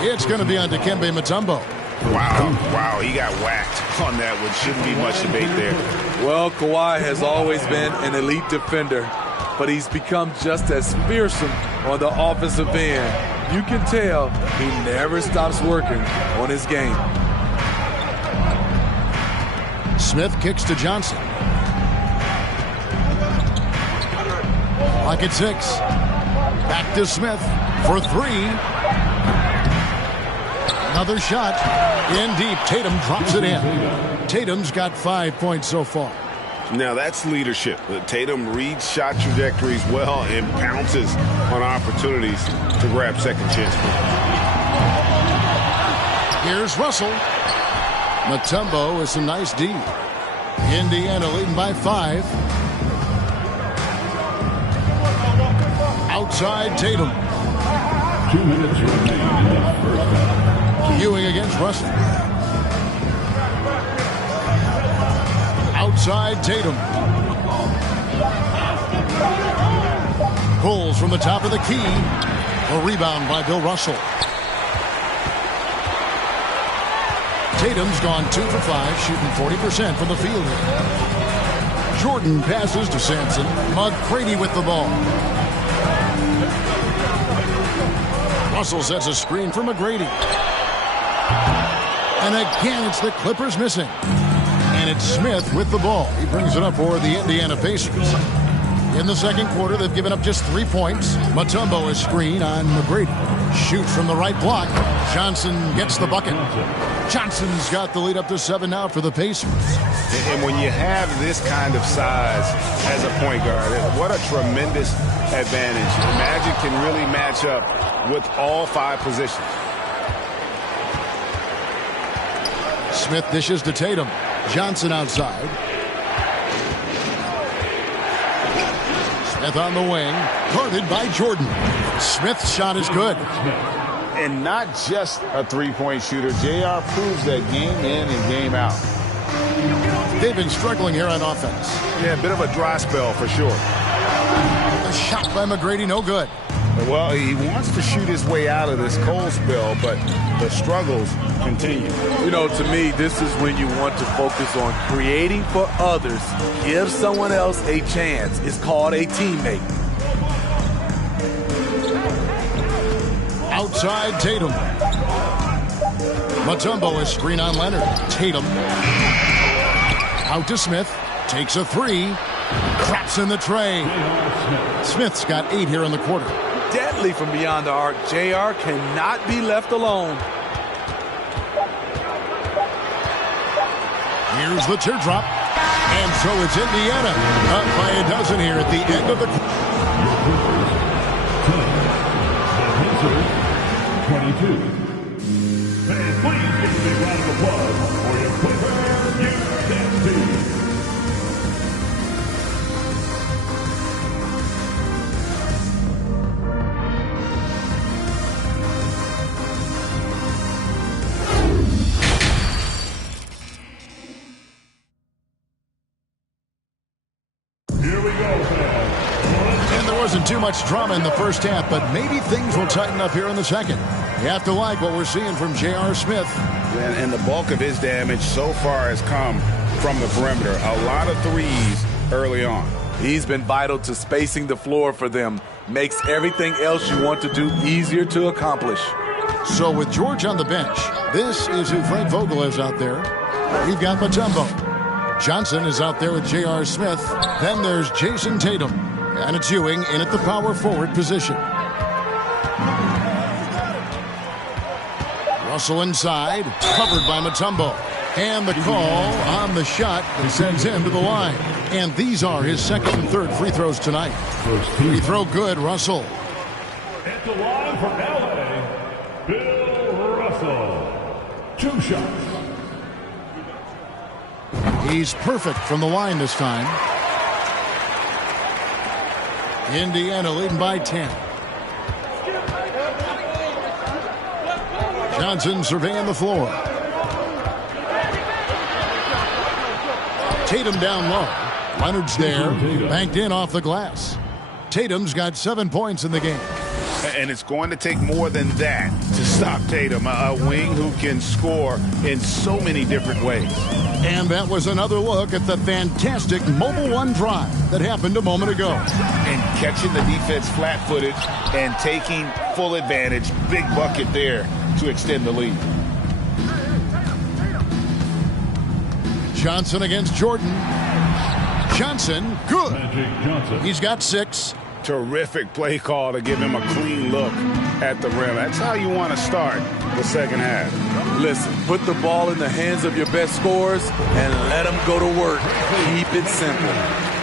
It's going to be on Dikembe Mutombo. Wow, he got whacked on that one. Shouldn't be much debate there. Well, Kawhi has always been an elite defender, but he's become just as fearsome on the offensive end. You can tell he never stops working on his game. Smith kicks to Johnson. Clock at 6. Back to Smith for 3. Another shot in deep. Tatum drops it in. Tatum's got 5 points so far. Now that's leadership. Tatum reads shot trajectories well and pounces on opportunities to grab second chance. Here's Russell. Mutombo with some nice D. Indiana leading by 5. Outside Tatum. 2 minutes remaining in the first half. Ewing against Russell. Outside Tatum. Pulls from the top of the key. A rebound by Bill Russell. Tatum's gone 2 for 5, shooting 40% from the field here. Jordan passes to Sampson. McGrady with the ball. Russell sets a screen for McGrady. And again, it's the Clippers missing. And it's Smith with the ball. He brings it up for the Indiana Pacers. In the second quarter, they've given up just 3 points. Mutombo is screen on McGrady. Shoots from the right block. Johnson gets the bucket. Johnson's got the lead up to 7 now for the Pacers. And when you have this kind of size as a point guard, what a tremendous advantage. The Magic can really match up with all 5 positions. Smith dishes to Tatum. Johnson outside. Smith on the wing. Guarded by Jordan. Smith's shot is good. And not just a three-point shooter. JR proves that game in and game out. They've been struggling here on offense. Yeah, a bit of a dry spell for sure. A shot by McGrady, no good. Well, he wants to shoot his way out of this cold spell, but the struggles continue. You know, to me, this is when you want to focus on creating for others. Give someone else a chance. It's called a teammate. Outside Tatum. Mutombo is screen on Leonard. Tatum. Out to Smith. Takes a 3. Craps in the tray. Smith's got 8 here in the quarter. Deadly from beyond the arc. JR cannot be left alone. Here's the teardrop. And so it's Indiana up by a dozen here at the end of the quarter. 22. And please give a big round of applause for your Clippers USA. Wasn't too much drama in the first half, but maybe things will tighten up here in the second. You have to like what we're seeing from J.R. Smith. And the bulk of his damage so far has come from the perimeter. A lot of threes early on. He's been vital to spacing the floor for them. Makes everything else you want to do easier to accomplish. So with George on the bench, this is who Frank Vogel is out there. We've got Mutombo. Johnson is out there with J.R. Smith. Then there's Jason Tatum. And it's Ewing in at the power forward position. Russell inside, covered by Mutombo. And the call on the shot that sends him to the line. And these are his second and third free throws tonight. Free throw good, Russell. At the line from LA, Bill Russell. 2 shots. He's perfect from the line this time. Indiana leading by 10. Johnson surveying the floor. Tatum down low. Leonard's there. Banked in off the glass. Tatum's got 7 points in the game. And it's going to take more than that to stop Tatum. A wing who can score in so many different ways. And that was another look at the fantastic Mobile One drive that happened a moment ago. And catching the defense flat-footed and taking full advantage. Big bucket there to extend the lead. Johnson against Jordan. Johnson, good. He's got 6. Terrific play call to give him a clean look at the rim. That's how you want to start the second half. Listen, put the ball in the hands of your best scorers and let them go to work. Keep it simple.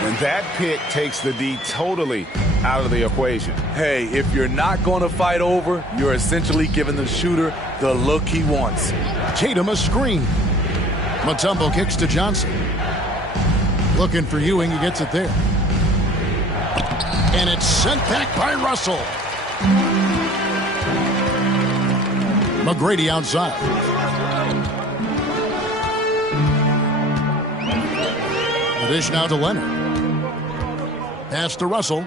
And that pick takes the D totally out of the equation. Hey, if you're not going to fight over, you're essentially giving the shooter the look he wants. Tatum a screen. Mutombo kicks to Johnson. Looking for Ewing, he gets it there. And it's sent back by Russell. McGrady outside. The dish now to Leonard. Pass to Russell.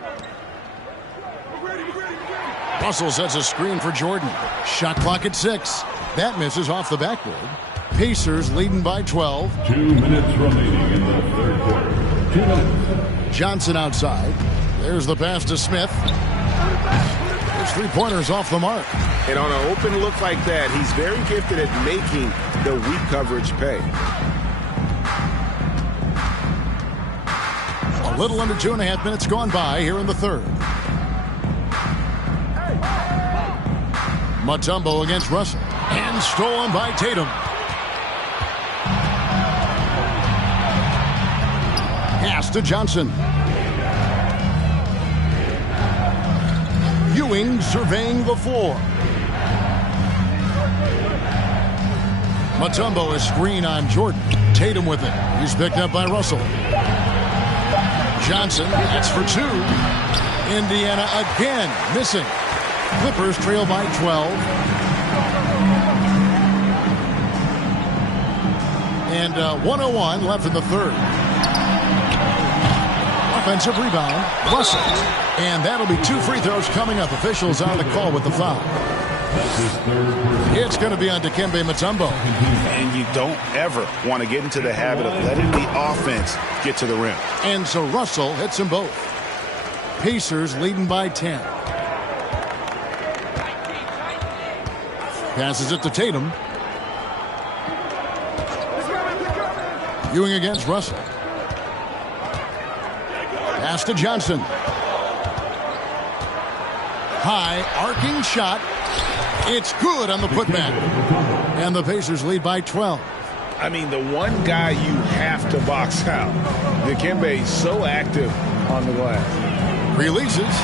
Russell sets a screen for Jordan. Shot clock at 6. That misses off the backboard. Pacers leading by 12. 2 minutes remaining in the third quarter. 2 minutes. Johnson outside. There's the pass to Smith. There's 3-pointers off the mark. And on an open look like that, he's very gifted at making the weak coverage pay. Little under 2.5 minutes gone by here in the third. Mutombo against Russell. And stolen by Tatum. Pass to Johnson. Ewing surveying the floor. Mutombo is screen on Jordan. Tatum with it. He's picked up by Russell. Johnson, that's for 2. Indiana again missing. Clippers trail by 12. And 1:01 left in the third. Offensive rebound, Russell. And that'll be 2 free throws coming up. Officials on the call with the foul. It's going to be on Dikembe Mutombo. And you don't ever want to get into the habit of letting the offense get to the rim. And so Russell hits them both. Pacers leading by 10. Passes it to Tatum. Ewing against Russell. Pass to Johnson. High arcing shot. It's good on the putback. And the Pacers lead by 12. I mean, the one guy you have to box out. Dikembe is so active on the glass. Releases.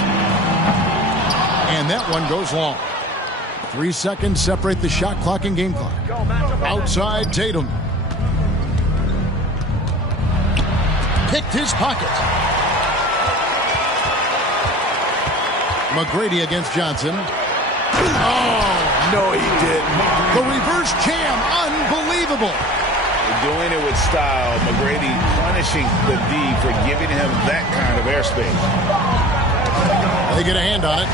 And that one goes long. 3 seconds separate the shot clock and game clock. Outside Tatum. Picked his pocket. McGrady against Johnson. Oh, no, he didn't. The reverse jam, unbelievable. Doing it with style. McGrady punishing the D for giving him that kind of airspace. They get a hand on it.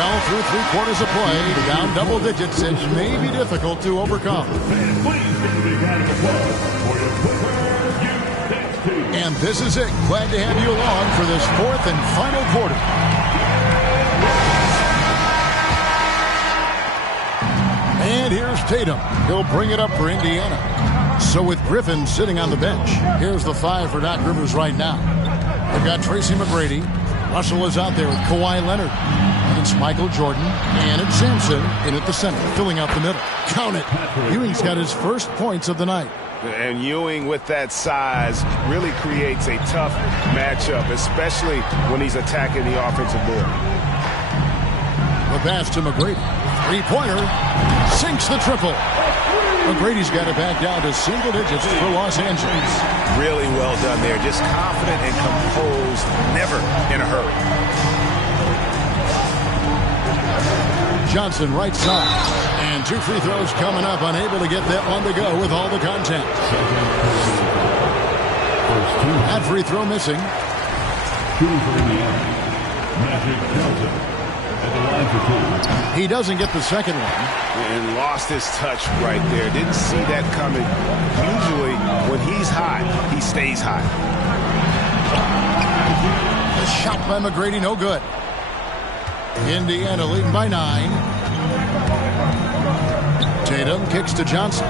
Well, through 3/4 of play, down double digits, it may be difficult to overcome. And this is it. Glad to have you along for this 4th and final quarter. And here's Tatum. He'll bring it up for Indiana. So with Griffin sitting on the bench, here's the 5 for Doc Rivers right now. They've got Tracy McGrady. Russell is out there with Kawhi Leonard. And it's Michael Jordan. And it's Sampson in at the center, filling out the middle. Count it. Ewing's got his first points of the night. And Ewing with that size really creates a tough matchup, especially when he's attacking the offensive board. The pass to McGrady. 3-pointer. Sinks the triple. McGrady's got it back down to single digits for Los Angeles. Really well done there. Just confident and composed. Never in a hurry. Johnson right side. And 2 free throws coming up. Unable to get that one to go with all the contact. That free throw missing. 2 for Indiana. Magic Johnson at the line for 2. He doesn't get the second one. And lost his touch right there. Didn't see that coming. Usually, when he's hot, he stays hot. The shot by McGrady, no good. Indiana leading by 9. Tatum kicks to Johnson.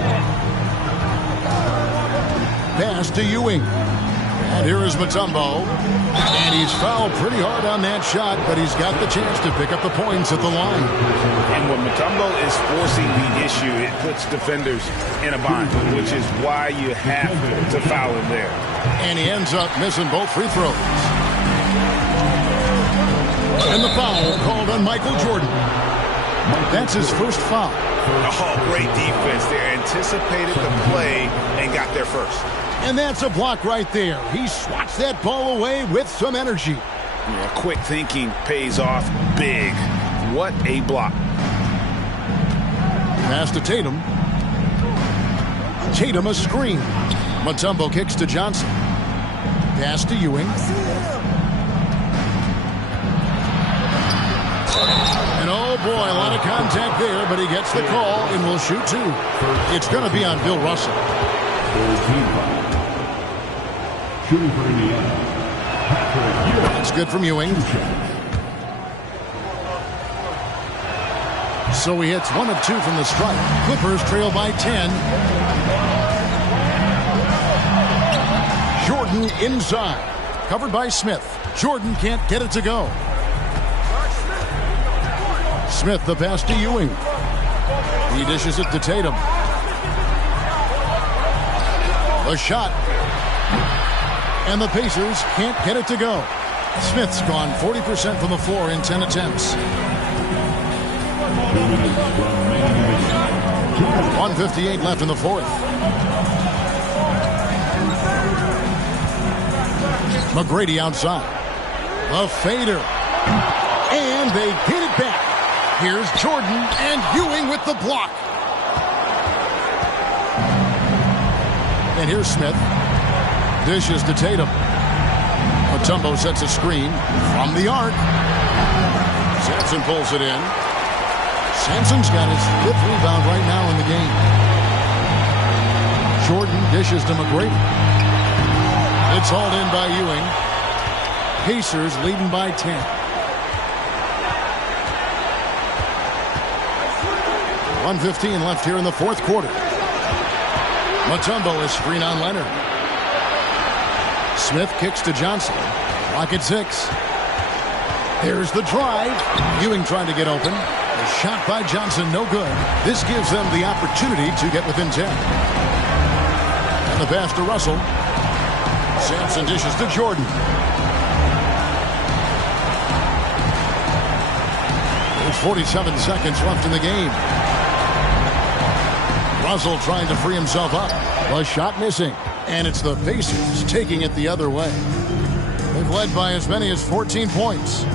Pass to Ewing. And here is Mutombo. And he's fouled pretty hard on that shot, but he's got the chance to pick up the points at the line. And when Mutombo is forcing the issue, it puts defenders in a bind, which is why you have to foul him there. And he ends up missing both free throws. And the foul called on Michael Jordan. That's his first foul. Oh, great defense there. Anticipated the play and got there first. And that's a block right there. He swats that ball away with some energy. Yeah, quick thinking pays off big. What a block. Pass to Tatum. Tatum a screen. Mutombo kicks to Johnson. Pass to Ewing. And oh boy, a lot of contact there, but he gets the call and will shoot 2. It's going to be on Bill Russell. Shooting for Indiana. That's good from Ewing. So he hits 1 of 2 from the stripe. Clippers trail by 10. Jordan Jordan inside. Covered by Smith. Jordan can't get it to go. Smith the pass to Ewing. He dishes it to Tatum. The shot. And the Pacers can't get it to go. Smith's gone 40% from the floor in 10 attempts. 1:58 left in the fourth. McGrady outside. The fader. And they get it back. Here's Jordan and Ewing with the block. And here's Smith. Dishes to Tatum. Mutombo sets a screen from the arc. Sampson pulls it in. Sampson's got his 5th rebound right now in the game. Jordan dishes to McGrady. It's hauled in by Ewing. Pacers leading by 10. .115 left here in the fourth quarter. Mutombo is screen on Leonard. Smith kicks to Johnson. Clock at 6. Here's the drive. Ewing trying to get open. The shot by Johnson, no good. This gives them the opportunity to get within 10. And the pass to Russell. Sampson dishes to Jordan. There's 47 seconds left in the game. Russell trying to free himself up. The shot missing. And it's the Pacers taking it the other way. They've led by as many as 14 points.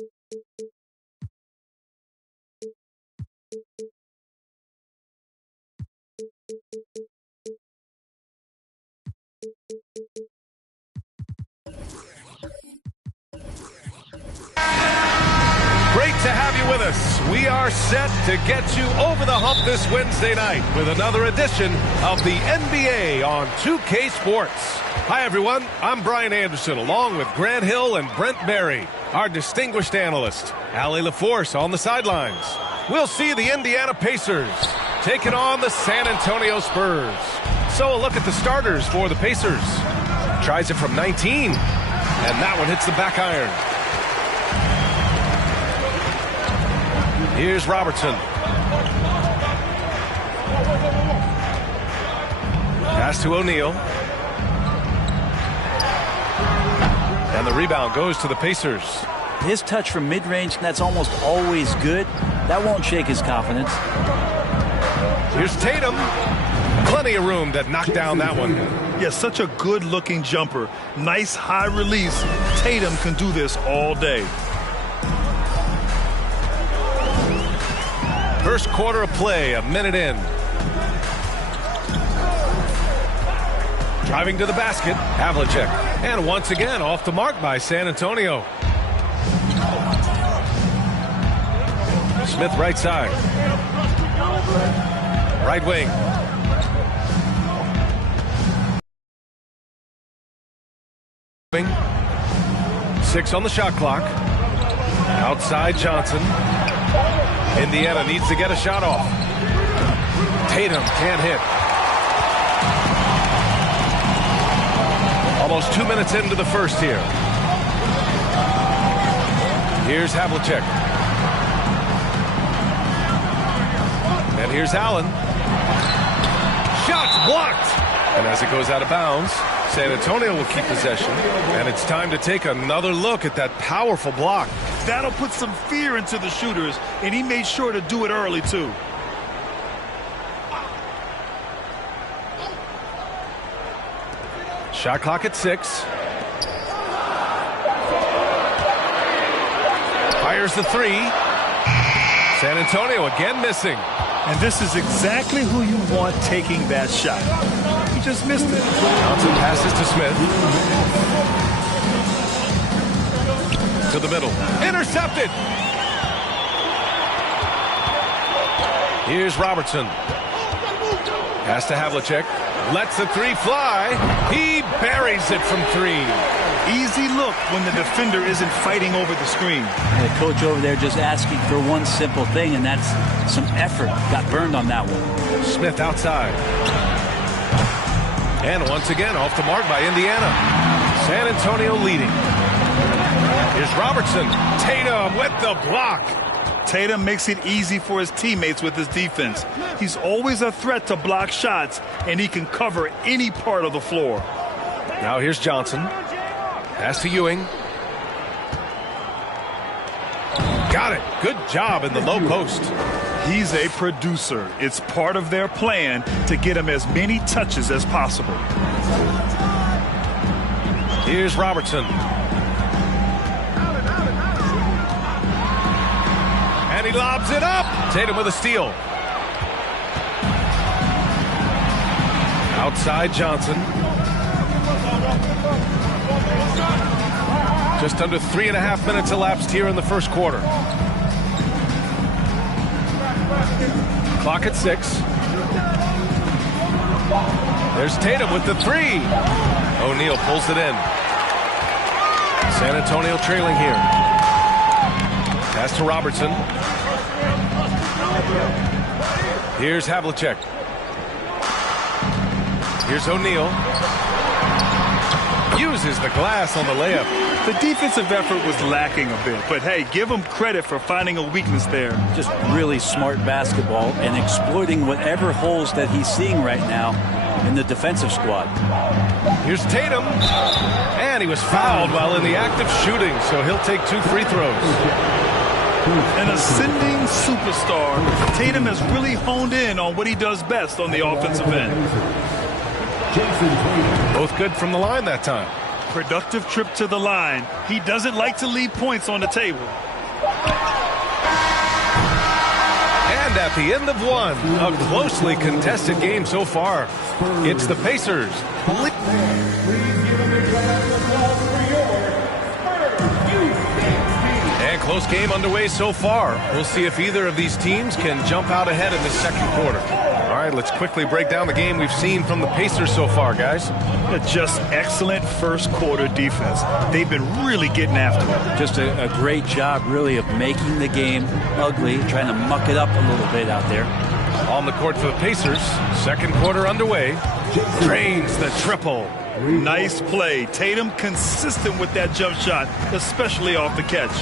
Great to have you with us. We are set to get you over the hump this Wednesday night with another edition of the NBA on 2K Sports. Hi, everyone. I'm Brian Anderson, along with Grant Hill and Brent Barry, our distinguished analyst. Allie LaForce on the sidelines. We'll see the Indiana Pacers taking on the San Antonio Spurs. So a look at the starters for the Pacers. Tries it from 19, and that one hits the back iron. Here's Robertson. Pass to O'Neal. And the rebound goes to the Pacers. His touch from mid-range, that's almost always good. That won't shake his confidence. Here's Tatum. Plenty of room that knocked down that one. Yeah, such a good-looking jumper. Nice high release. Tatum can do this all day. First quarter of play, a minute in. Driving to the basket, Havlicek. And once again, off the mark by San Antonio. Smith right side. Right wing. Six on the shot clock. Outside Johnson. Indiana needs to get a shot off. Tatum can't hit. Almost 2 minutes into the first here. Here's Havlicek. And here's Allen. Shots blocked. And as it goes out of bounds, San Antonio will keep possession. And it's time to take another look at that powerful block. That'll put some fear into the shooters, and he made sure to do it early, too. Shot clock at 6. Fires the 3. San Antonio again missing. And this is exactly who you want taking that shot. He just missed it. Johnson passes to Smith. To the middle. Intercepted. Here's Robertson. Pass to Havlicek. Lets the 3 fly. He buries it from 3. Easy look when the defender isn't fighting over the screen. And the coach over there just asking for one simple thing, and that's some effort. Got burned on that one. Smith outside. And once again off the mark by Indiana. San Antonio leading. Here's Robertson. Tatum with the block. Tatum makes it easy for his teammates with his defense. He's always a threat to block shots, and he can cover any part of the floor. Now here's Johnson. Pass to Ewing. Got it. Good job in the low post. He's a producer. It's part of their plan to get him as many touches as possible. Here's Robertson. And he lobs it up. Tatum with a steal. Outside Johnson. Just under 3.5 minutes elapsed here in the first quarter. Clock at 6. There's Tatum with the 3. O'Neal pulls it in. San Antonio trailing here. Pass to Robertson. Here's Havlicek. Here's O'Neal. Uses the glass on the layup. The defensive effort was lacking a bit, but hey, give him credit for finding a weakness there. Just really smart basketball and exploiting whatever holes that he's seeing right now in the defensive squad. Here's Tatum. And he was fouled while in the act of shooting, so he'll take 2 free throws. An ascending superstar, Tatum has really honed in on what he does best on the offensive end. Both good from the line that time. productive trip to the line. He doesn't like to leave points on the table. And at the end of one, a closely contested game so far. It's the Pacers. And close game underway so far. We'll see if either of these teams can jump out ahead in the second quarter. All right, let's quickly break down the game we've seen from the Pacers so far, guys. Just excellent first quarter defense. They've been really getting after it. Just a great job, really, of making the game ugly, trying to muck it up a little bit out there. On the court for the Pacers, second quarter underway. Drains the triple. Nice play. Tatum consistent with that jump shot, especially off the catch.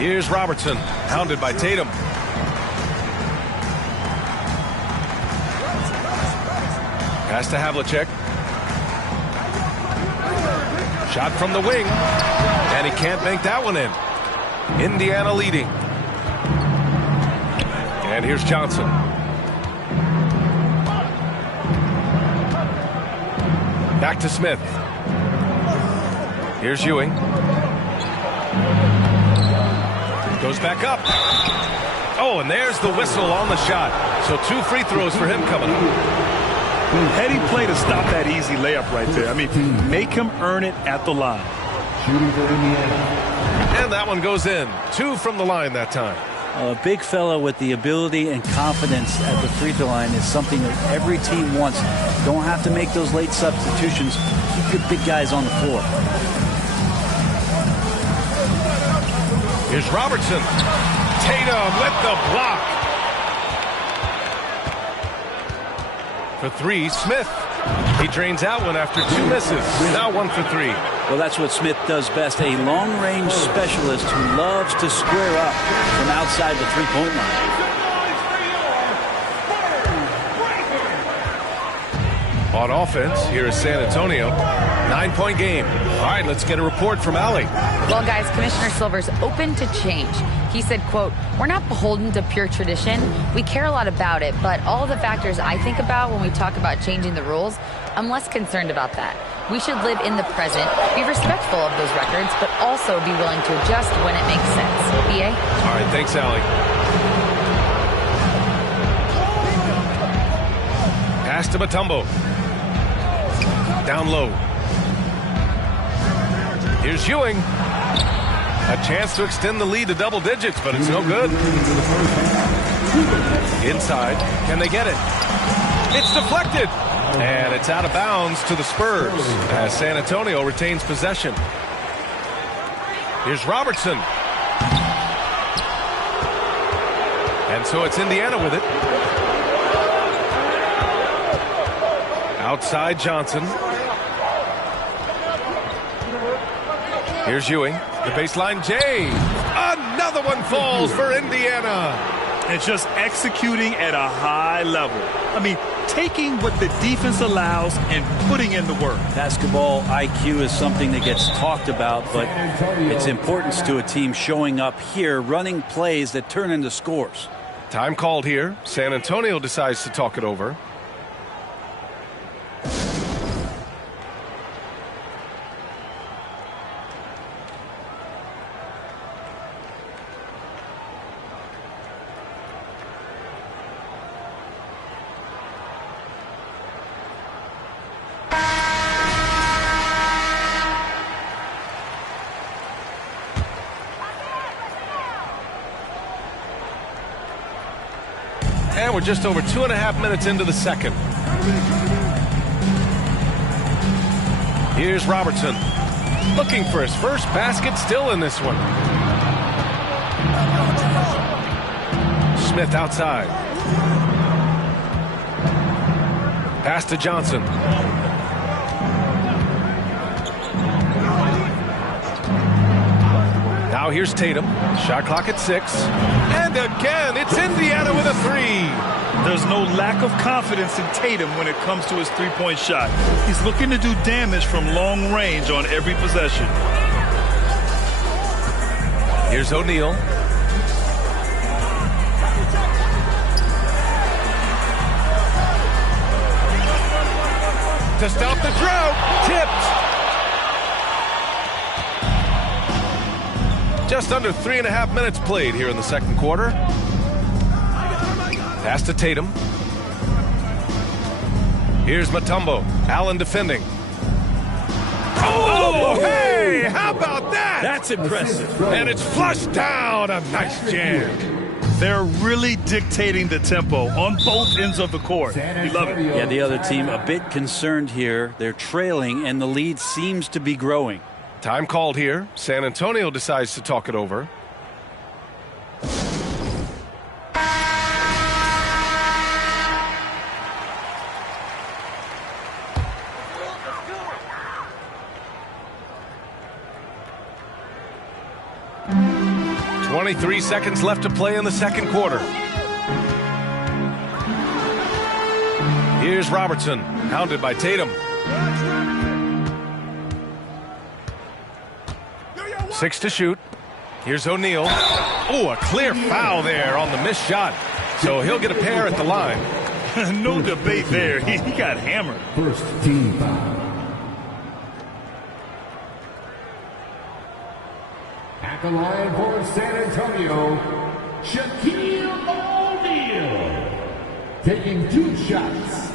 Here's Robertson, hounded by Tatum. Pass to Havlicek. Shot from the wing. And he can't bank that one in. Indiana leading. And here's Johnson. Back to Smith. Here's Ewing. Goes back up. Oh, and there's the whistle on the shot. So 2 free throws for him coming up. Heady play to stop that easy layup right there. I mean, make him earn it at the line. And that one goes in. 2 from the line that time. A big fella with the ability and confidence at the free throw line is something that every team wants. Don't have to make those late substitutions. Keep your big guys on the floor. Here's Robertson. Tatum with the block. For 3, Smith. He drains out one after 2 misses. Now 1 for 3. Well, that's what Smith does best. A long-range specialist who loves to square up from outside the three-point line. On offense, here is San Antonio. 9-point game. All right, let's get a report from Allie. Well, guys, Commissioner Silver's open to change. He said, quote, "We're not beholden to pure tradition. We care a lot about it, but all the factors I think about when we talk about changing the rules, I'm less concerned about that. We should live in the present, be respectful of those records, but also be willing to adjust when it makes sense." B.A.? All right, thanks, Allie. Pass to Mutombo. Down low. Here's Ewing. A chance to extend the lead to double digits, but it's no good. Inside. Can they get it? It's deflected. And it's out of bounds to the Spurs as San Antonio retains possession. Here's Robertson. And so it's Indiana with it. Outside Johnson. Here's Ewing. The baseline, Jay. Another one falls for Indiana. It's just executing at a high level. I mean, taking what the defense allows and putting in the work. Basketball IQ is something that gets talked about, but its importance to a team showing up here, running plays that turn into scores. Time called here. San Antonio decides to talk it over. And we're just over 2.5 minutes into the second. Here's Robertson. Looking for his first basket, still in this one. Smith outside. Pass to Johnson. Now here's Tatum. Shot clock at 6. And again, it's Indiana with a 3. There's no lack of confidence in Tatum when it comes to his three-point shot. He's looking to do damage from long range on every possession. Here's O'Neal. to stop the drought. Tipped. Just under 3.5 minutes played here in the second quarter. Pass to Tatum. Here's Mutombo. Allen defending. Oh, hey! How about that? That's impressive. And it's flushed down. A nice jam. They're really dictating the tempo on both ends of the court. We love it. Yeah, the other team a bit concerned here. They're trailing, and the lead seems to be growing. Time called here. San Antonio decides to talk it over. .23 seconds left to play in the second quarter. Here's Robertson, hounded by Tatum. 6 to shoot. Here's O'Neal. Oh, a clear foul there on the missed shot. So he'll get a pair at the line. No debate there. He got hammered. First team foul. At the line for San Antonio, Shaquille O'Neal. Taking 2 shots.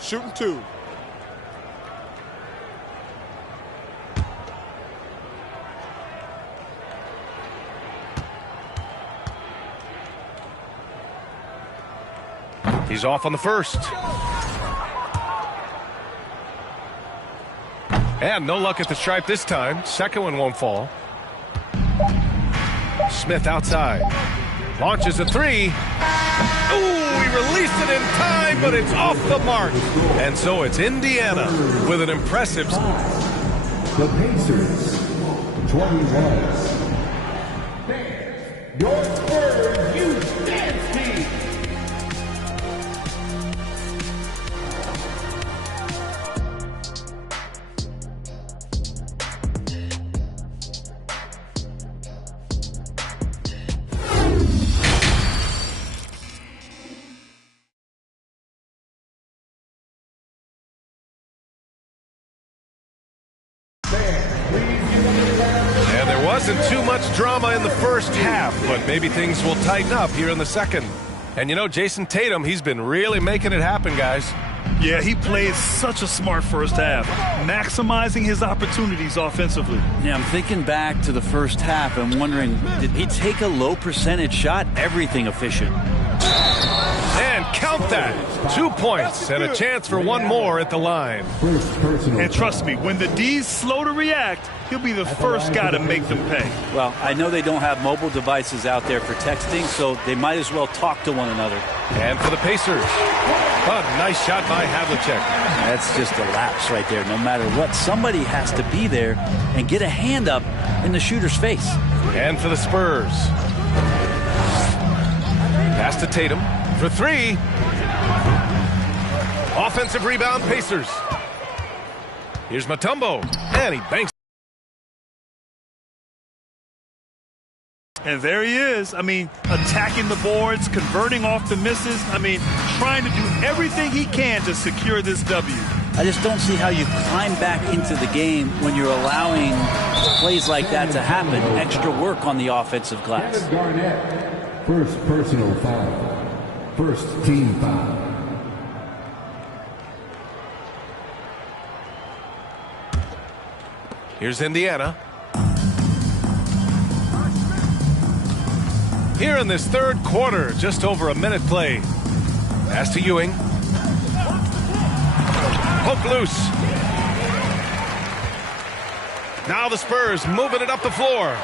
Shooting 2. He's off on the first. And no luck at the stripe this time. Second one won't fall. Smith outside. Launches a 3. Ooh, he released it in time, but it's off the mark. And so it's Indiana with an impressive. The Pacers, 21. Your third youth dance team. Wasn't too much drama in the first half, but maybe things will tighten up here in the second. And you know, Jason Tatum, he's been really making it happen, guys. Yeah, he played such a smart first half, maximizing his opportunities offensively. Yeah, I'm thinking back to the first half and wondering, did he take a low percentage shot? Everything efficient. And count that. 2 points and a chance for one more at the line. And trust me, when the D's slow to react, he'll be the first guy to make them pay. Well, I know they don't have mobile devices out there for texting, so they might as well talk to one another. And for the Pacers, a nice shot by Havlicek. That's just a lapse right there. No matter what, somebody has to be there and get a hand up in the shooter's face. And for the Spurs, pass to Tatum for 3. Offensive rebound, Pacers. Here's Mutombo, and he banks. And there he is. I mean, attacking the boards, converting off the misses. I mean, trying to do everything he can to secure this W. I just don't see how you climb back into the game when you're allowing plays like that to happen. Extra work on the offensive glass. Garnett, first personal foul. First team foul. Here's Indiana. Here in this third quarter, just over a minute played. Pass to Ewing. Hook loose. Now the Spurs moving it up the floor.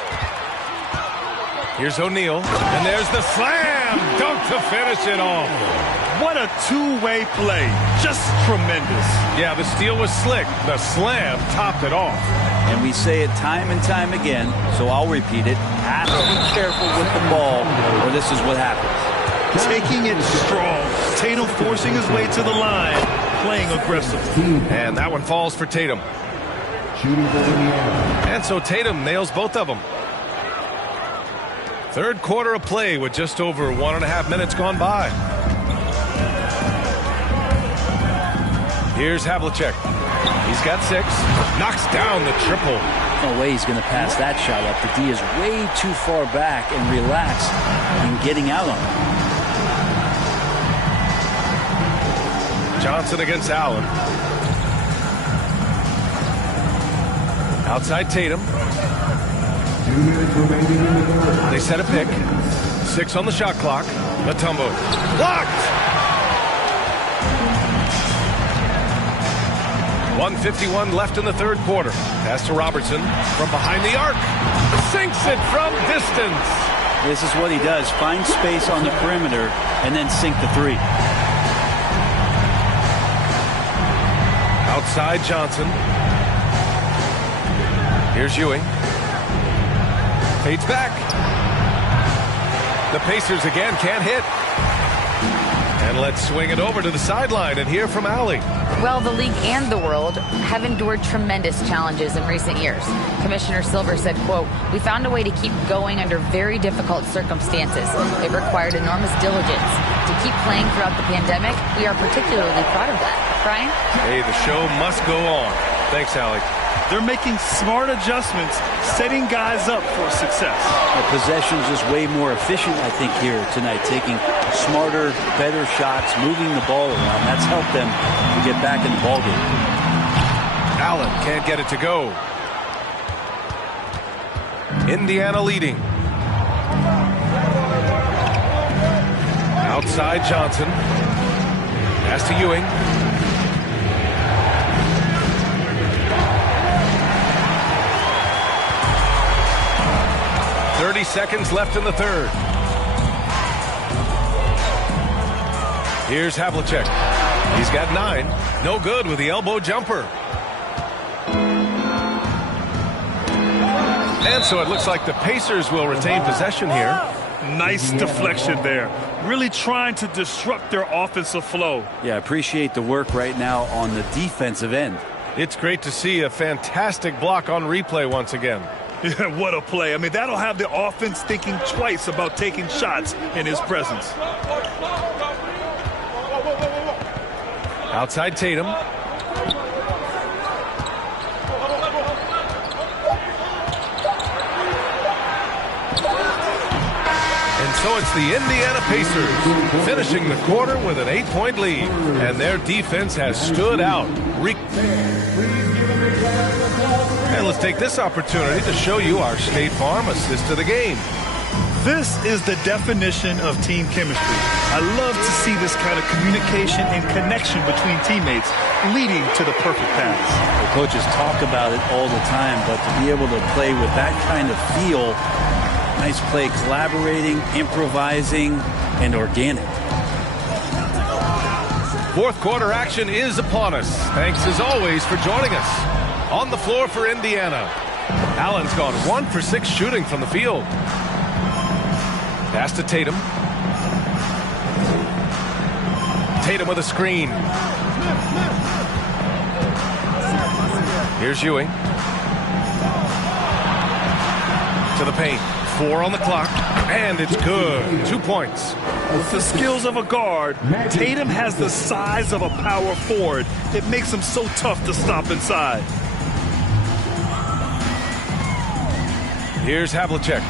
Here's O'Neal, and there's the slam dunk to finish it off. What a two-way play. Just tremendous. Yeah, the steal was slick. The slam topped it off. And we say it time and time again, so I'll repeat it. Have to be careful with the ball, or this is what happens. Taking it strong. Tatum forcing his way to the line, playing aggressively. And that one falls for Tatum. And so Tatum nails both of them. Third quarter of play with just over 1.5 minutes gone by. Here's Havlicek. He's got 6. Knocks down the triple. No way he's going to pass that shot up. The D is way too far back and relaxed in getting out on it. Johnson against Allen. Outside Tatum. They set a pick. 6 on the shot clock. Mutombo. Blocked! 1:51 left in the third quarter. Pass to Robertson from behind the arc. Sinks it from distance. This is what he does. Find space on the perimeter and then sink the 3. Outside Johnson. Here's Ewing. Fades back. The Pacers again can't hit. And let's swing it over to the sideline and hear from Allie. Well, the league and the world have endured tremendous challenges in recent years. Commissioner Silver said, quote, "We found a way to keep going under very difficult circumstances. It required enormous diligence. To keep playing throughout the pandemic, we are particularly proud of that." Brian? Hey, the show must go on. Thanks, Allie. They're making smart adjustments, setting guys up for success. The possession's just way more efficient, I think, here tonight. Taking smarter, better shots, moving the ball around. That's helped them to get back in the ballgame. Allen can't get it to go. Indiana leading. Outside Johnson. Pass to Ewing. .30 seconds left in the third. Here's Havlicek. He's got 9. No good with the elbow jumper. And so it looks like the Pacers will retain possession here. Nice deflection there. Really trying to disrupt their offensive flow. Yeah, appreciate the work right now on the defensive end. It's great to see a fantastic block on replay once again. Yeah, what a play. I mean, that'll have the offense thinking twice about taking shots in his presence. Outside Tatum. And so it's the Indiana Pacers finishing the quarter with an 8-point lead. And their defense has stood out. And let's take this opportunity to show you our State Farm assist to the game. This is the definition of team chemistry. I love to see this kind of communication and connection between teammates leading to the perfect pass. The coaches talk about it all the time, but to be able to play with that kind of feel, nice play, collaborating, improvising, and organic. Fourth quarter action is upon us. Thanks as always for joining us. On the floor for Indiana, Allen's gone 1 for 6 shooting from the field. Pass to Tatum. Tatum with a screen. Here's Ewing. To the paint. 4 on the clock. And it's good. 2 points. With the skills of a guard, Tatum has the size of a power forward. It makes him so tough to stop inside. Here's Havlicek.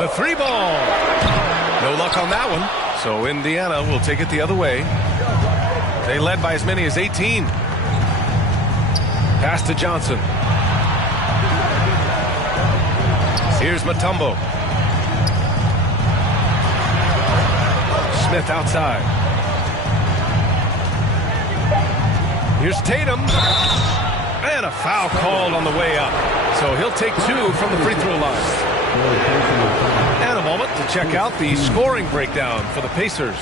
The 3 ball. No luck on that one. So Indiana will take it the other way. They led by as many as 18. Pass to Johnson. Here's Mutombo. Smith outside. Here's Tatum. And a foul called on the way up. So he'll take 2 from the free throw line. And a moment to check out the scoring breakdown for the Pacers.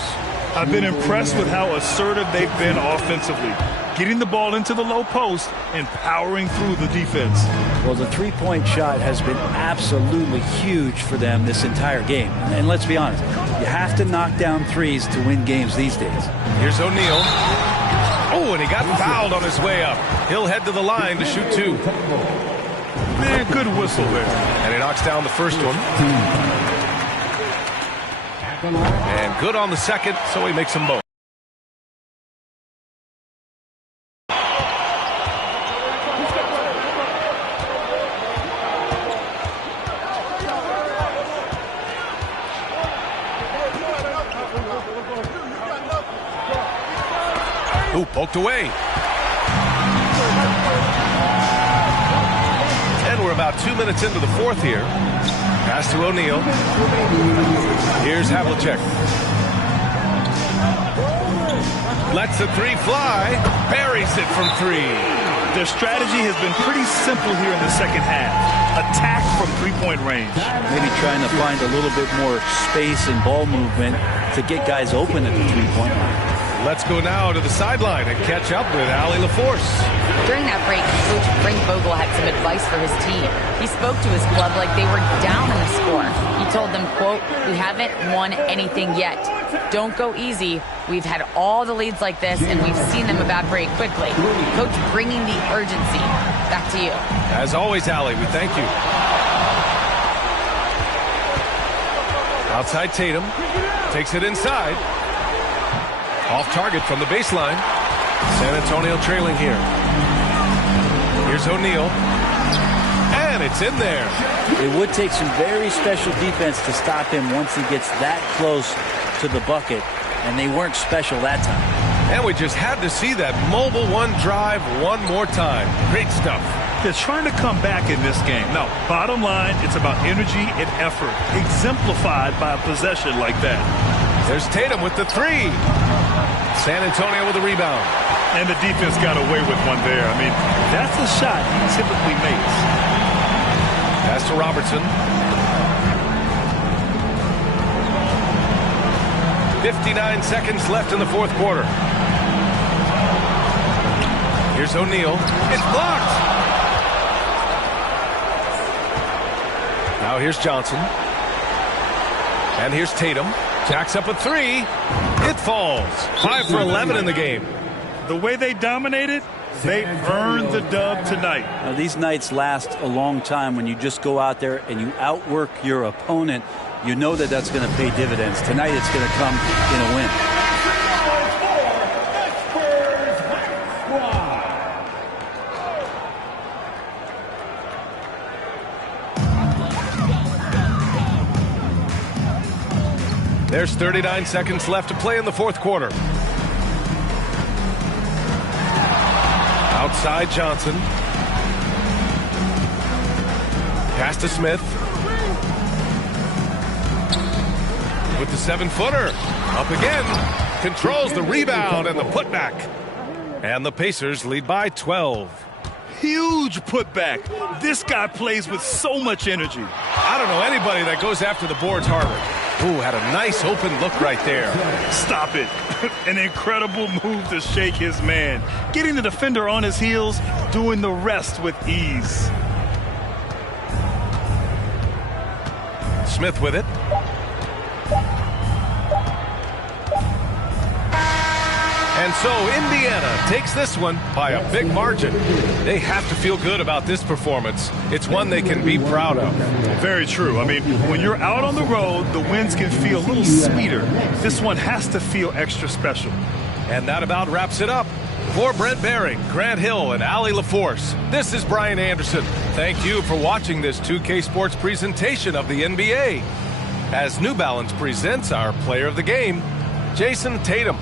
I've been impressed with how assertive they've been offensively, getting the ball into the low post and powering through the defense. Well, the three-point shot has been absolutely huge for them this entire game. And let's be honest, you have to knock down threes to win games these days. Here's O'Neal. Oh, and he got fouled on his way up. He'll head to the line to shoot 2. Man, good whistle there. And he knocks down the first one. And good on the second, so he makes them both. Ooh, poked away. And we're about 2 minutes into the fourth here. Pass to O'Neal. Here's Havlicek. Lets the three fly. Buries it from three. Their strategy has been pretty simple here in the second half. Attack from three-point range. Maybe trying to find a little bit more space and ball movement to get guys open at the three-point line. Let's go now to the sideline and catch up with Allie LaForce. During that break, Coach Frank Vogel had some advice for his team. He spoke to his club like they were down in the score. He told them, quote, "We haven't won anything yet. Don't go easy. We've had all the leads like this, and we've seen them evaporate quickly." Coach bringing the urgency. Back to you. As always, Allie, we thank you. Outside Tatum. Takes it inside. Off target from the baseline. San Antonio trailing here. Here's O'Neal. And it's in there. It would take some very special defense to stop him once he gets that close to the bucket. And they weren't special that time. And we just had to see that mobile one drive one more time. Great stuff. They're trying to come back in this game. Now, bottom line, it's about energy and effort, exemplified by a possession like that. There's Tatum with the three. San Antonio with a rebound. And the defense got away with one there. I mean, that's a shot he typically makes. Pass to Robertson. 59 seconds left in the fourth quarter. Here's O'Neal. It's blocked. Now here's Johnson. And here's Tatum. Jacks up a three. It falls. 5 for 11 in the game. The way they dominated, they earned the dub tonight. Now, these nights last a long time when you just go out there and you outwork your opponent. You know that that's going to pay dividends. Tonight it's going to come in a win. There's 39 seconds left to play in the fourth quarter. Outside Johnson. Pass to Smith. With the 7-footer. Up again. Controls the rebound and the putback. And the Pacers lead by 12. Huge putback. This guy plays with so much energy. I don't know anybody that goes after the boards harder. Ooh, had a nice open look right there. Stop it. An incredible move to shake his man. Getting the defender on his heels, doing the rest with ease. Smith with it. And so Indiana takes this one by a big margin. They have to feel good about this performance. It's one they can be proud of. Very true. I mean, when you're out on the road, the wins can feel a little sweeter. This one has to feel extra special. And that about wraps it up. For Brent Bering, Grant Hill, and Allie LaForce, this is Brian Anderson. Thank you for watching this 2K Sports presentation of the NBA. As New Balance presents our player of the game, Jason Tatum.